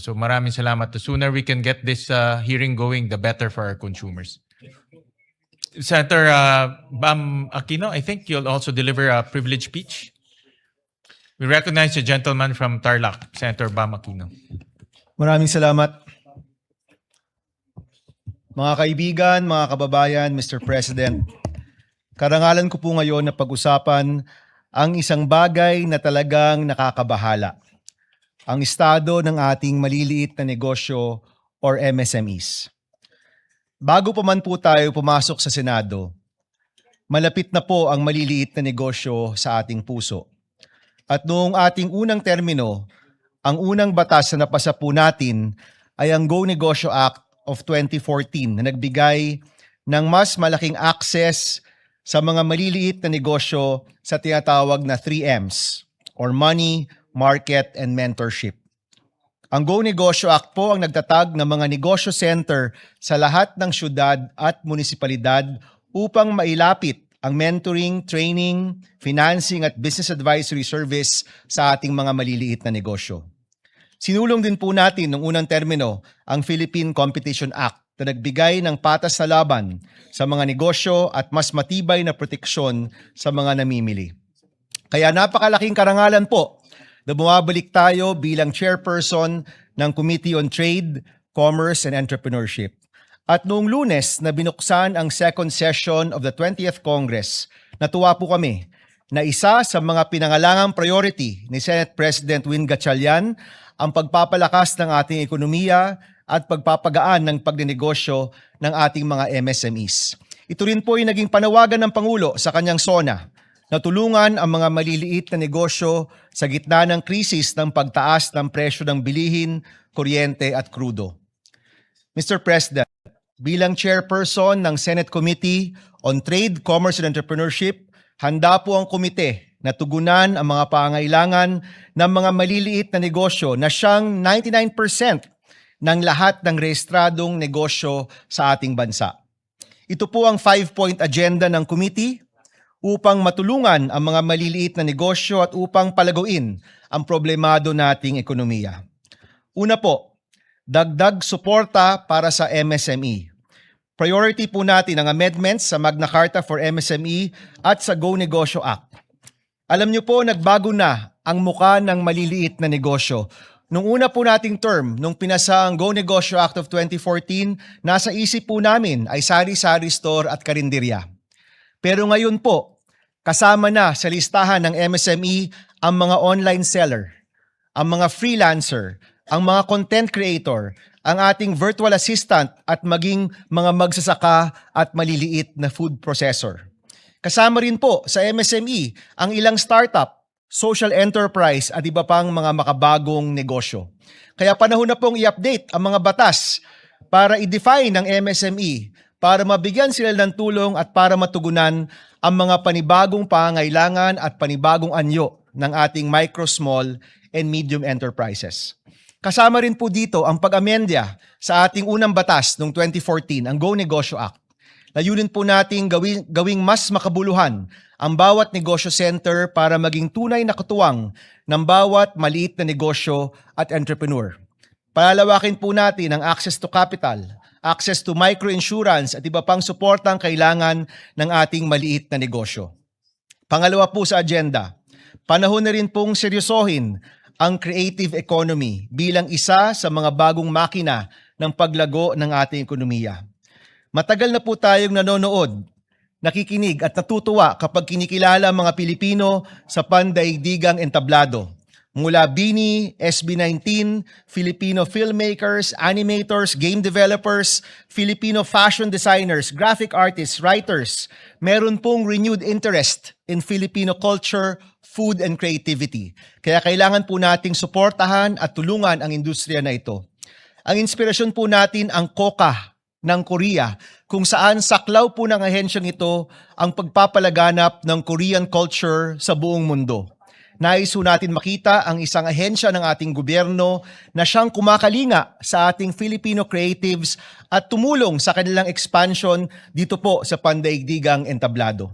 So maraming salamat. The sooner we can get this hearing going, the better for our consumers. Senator Bam Aquino, I think you'll also deliver a privilege speech. We recognize the gentleman from Tarlac, Senator Bam Aquino. Maraming salamat. Mga kaibigan, mga kababayan, Mr. President, karangalan ko po ngayon na pag-usapan ang isang bagay na talagang nakakabahala. Ang estado ng ating maliliit na negosyo or MSMEs. Bago pa man po tayo pumasok sa Senado, malapit na po ang maliliit na negosyo sa ating puso. At noong ating unang termino, ang unang batas na napasa po natin ay ang Go Negosyo Act of 2014 na nagbigay ng mas malaking access sa mga maliliit na negosyo sa tinatawag na 3Ms or Money, Market, and Mentorship. Ang Go Negosyo Act po ang nagtatag ng mga negosyo center sa lahat ng syudad at munisipalidad upang mailapit ang mentoring, training, financing at business advisory service sa ating mga maliliit na negosyo. Sinulong din po natin noong unang termino ang Philippine Competition Act na nagbigay ng patas na laban sa mga negosyo at mas matibay na proteksyon sa mga namimili. Kaya napakalaking karangalan po na bumabalik tayo bilang chairperson ng Committee on Trade, Commerce, and Entrepreneurship. At noong Lunes na binuksan ang second session of the 20th Congress, natuwa po kami na isa sa mga pinangalangang priority ni Senate President Win Gatchalian ang pagpapalakas ng ating ekonomiya at pagpapagaan ng pagnenegosyo ng ating mga MSMEs. Ito rin po ay naging panawagan ng Pangulo sa kanyang SONA na tulungan ang mga maliliit na negosyo sa gitna ng krisis ng pagtaas ng presyo ng bilihin, kuryente at krudo. Mr. President, bilang chairperson ng Senate Committee on Trade, Commerce and Entrepreneurship, handa po ang komite na tugunan ang mga pangailangan ng mga maliliit na negosyo na siyang 99% ng lahat ng rehistradong negosyo sa ating bansa. Ito po ang 5-point agenda ng committee upang matulungan ang mga maliliit na negosyo at upang palaguin ang problemado nating ekonomiya. Una po, dagdag suporta para sa MSME. Priority po natin ang amendments sa Magna Carta for MSME at sa Go Negosyo Act. Alam niyo po, nagbago na ang muka ng maliliit na negosyo. Nung una po nating term, nung pinasa ang Go Negosyo Act of 2014, nasa isip po namin ay sari-sari store at karinderya. Pero ngayon po, kasama na sa listahan ng MSME ang mga online seller, ang mga freelancer, ang mga content creator, ang ating virtual assistant at maging mga magsasaka at maliliit na food processor. Kasama rin po sa MSME ang ilang startup, social enterprise at iba pang mga makabagong negosyo. Kaya panahon na pong i-update ang mga batas para i-define ang MSME, para mabigyan sila ng tulong at para matugunan ang mga panibagong pangailangan at panibagong anyo ng ating micro, small, and medium enterprises. Kasama rin po dito ang pag-amendya sa ating unang batas noong 2014, ang Go Negosyo Act. Layunin po nating gawing mas makabuluhan ang bawat negosyo center para maging tunay na katuwang ng bawat maliit na negosyo at entrepreneur. Palalawakin po natin ang access to capital, access to microinsurance at iba pang suportang kailangan ng ating maliit na negosyo. Pangalawa po sa agenda, panahon na rin pong seryosohin ang creative economy bilang isa sa mga bagong makina ng paglago ng ating ekonomiya. Matagal na po tayong nanonood, nakikinig at natutuwa kapag kinikilala ang mga Pilipino sa pandaigdigang entablado. Mula BINI, SB19, Filipino filmmakers, animators, game developers, Filipino fashion designers, graphic artists, writers, meron pong renewed interest in Filipino culture, food, and creativity. Kaya kailangan po nating suportahan at tulungan ang industriya na ito. Ang inspirasyon po natin ang Coca ng Korea, kung saan saklaw po ng ahensyang ito ang pagpapalaganap ng Korean culture sa buong mundo. Nais po natin makita ang isang ahensya ng ating gobyerno na siyang kumakalinga sa ating Filipino creatives at tumulong sa kanilang expansion dito po sa pandaigdigang entablado.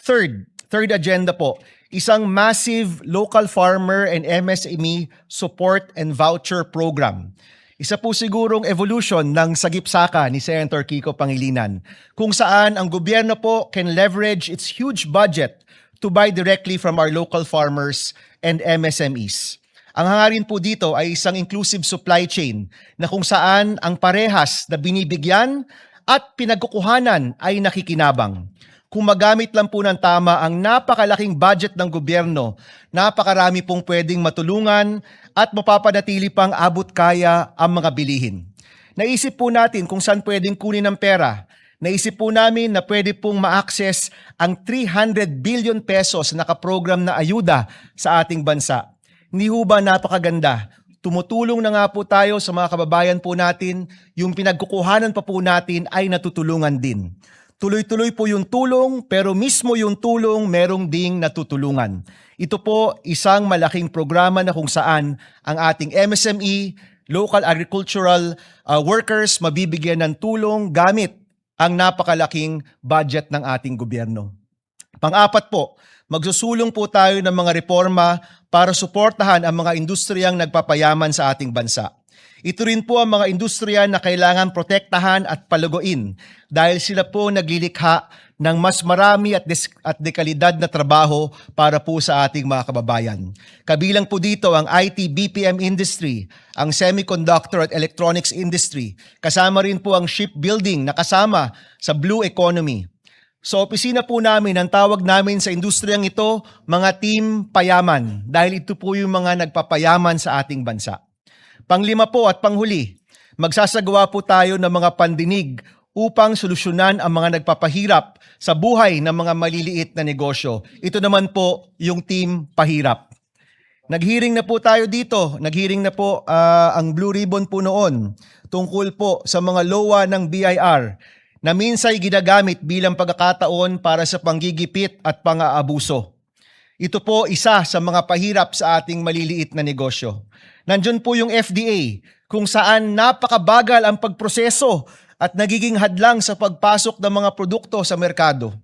Third agenda po, isang massive local farmer and MSME support and voucher program. Isa po sigurong evolution ng sagip-saka ni Senator Kiko Pangilinan, kung saan ang gobyerno po can leverage its huge budget to buy directly from our local farmers and MSMEs. Ang hangarin po dito ay isang inclusive supply chain na kung saan ang parehas na binibigyan at pinagkukuhanan ay nakikinabang. Kung magamit lang po ng tama ang napakalaking budget ng gobyerno, napakarami pong pwedeng matulungan at mapapanatili pang abot kaya ang mga bilihin. Naisip po natin kung saan pwedeng kunin ang pera. Naisip po namin na pwede pong ma-access ang 300 billion pesos na nakaprogram na ayuda sa ating bansa. Hindi ho ba napakaganda? Tumutulong na nga po tayo sa mga kababayan po natin, yung pinagkukuhanan pa po natin ay natutulungan din. Tuloy-tuloy po yung tulong, pero mismo yung tulong merong ding natutulungan. Ito po isang malaking programa na kung saan ang ating MSME, local agricultural workers mabibigyan ng tulong gamit ang napakalaking budget ng ating gobyerno. Pang-apat po, magsusulong po tayo ng mga reforma para suportahan ang mga industriyang nagpapayaman sa ating bansa. Ito rin po ang mga industriya na kailangan protektahan at paluguin dahil sila po naglilikha ng mas marami at dekalidad na trabaho para po sa ating mga kababayan. Kabilang po dito ang IT BPM industry, ang semiconductor at electronics industry, kasama rin po ang shipbuilding na kasama sa blue economy. Sa opisina po namin, ang tawag namin sa industriyang ito, mga team payaman, dahil ito po yung mga nagpapayaman sa ating bansa. Panglima po at panghuli, magsasagawa po tayo ng mga pandinig upang solusyonan ang mga nagpapahirap sa buhay ng mga maliliit na negosyo. Ito naman po yung team pahirap. Naghearing na po tayo dito, naghearing na po ang Blue Ribbon po noon tungkol po sa mga LOA ng BIR na minsay ginagamit bilang pagkakataon para sa panggigipit at pang-aabuso. Ito po isa sa mga pahirap sa ating maliliit na negosyo. Nandiyon po yung FDA kung saan napakabagal ang pagproseso at nagiging hadlang sa pagpasok ng mga produkto sa merkado.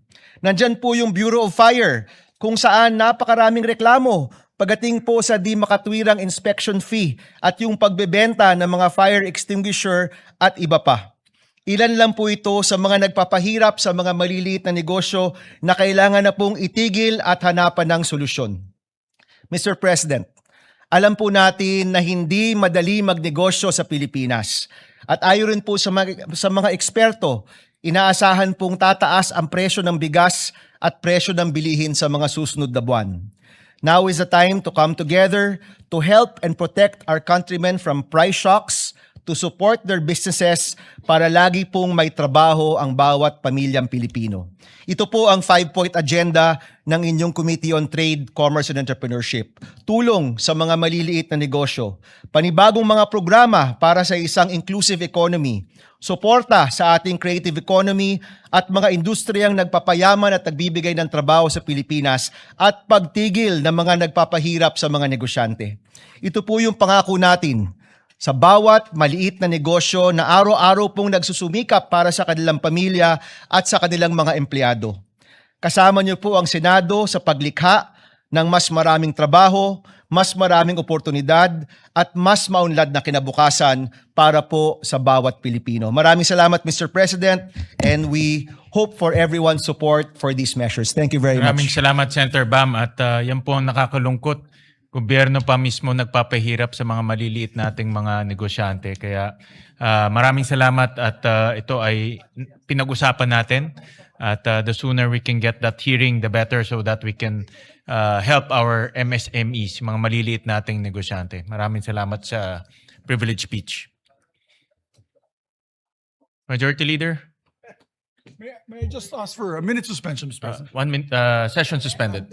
Nandiyan po yung Bureau of Fire kung saan napakaraming reklamo pagdating po sa di makatwirang inspection fee at yung pagbebenta ng mga fire extinguisher at iba pa. Ilan lang po ito sa mga nagpapahirap sa mga maliliit na negosyo na kailangan na pong itigil at hanapan ng solusyon. Mr. President, alam po natin na hindi madali magnegosyo sa Pilipinas. At ayon rin po sa mga eksperto, inaasahan pong tataas ang presyo ng bigas at presyo ng bilihin sa mga susunod na buwan. Now is the time to come together to help and protect our countrymen from price shocks, to support their businesses para lagi pong may trabaho ang bawat pamilyang Pilipino. Ito po ang 5-point agenda ng inyong Committee on Trade, Commerce and Entrepreneurship. Tulong sa mga maliliit na negosyo, panibagong mga programa para sa isang inclusive economy, suporta sa ating creative economy at mga industriyang nagpapayaman at nagbibigay ng trabaho sa Pilipinas at pagtigil ng mga nagpapahirap sa mga negosyante. Ito po yung pangako natin sa bawat maliit na negosyo na araw-araw pong nagsusumikap para sa kanilang pamilya at sa kanilang mga empleyado. Kasama niyo po ang Senado sa paglikha ng mas maraming trabaho, mas maraming oportunidad at mas maunlad na kinabukasan para po sa bawat Pilipino. Maraming salamat, Mr. President, and we hope for everyone's support for these measures. Thank you very much. Maraming salamat, Senator Bam. At yan po ang nakakalungkot. Gobyerno pa mismo nagpapahirap sa mga maliliit nating mga negosyante. Kaya Maraming salamat at ito ay pinag-usapan natin at the sooner we can get that hearing, the better so that we can help our MSMEs, mga maliliit nating negosyante. Maraming salamat sa privilege speech. Majority Leader? May I just ask for a minute suspension, Mr. President? 1 minute, session suspended.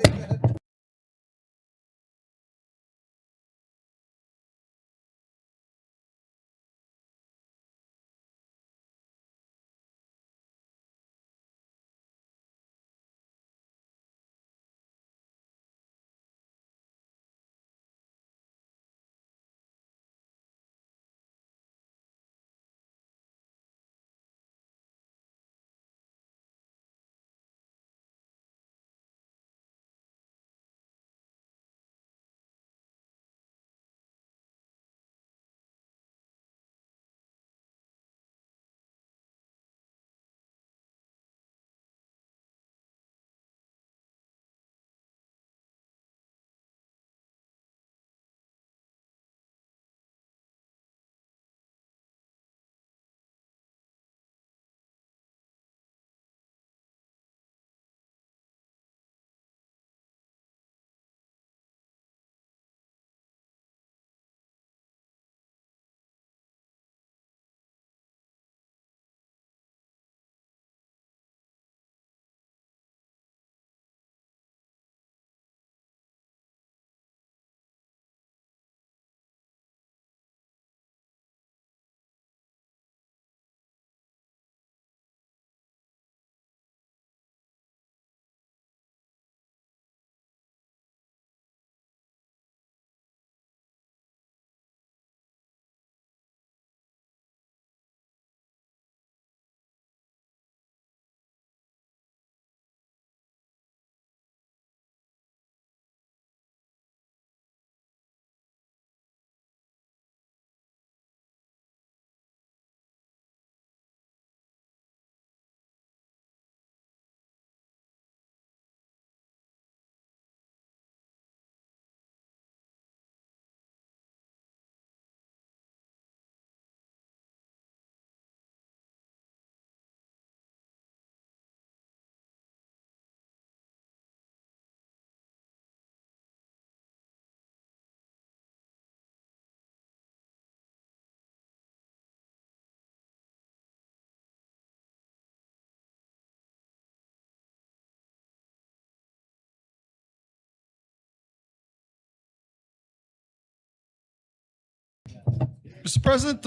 Mr. President,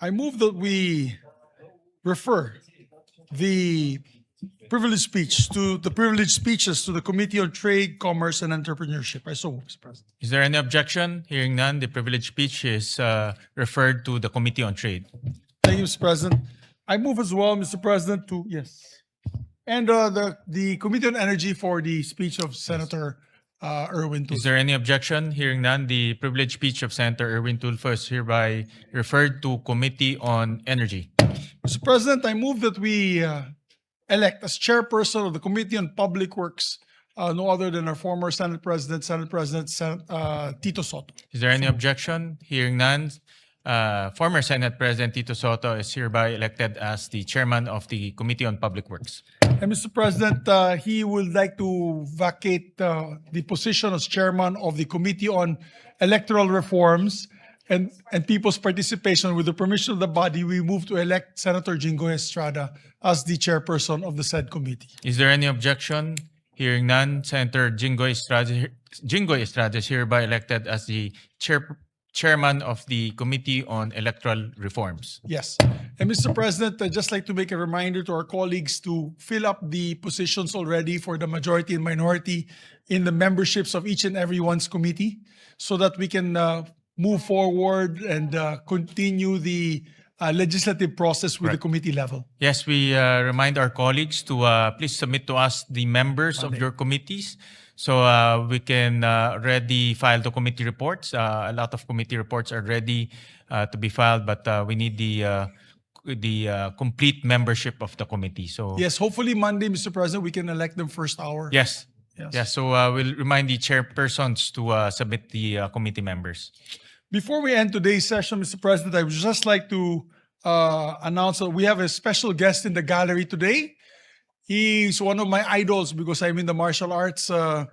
I move that we refer the privilege speeches to the Committee on Trade, Commerce, and Entrepreneurship. I so move, Mr. President. Is there any objection? Hearing none, the privilege speech is referred to the Committee on Trade. Thank you, Mr. President. I move as well, Mr. President, to yes. And the Committee on Energy for the speech of Senator Erwin Tulfo. Is there any objection? Hearing none, the privilege speech of Senator Erwin Tulfo is hereby referred to Committee on Energy. Mr. President, I move that we elect as chairperson of the Committee on Public Works no other than our former Senate President, Tito Soto. Is there any objection? Hearing none, former Senate President Tito Soto is hereby elected as the chairman of the Committee on Public Works. And Mr. President, he would like to vacate the position as chairman of the Committee on Electoral Reforms and People's Participation. With the permission of the body, we move to elect Senator Jinggoy Estrada as the chairperson of the said committee. Is there any objection? Hearing none, Senator Jinggoy Estrada is hereby elected as the chairman of the Committee on Electoral Reforms. Yes. And Mr. President, I'd just like to make a reminder to our colleagues to fill up the positions already for the majority and minority in the memberships of each and every one's committee so that we can move forward and continue the legislative process with the committee level. Yes, we remind our colleagues to please submit to us the members of your committees so we can ready file the committee reports. A lot of committee reports are ready to be filed, but we need the complete membership of the committee. So yes, hopefully Monday, Mr. President, we can elect them first hour. Yes. So we'll remind the chairpersons to submit the committee members. Before we end today's session, Mr. President, I would just like to announce that we have a special guest in the gallery today. He's one of my idols because I'm in the martial arts, field.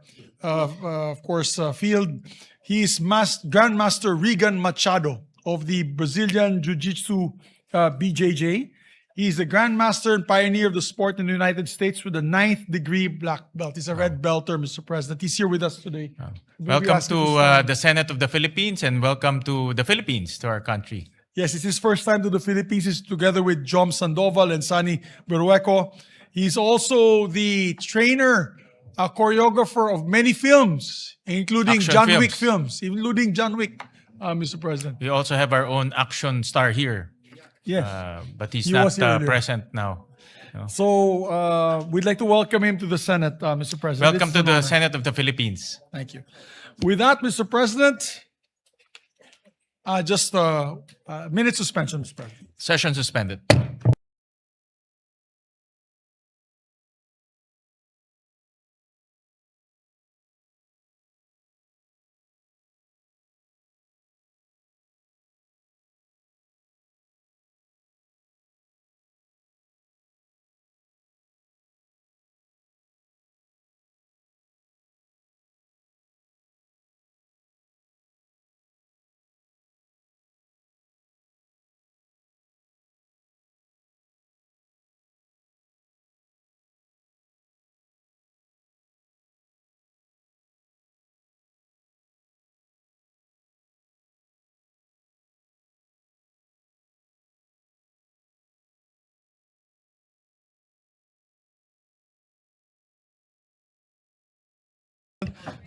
He's Grandmaster Regan Machado of the Brazilian Jiu-Jitsu BJJ. He's the Grandmaster and pioneer of the sport in the United States with a 9th degree black belt. He's a red belter, Mr. President. He's here with us today. Welcome to the Senate of the Philippines, and welcome to the Philippines, to our country. Yes, it's his first time to the Philippines. He's together with Jom Sandoval and Sani Berrueco. He's also the trainer, choreographer of many films, including Action John films. Wick films, including John Wick, Mr. President. We also have our own action star here. Yes. But he's He not was here earlier. present now. No. So we'd like to welcome him to the Senate, Mr. President. Welcome It's to an the honor. Senate of the Philippines. Thank you. With that, Mr. President, just a minute suspension, Mr. President. Session suspended.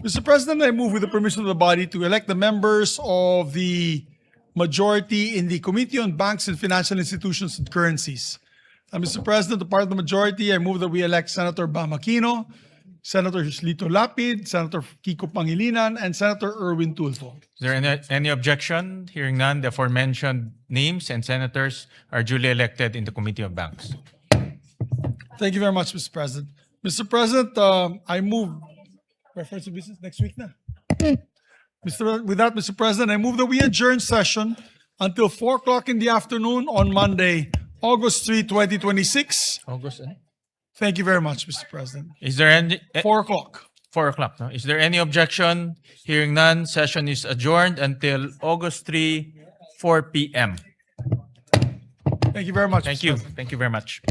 Mr. President, I move with the permission of the body to elect the members of the majority in the Committee on Banks and Financial Institutions and Currencies. Mr. President, the part of the majority, I move that we elect Senator Bam Aquino, Senator Lito Lapid, Senator Kiko Pangilinan, and Senator Erwin Tulfo. Is there any objection? Hearing none, the aforementioned names and senators are duly elected in the Committee of Banks. Thank you very much, Mr. President. Mr. President, I move reference to business next week na. With that, Mr. President, I move that we adjourn session until 4 o'clock in the afternoon on Monday, August 3, 2026. August, Thank you very much, Mr. President. Is there any... 4 o'clock. 4 o'clock, no? Is there any objection? Hearing none, session is adjourned until August 3, 4 p.m. Thank you very much. Thank Mr. you. President. Thank you very much.